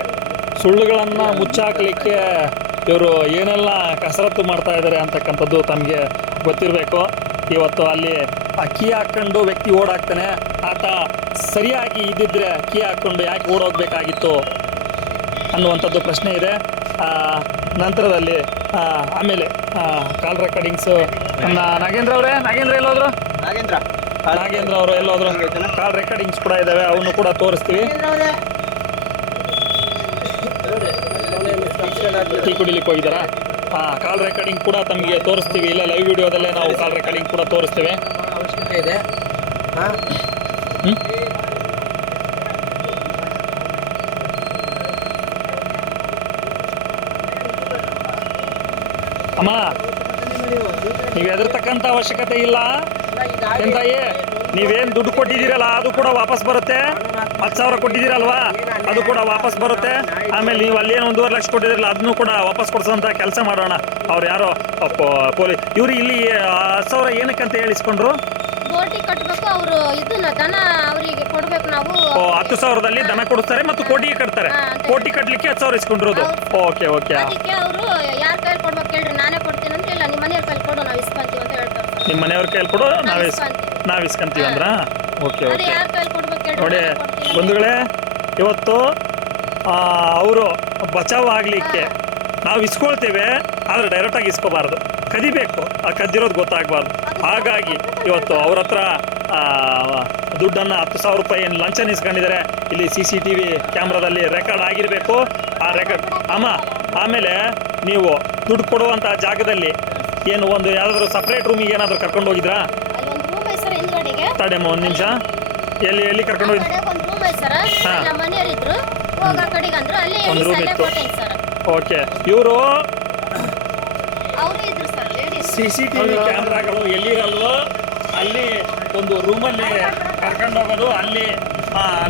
ಸುಳ್ಳುಗಳನ್ನು ಮುಚ್ಚಾಕಲಿಕ್ಕೆ ಇವರು ಏನೆಲ್ಲ ಕಸರತ್ತು ಮಾಡ್ತಾ ಇದ್ದಾರೆ ಅಂತಕ್ಕಂಥದ್ದು ತಮಗೆ ಗೊತ್ತಿರಬೇಕು. ಇವತ್ತು ಅಲ್ಲಿ ಆ ಕೀ ಹಾಕ್ಕೊಂಡು ವ್ಯಕ್ತಿ ಓಡಾಕ್ತಾನೆ. ಆತ ಸರಿಯಾಗಿ ಇದ್ದಿದ್ರೆ ಕೀ ಹಾಕ್ಕೊಂಡು ಯಾಕೆ ಓಡೋಗ್ಬೇಕಾಗಿತ್ತು ಅನ್ನುವಂಥದ್ದು ಪ್ರಶ್ನೆ ಇದೆ. ನಂತರದಲ್ಲಿ ಆಮೇಲೆ ಕಾಲ್ ರೆಕಾರ್ಡಿಂಗ್ಸು ನಮ್ಮ ನಾಗೇಂದ್ರ ಅವರೇ, ನಾಗೇಂದ್ರ ಎಲ್ಲೋದ್ರು? ನಾಗೇಂದ್ರ ಅವರು ಎಲ್ಲೋದ್ರು? ಕಾಲ್ ರೆಕಾರ್ಡಿಂಗ್ಸ್ ಕೂಡ ಇದ್ದಾವೆ, ಅವನ್ನು ಕೂಡ ತೋರಿಸ್ತೀವಿ. ಟೀ ಕುಡಿಲಿಕ್ಕೆ ಹೋಗಿದ್ದಾರಾ? ಕಾಲ್ ರೆಕಾರ್ಡಿಂಗ್ ಕೂಡ ತಮಗೆ ತೋರಿಸ್ತೀವಿ. ಇಲ್ಲ ಲೈವ್ ವಿಡಿಯೋದಲ್ಲೇ ನಾವು ಕಾಲ್ ರೆಕಾರ್ಡಿಂಗ್ ಕೂಡ ತೋರಿಸ್ತೇವೆ. ಅವಶ್ಯಕತೆ ಇದೆ. ಅಮ್ಮ, ನೀವು ಹೆದರ್ತಕ್ಕಂಥ ಅವಶ್ಯಕತೆ ಇಲ್ಲ. ಎಂತಾಯಿ, ನೀವೇನು ದುಡ್ಡು ಕೊಟ್ಟಿದ್ದೀರಲ್ಲ ಅದು ಕೂಡ ವಾಪಸ್ ಬರುತ್ತೆ. 10,000 ಕೊಟ್ಟಿದ್ದೀರಲ್ವಾ, ಅದು ಕೂಡ ವಾಪಸ್ ಬರುತ್ತೆ. ಆಮೇಲೆ ನೀವು ಅಲ್ಲೇನು 1.5 ಲಕ್ಷ ಕೊಟ್ಟಿದ್ದೀರಲ್ಲ ಅದನ್ನು ಕೂಡ ವಾಪಸ್ ಕೊಡಿಸೋಂಥ ಕೆಲಸ ಮಾಡೋಣ. ಅವ್ರು ಯಾರೋ ಪೊಲೀಸ್ ಇವರು ಇಲ್ಲಿ 10,000 ಏನಕ್ಕಂತ ಹೇಳಿಸ್ಕೊಂಡ್ರು? ಕೋಟಿ ಕಟ್ಟಬೇಕು, ಅವರು ಇದನ್ನ ದನ ಅವರಿಗೆ ಕೊಡ್ಬೇಕು ನಾವು. 10,000ದಲ್ಲಿ ದನ ಕೊಡಿಸ್ತಾರೆ ಮತ್ತು ಕೋಟಿಗೆ ಕಟ್ತಾರೆ. ಕೋಟಿ ಕಟ್ಟಲಿಕ್ಕೆ 10,000 ಇಸ್ಕೊಂಡಿರೋದು. Okay okay. ಅದಕ್ಕೆ ಅವರು ಯಾರ ಕೈಲಿ ಕೊಡ್ಬೇಕು ಕೇಳ್ರಿ, ನಾನೇ ಕೊಡ್ತೀನಿ ಅಂದ್ರೆ ಇಲ್ಲ ನಿಮ್ಮ ಮನೆಯವ್ರ ಕೈಲಿ ಕೊಡು ನಾವು ಇಸ್ಕೊಂತೀವಿ ಅಂತ ಹೇಳ್ತಾರೆ. ನಿಮ್ಮ ಮನೆಯವ್ರ ಕೈಲಿ ಕೊಡು, ನಾವ್ ಇಸ್ಕೊಂತೀವಿ ಅಂದ್ರ? ಓಕೆ ಅದೇ ಓಕೆ. ಯಾರ ಕೈಲಿ ಕೊಡ್ಬೇಕು ಕೇಳ್ರಿ, ನೋಡಿ ನಾನೇ ಕೊಡ್ತೀನಿ. ಬಂಧುಗಳೇ, ಇವತ್ತು ಅವರು ಬಚಾವ್ ಆಗಲಿಕ್ಕೆ ನಾವು ಇಸ್ಕೊಳ್ತೇವೆ, ಆದರೆ ಡೈರೆಕ್ಟಾಗಿ ಇಸ್ಕೋಬಾರ್ದು, ಕದಿಬೇಕು. ಆ ಕದ್ದಿರೋದು ಗೊತ್ತಾಗಬಾರ್ದು. ಹಾಗಾಗಿ ಇವತ್ತು ಅವ್ರ ಹತ್ರ ದುಡ್ಡನ್ನು 10,000 ರೂಪಾಯಿ ಏನು ಲಂಚನ ಇಸ್ಕೊಂಡಿದ್ದಾರೆ. ಇಲ್ಲಿ CCTV ಕ್ಯಾಮ್ರಾದಲ್ಲಿ ರೆಕಾರ್ಡ್ ಆಗಿರಬೇಕು. ಆ ರೆಕಾರ್ಡ್ ಆಮೇಲೆ ನೀವು ದುಡ್ಡು ಕೊಡುವಂಥ ಜಾಗದಲ್ಲಿ ಏನು ಒಂದು ಯಾವುದಾದ್ರೂ ಸಪ್ರೇಟ್ ರೂಮಿಗೆ ಏನಾದರೂ ಕರ್ಕೊಂಡು ಹೋಗಿದ್ರಾ? ಅಲ್ಲಿ ಒಂದು ರೂಮ್ ಐತೆ ಸರ್ ಹಿಂದ್ಗಡೆಗೆ. ತಡೆಯಮ್ಮ ಒಂದು ನಿಮಿಷ. ಎಲ್ಲಿ ಕರ್ಕೊಂಡು ಹೋಗಿದ್ರಿ? ಒಂದು ರೂಮ್ ಐತೆ ಸರ್, ನಮ್ಮ ಮನೆಯವ್ರು ಇದ್ರು, ಹೋಗ ಕಡೆಗೆ ಅಂದ್ರು, ಅಲ್ಲಿ ಒಂದು ರೂಮ್ ಅಲ್ಲೇ ಇತ್ತು. ಕೊಟ್ಟೇನಿ ಸರ್. ಓಕೆ. ಇವರು ಅವರು ಇದ್ರು ಸರ್, ಲೇಡೀಸ್. CCTV ಕ್ಯಾಮ್ರಾಗಳು ಎಲ್ಲಿರಲ್ವೋ ಅಲ್ಲಿ ಒಂದು ರೂಮಲ್ಲಿ ಕರ್ಕೊಂಡು ಹೋಗೋದು, ಅಲ್ಲಿ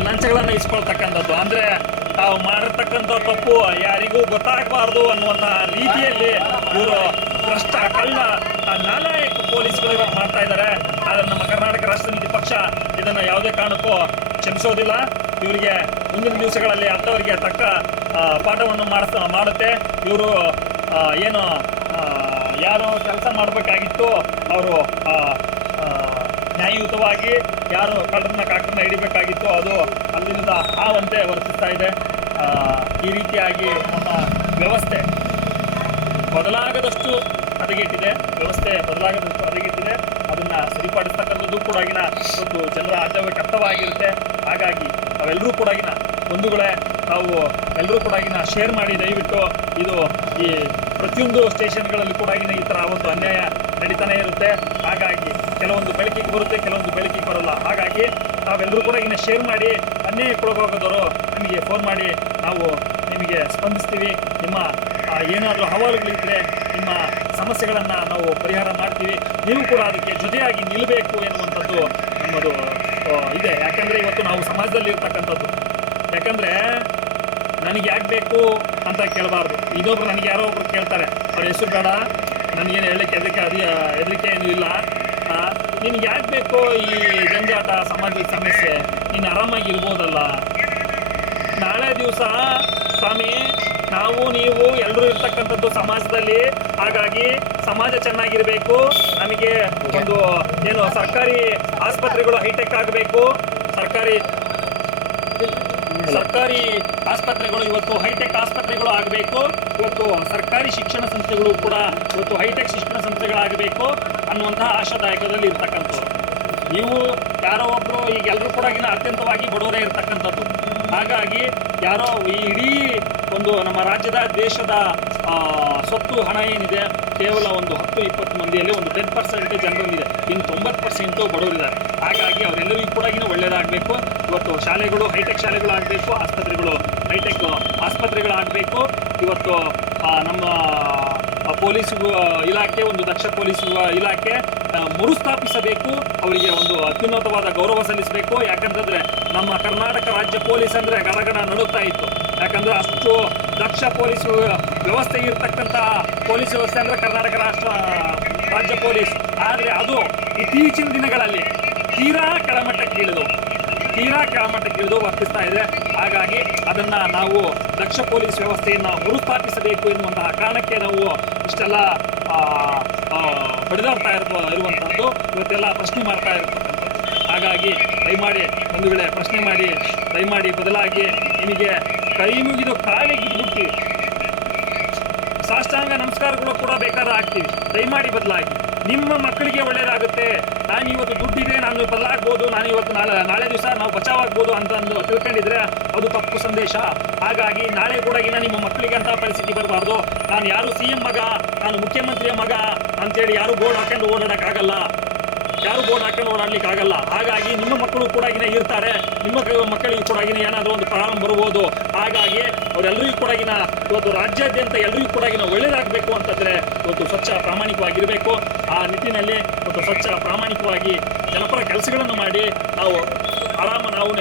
ಲಂಚಗಳನ್ನು ಇಸ್ಕೊಳ್ತಕ್ಕಂಥದ್ದು. ಅಂದರೆ ತಾವು ಮಾಡಿರ್ತಕ್ಕಂಥ ತಪ್ಪು ಯಾರಿಗೂ ಗೊತ್ತಾಗಬಾರ್ದು ಅನ್ನುವಂಥ ರೀತಿಯಲ್ಲಿ ಇವರು ಭ್ರಷ್ಟ, ಕಳ್ಳ, ನಾಲಾಯಕ ಪೊಲೀಸ್ಗಳು ಇವಾಗ ಮಾಡ್ತಾ ಇದ್ದಾರೆ. ಆದರೆ ನಮ್ಮ ಕರ್ನಾಟಕ ರಾಷ್ಟ್ರ ಸಮಿತಿ ಪಕ್ಷ ಇದನ್ನು ಯಾವುದೇ ಕಾರಣಕ್ಕೂ ಕ್ಷಮಿಸೋದಿಲ್ಲ. ಇವರಿಗೆ ಮುಂದಿನ ದಿವಸಗಳಲ್ಲಿ ಅಂಥವರಿಗೆ ತಕ್ಕ ಪಾಠವನ್ನು ಮಾಡುತ್ತೆ. ಇವರು ಏನು ಯಾರು ಕೆಲಸ ಮಾಡಬೇಕಾಗಿತ್ತು, ಅವರು ನ್ಯಾಯಯುತವಾಗಿ ಯಾರು ಕಾಕ್ರನ್ನ ಹಿಡಿಬೇಕಾಗಿತ್ತು ಅದು ಅಲ್ಲಿಂದ ಹಾವಂತೆ ವರ್ತಿಸ್ತಾ ಇದೆ. ಈ ರೀತಿಯಾಗಿ ನಮ್ಮ ವ್ಯವಸ್ಥೆ ಬದಲಾಗದಷ್ಟು ಹದಗೆಟ್ಟಿದೆ. ಅದನ್ನು ಸರಿಪಡಿಸ್ತಕ್ಕಂಥದ್ದು ಕೂಡ ಒಂದು ಜನರ ಆದ್ಯವ ಕರ್ತವ್ಯವಾಗಿರುತ್ತೆ. ಹಾಗಾಗಿ ನಾವೆಲ್ಲರೂ ಕೂಡ ಬಂಧುಗಳೇ, ನಾವು ಎಲ್ಲರೂ ಕೂಡ ಶೇರ್ ಮಾಡಿ ದಯವಿಟ್ಟು. ಇದು ಈ ಪ್ರತಿಯೊಂದು ಸ್ಟೇಷನ್ಗಳಲ್ಲಿ ಕೂಡ ಈ ಥರ ಒಂದು ಅನ್ಯಾಯ ನಡೀತಾನೆ ಇರುತ್ತೆ. ಹಾಗಾಗಿ ಕೆಲವೊಂದು ಬೆಳಕಿಗೆ ಬರುತ್ತೆ, ಕೆಲವೊಂದು ಬೆಳಕಿಗೆ ಬರೋಲ್ಲ. ಹಾಗಾಗಿ ನಾವೆಲ್ಲರೂ ಕೂಡ ಶೇರ್ ಮಾಡಿ. ಅನ್ಯಾಯಕ್ಕೊಳಗೋಗೋದವರು ನಮಗೆ ಫೋನ್ ಮಾಡಿ, ನಾವು ನಿಮಗೆ ಸ್ಪಂದಿಸ್ತೀವಿ. ನಿಮ್ಮ ಏನಾದರೂ ಅಹವಾಲುಗಳಿದ್ದರೆ ನಿಮ್ಮ ಸಮಸ್ಯೆಗಳನ್ನು ನಾವು ಪರಿಹಾರ ಮಾಡ್ತೀವಿ. ನೀವು ಕೂಡ ಅದಕ್ಕೆ ಜೊತೆಯಾಗಿ ನಿಲ್ಲಬೇಕು ಎನ್ನುವಂಥದ್ದು ನಮ್ಮದು ಇದೆ. ಯಾಕಂದರೆ ಇವತ್ತು ನಾವು ಸಮಾಜದಲ್ಲಿ ಇರ್ತಕ್ಕಂಥದ್ದು. ಯಾಕಂದರೆ ನನಗೆ ಯಾಕೆ ಬೇಕು ಅಂತ ಕೇಳಬಾರ್ದು. ಇನ್ನೊಬ್ರು ನನಗೆ ಯಾರೋ ಒಬ್ರು ಕೇಳ್ತಾರೆ, ಅವ್ರ ಹೆಸರು ಬೇಡ, ನನಗೇನು ಹೇಳಲಿಕ್ಕೆ ಹೆದರಿಕೆ ಏನೂ ಇಲ್ಲ. ನಿನಗೆ ಯಾಕೆ ಬೇಕು ಈ ಜಂಜಾಟ, ಸಮಾಜದ ಸಮಸ್ಯೆ? ನೀನು ಆರಾಮಾಗಿ ಇರ್ಬೋದಲ್ಲ. ನಾಳೆ ದಿವಸ ಸ್ವಾಮಿ, ನಾವು ನೀವು ಎಲ್ಲರೂ ಇರ್ತಕ್ಕಂಥದ್ದು ಸಮಾಜದಲ್ಲಿ. ಹಾಗಾಗಿ ಸಮಾಜ ಚೆನ್ನಾಗಿರಬೇಕು. ನಮಗೆ ಒಂದು ಏನು ಸರ್ಕಾರಿ ಆಸ್ಪತ್ರೆಗಳು ಹೈಟೆಕ್ ಆಗಬೇಕು. ಸರ್ಕಾರಿ ಆಸ್ಪತ್ರೆಗಳು ಇವತ್ತು ಹೈಟೆಕ್ ಆಸ್ಪತ್ರೆಗಳು ಆಗಬೇಕು, ಇವತ್ತು ಸರ್ಕಾರಿ ಶಿಕ್ಷಣ ಸಂಸ್ಥೆಗಳು ಕೂಡ ಇವತ್ತು ಹೈಟೆಕ್ ಶಿಕ್ಷಣ ಸಂಸ್ಥೆಗಳಾಗಬೇಕು ಅನ್ನುವಂತಹ ಆಶಾದಾಯಕದಲ್ಲಿ ಇರ್ತಕ್ಕಂಥವ್ರು. ನೀವು ಯಾರೋ ಒಬ್ಬರು ಈಗ ಎಲ್ಲರೂ ಕೂಡ ಅತ್ಯಂತವಾಗಿ ಬಡವರೇ ಇರ್ತಕ್ಕಂಥದ್ದು. ಹಾಗಾಗಿ ಯಾರೋ ಈ ಇಡೀ ಒಂದು ನಮ್ಮ ರಾಜ್ಯದ ದೇಶದ ಸ್ವತ್ತು ಹಣ ಏನಿದೆ ಕೇವಲ ಒಂದು 10-20 ಮಂದಿಯಲ್ಲಿ ಒಂದು 10% ಜನರಲ್ಲಿದೆ. ಇನ್ನು 90% ಬಡವರಿದ್ದಾರೆ. ಹಾಗಾಗಿ ಅವರೆಲ್ಲರಿಗೂ ಕೂಡ ಒಳ್ಳೆಯದಾಗಬೇಕು. ಇವತ್ತು ಶಾಲೆಗಳು ಹೈಟೆಕ್ ಶಾಲೆಗಳಾಗಬೇಕು, ಆಸ್ಪತ್ರೆಗಳು ಹೈಟೆಕ್ ಆಸ್ಪತ್ರೆಗಳಾಗಬೇಕು. ಇವತ್ತು ನಮ್ಮ ಪೊಲೀಸ್ ಇಲಾಖೆ ಒಂದು ದಕ್ಷ ಪೊಲೀಸ್ ಇಲಾಖೆ ಮರುಸ್ಥಾಪಿಸಬೇಕು. ಅವರಿಗೆ ಒಂದು ಅತ್ಯುನ್ನತವಾದ ಗೌರವ ಸಲ್ಲಿಸಬೇಕು. ಯಾಕಂತಂದ್ರೆ ನಮ್ಮ ಕರ್ನಾಟಕ ರಾಜ್ಯ ಪೊಲೀಸ್ ಅಂದ್ರೆ ಗಡಗಡ ನಡುತ್ತಾ ಇತ್ತು. ಯಾಕಂದ್ರೆ ಅಷ್ಟು ದಕ್ಷ ಪೊಲೀಸ್ ವ್ಯವಸ್ಥೆ ಇರತಕ್ಕಂತಹ ಪೊಲೀಸ್ ವ್ಯವಸ್ಥೆ ಅಂದ್ರೆ ಕರ್ನಾಟಕ ರಾಜ್ಯ ಪೊಲೀಸ್. ಆದರೆ ಅದು ಇತ್ತೀಚಿನ ದಿನಗಳಲ್ಲಿ ತೀರಾ ಕೆಳಮಟ್ಟಕ್ಕಿಳಿದು ವರ್ತಿಸ್ತಾ ಇದೆ. ಹಾಗಾಗಿ ಅದನ್ನ ನಾವು ದಕ್ಷ ಪೊಲೀಸ್ ವ್ಯವಸ್ಥೆಯನ್ನು ಮರುಸ್ಥಾಪಿಸಬೇಕು ಎನ್ನುವಂತಹ ಕಾರಣಕ್ಕೆ ನಾವು ಇಷ್ಟೆಲ್ಲ ಬಡಿದಾಡ್ತಾ ಇರುವಂತಹದ್ದು, ಇವತ್ತೆಲ್ಲ ಪ್ರಶ್ನೆ ಮಾಡ್ತಾ ಇರ್ತಕ್ಕಂಥದ್ದು. ಹಾಗಾಗಿ ದಯಮಾಡಿ ಒಂದು ವೇಳೆ ಪ್ರಶ್ನೆ ಮಾಡಿ ದಯಮಾಡಿ ಬದಲಾಗಿ ನಿಮಗೆ ಕೈ ಮುಗಿದು ಕಾಲಿಗೆ ಬಿಡ್ತೀವಿ, ಸಾಷ್ಟಾಂಗ ನಮಸ್ಕಾರಗಳು ಕೂಡ ಬೇಕಾದ್ರೆ ಆಗ್ತೀವಿ. ದಯಮಾಡಿ ಬದಲಾಗಿ, ನಿಮ್ಮ ಮಕ್ಕಳಿಗೆ ಒಳ್ಳೆಯದಾಗುತ್ತೆ. ನಾನು ಇವತ್ತು ದುಡ್ಡಿದೆ, ನಾನು ಬದಲಾಗ್ಬೋದು, ನಾನು ಇವತ್ತು ನಾಳೆ ದಿವಸ ನಾವು ಬಚಾವಾಗ್ಬೋದು ಅಂತಂದು ತಿಳ್ಕೊಂಡಿದ್ರೆ ಅದು ತಪ್ಪು ಸಂದೇಶ. ಹಾಗಾಗಿ ನಾಳೆ ಕೂಡ ನಿಮ್ಮ ಮಕ್ಕಳಿಗೆ ಅಂತ ಪರಿಸ್ಥಿತಿ ಬರಬಾರ್ದು. ನಾನು ಯಾರು CM ಮಗ, ನಾನು ಮುಖ್ಯಮಂತ್ರಿಯ ಮಗ ಅಂತೇಳಿ ಯಾರು ಬೋರ್ಡ್ ಹಾಕೊಂಡು ಓಡಾಡಕ್ಕಾಗಲ್ಲ, ಹಾಗಾಗಿ ನಿಮ್ಮ ಮಕ್ಕಳು ಕೂಡ ಇರ್ತಾರೆ, ನಿಮ್ಮ ಮಕ್ಕಳಿಗೆ ಕೂಡ ಏನಾದರೂ ಒಂದು ಪ್ರಾಬ್ಲಮ್ ಬರ್ಬೋದು. ಹಾಗಾಗಿ ಅವರೆಲ್ಲರಿಗೂ ಕೂಡ ಇವತ್ತು ರಾಜ್ಯಾದ್ಯಂತ ಎಲ್ಲರಿಗೂ ಕೂಡ ಒಳ್ಳೆಯದಾಗಬೇಕು ಅಂತಂದ್ರೆ ಇವತ್ತು ಸ್ವಚ್ಛ ಪ್ರಾಮಾಣಿಕವಾಗಿರಬೇಕು. ಆ ನಿಟ್ಟಿನಲ್ಲಿ ಇವತ್ತು ಸ್ವಚ್ಛ ಪ್ರಾಮಾಣಿಕವಾಗಿ ಜನಪರ ಕೆಲಸಗಳನ್ನು ಮಾಡಿ ನಾವು ನಾವು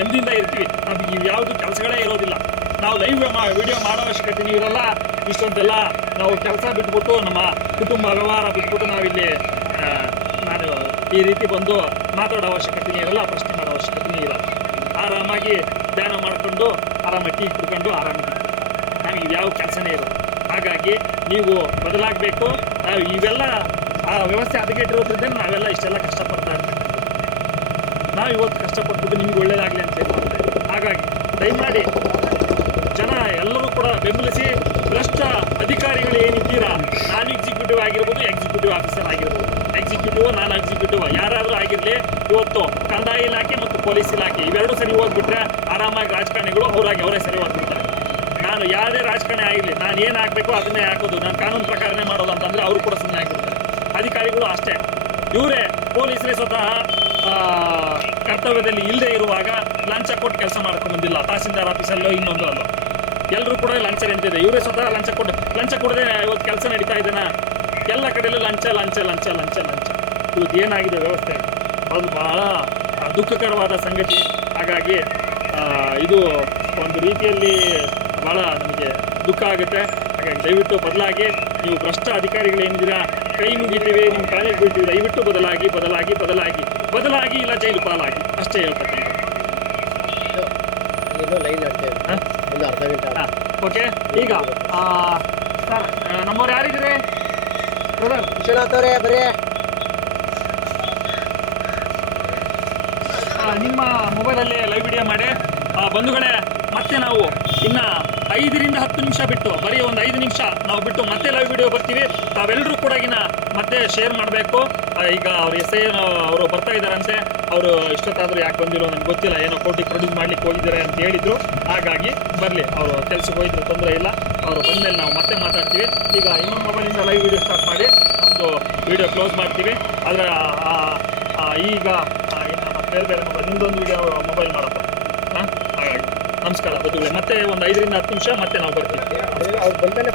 ನೆಮ್ಮದಿಯಿಂದ ಇರ್ತೀವಿ. ನಮಗೆ ಯಾವುದು ಕೆಲಸಗಳೇ ಇರೋದಿಲ್ಲ. ನಾವು ಲೈವ್ ವಿಡಿಯೋ ಮಾಡೋ ಅವಶ್ಯಕತೆ ಇರಲ್ಲ. ಇಷ್ಟೊಂದೆಲ್ಲ ನಾವು ಕೆಲಸ ಬಿಟ್ಬಿಟ್ಟು ನಮ್ಮ ಕುಟುಂಬ ವ್ಯವಹಾರ ಬಿಟ್ಬಿಟ್ಟು ನಾವಿಲ್ಲಿ ನಾನು ಈ ರೀತಿ ಬಂದು ಮಾತಾಡೋ ಅವಶ್ಯಕತೆ ಇರಲ್ಲ, ಪ್ರಶ್ನೆ ಮಾಡೋ ಅವಶ್ಯಕತೆ ಇರಲ್ಲ. ಆರಾಮಾಗಿ ಧ್ಯಾನ ಮಾಡಿಕೊಂಡು ಆರಾಮಾಗಿ ಟೀ ಕುಡ್ಕೊಂಡು ಆರಾಮಾಗಿ ನಮಗೆ ಯಾವ ಕೆಲಸನೇ ಇರೋದು. ಹಾಗಾಗಿ ನೀವು ಬದಲಾಗಬೇಕು. ನಾವು ಇವೆಲ್ಲ ಆ ವ್ಯವಸ್ಥೆ ಹದಗೆಟ್ಟಿರೋದ್ರಿಂದ ನಾವೆಲ್ಲ ಇಷ್ಟೆಲ್ಲ ಕಷ್ಟಪಡ್ತಾ ಇರ್ತೀವಿ. ನಾವು ಇವತ್ತು ಕಷ್ಟಪಟ್ಬಿಟ್ಟು ನಿಮ್ಗೆ ಒಳ್ಳೇದಾಗಲಿ ಅಂತ ಹೇಳ್ತಾರೆ. ಹಾಗಾಗಿ ದಯಮಾಡಿ ಜನ ಎಲ್ಲರೂ ಕೂಡ ಬೆಂಬಲಿಸಿ ಭ್ರಷ್ಟ ಅಧಿಕಾರಿಗಳು ಏನಿದ್ದೀರಾ, ನಾನ್ ಎಕ್ಸಿಕ್ಯೂಟಿವ್ ಆಗಿರ್ಬೋದು, ಎಕ್ಸಿಕ್ಯೂಟಿವ್ ಆಫೀಸರ್ ಆಗಿರ್ಬೋದು, ಎಕ್ಸಿಕ್ಯೂಟಿವ್ ನಾನ್ ಎಕ್ಸಿಕ್ಯೂಟಿವ್ ಯಾರಾದರೂ ಆಗಿರಲಿ, ಇವತ್ತು ಕಂದಾಯ ಇಲಾಖೆ ಮತ್ತು ಪೊಲೀಸ್ ಇಲಾಖೆ ಇವೆರಡು ಸರಿ ಹೋಗ್ಬಿಟ್ರೆ ಆರಾಮಾಗಿ ರಾಜಕಾರಣಿಗಳು ಅವರೇ ಸರಿ ಹೋಗ್ಬಿಡ್ತಾರೆ. ನಾನು ಯಾವುದೇ ರಾಜಕಾರಣಿ ಆಗಿರಲಿ, ನಾನು ಏನು ಹಾಕಬೇಕು ಅದನ್ನೇ ಹಾಕೋದು, ನಾನು ಕಾನೂನು ಪ್ರಕಾರನೇ ಮಾಡೋದು ಅಂತಂದರೆ ಅವರು ಕೂಡ ಸುಮ್ಮನೆ ಆಗಿಬಿಡ್ತಾರೆ. ಅಧಿಕಾರಿಗಳು ಅಷ್ಟೇ, ಇವರೇ ಪೊಲೀಸರೇ ಸ್ವತಃ ಕರ್ತವ್ಯದಲ್ಲಿ ಇಲ್ಲದೆ ಇರುವಾಗ ಲಂಚ ಕೊಟ್ಟು ಕೆಲಸ ಮಾಡ್ಕೊಂಡು ಬಂದಿಲ್ಲ. ತಹಸೀಲ್ದಾರ್ ಆಫೀಸಲ್ಲೋ ಇನ್ನೊಂದು ಅಲ್ಲೋ ಎಲ್ಲರೂ ಕೂಡ ಲಂಚ ನಿಂತಿದೆ. ಇವರೇ ಸ್ವತಃ ಲಂಚ ಕೊಡದೆ ಇವತ್ತು ಕೆಲಸ ನಡೀತಾ ಇದ್ದಾನ. ಎಲ್ಲ ಕಡೆಯಲ್ಲೂ ಲಂಚ. ಇವತ್ತು ಏನಾಗಿದೆ ವ್ಯವಸ್ಥೆ, ಅದು ಬಹಳ ದುಃಖಕರವಾದ ಸಂಗತಿ. ಹಾಗಾಗಿ ಇದು ಒಂದು ರೀತಿಯಲ್ಲಿ ಬಹಳ ನಮಗೆ ದುಃಖ ಆಗುತ್ತೆ. ಹಾಗಾಗಿ ದಯವಿಟ್ಟು ಬದಲಾಗಿ, ನೀವು ಭ್ರಷ್ಟ ಅಧಿಕಾರಿಗಳೇನಿದ್ದೀರಾ ಕೈ ಮುಗಿತೀವಿ, ನಿಮ್ಮ ಕಾಲಿಗೆ ಬೀಳ್ತೀವಿ, ದಯವಿಟ್ಟು ಬದಲಾಗಿ ಇಲ್ಲ ಜೈಲು ಪಾಲಾಗಿ ಅಷ್ಟೇ ಹೇಳ್ತಕ್ಕಂಥ. ಓಕೆ, ಈಗ ಸರ್ ನಮ್ಮವ್ರು ಯಾರಿದ್ರೆ ವಿಶ್ವನಾಥ್ ಅವರೇ ಬರೀ ನಿಮ್ಮ ಮೊಬೈಲಲ್ಲಿ ಲೈವ್ ವಿಡಿಯೋ ಮಾಡಿ. ಬಂಧುಗಳೇ, ಮತ್ತೆ ನಾವು ಇನ್ನು 5 ರಿಂದ 10 ನಿಮಿಷ ಬಿಟ್ಟು, ಬರೀ ಒಂದು 5 ನಿಮಿಷ ನಾವು ಬಿಟ್ಟು ಮತ್ತೆ ಲೈವ್ ವಿಡಿಯೋ ಬರ್ತೀವಿ. ತಾವೆಲ್ಲರೂ ಕೂಡ ಮತ್ತೆ ಶೇರ್ ಮಾಡಬೇಕು. ಈಗ ಅವ್ರ SI ಅವರು ಬರ್ತಾ ಇದ್ದಾರಂತೆ. ಅವರು ಇಷ್ಟೊತ್ತಾದರೂ ಯಾಕೆ ಬಂದಿರೋ ನನಗೆ ಗೊತ್ತಿಲ್ಲ, ಏನೋ ಕೋರ್ಟಿಗೆ ಪ್ರೊಡ್ಯೂಸ್ ಮಾಡ್ಲಿಕ್ಕೆ ಹೋಗಿದ್ದಾರೆ ಅಂತ ಹೇಳಿದ್ರು. ಹಾಗಾಗಿ ಬರಲಿ, ಅವರು ಕೆಲಸಕ್ಕೆ ಹೋಗಿದ್ರು, ತೊಂದರೆ ಇಲ್ಲ. ಅವರು ಬಂದಮೇಲೆ ನಾವು ಮತ್ತೆ ಮಾತಾಡ್ತೀವಿ. ಈಗ ಇನ್ನೊಂದು ಮೊಬೈಲಿಂದ ಲೈವ್ ವಿಡಿಯೋ ಸ್ಟಾರ್ಟ್ ಮಾಡಿ ನಮ್ಮದು ವಿಡಿಯೋ ಕ್ಲೋಸ್ ಮಾಡ್ತೀವಿ. ಆದರೆ ಈಗ ಬೇರೆ ಮೊಬೈಲ್, ನಿಮ್ಮದೊಂದು ವಿಡಿಯೋ ಮೊಬೈಲ್ ಮಾಡಪ್ಪ. ಹಾಗಾಗಿ ನಮಸ್ಕಾರ ಬಂಧುಗಳೇ, ಮತ್ತೆ ಒಂದು 5 ರಿಂದ 10 ನಿಮಿಷ ಮತ್ತೆ ನಾವು ಬರ್ತೀವಿ. ಅವ್ರು ಬಂದಮೇಲೆ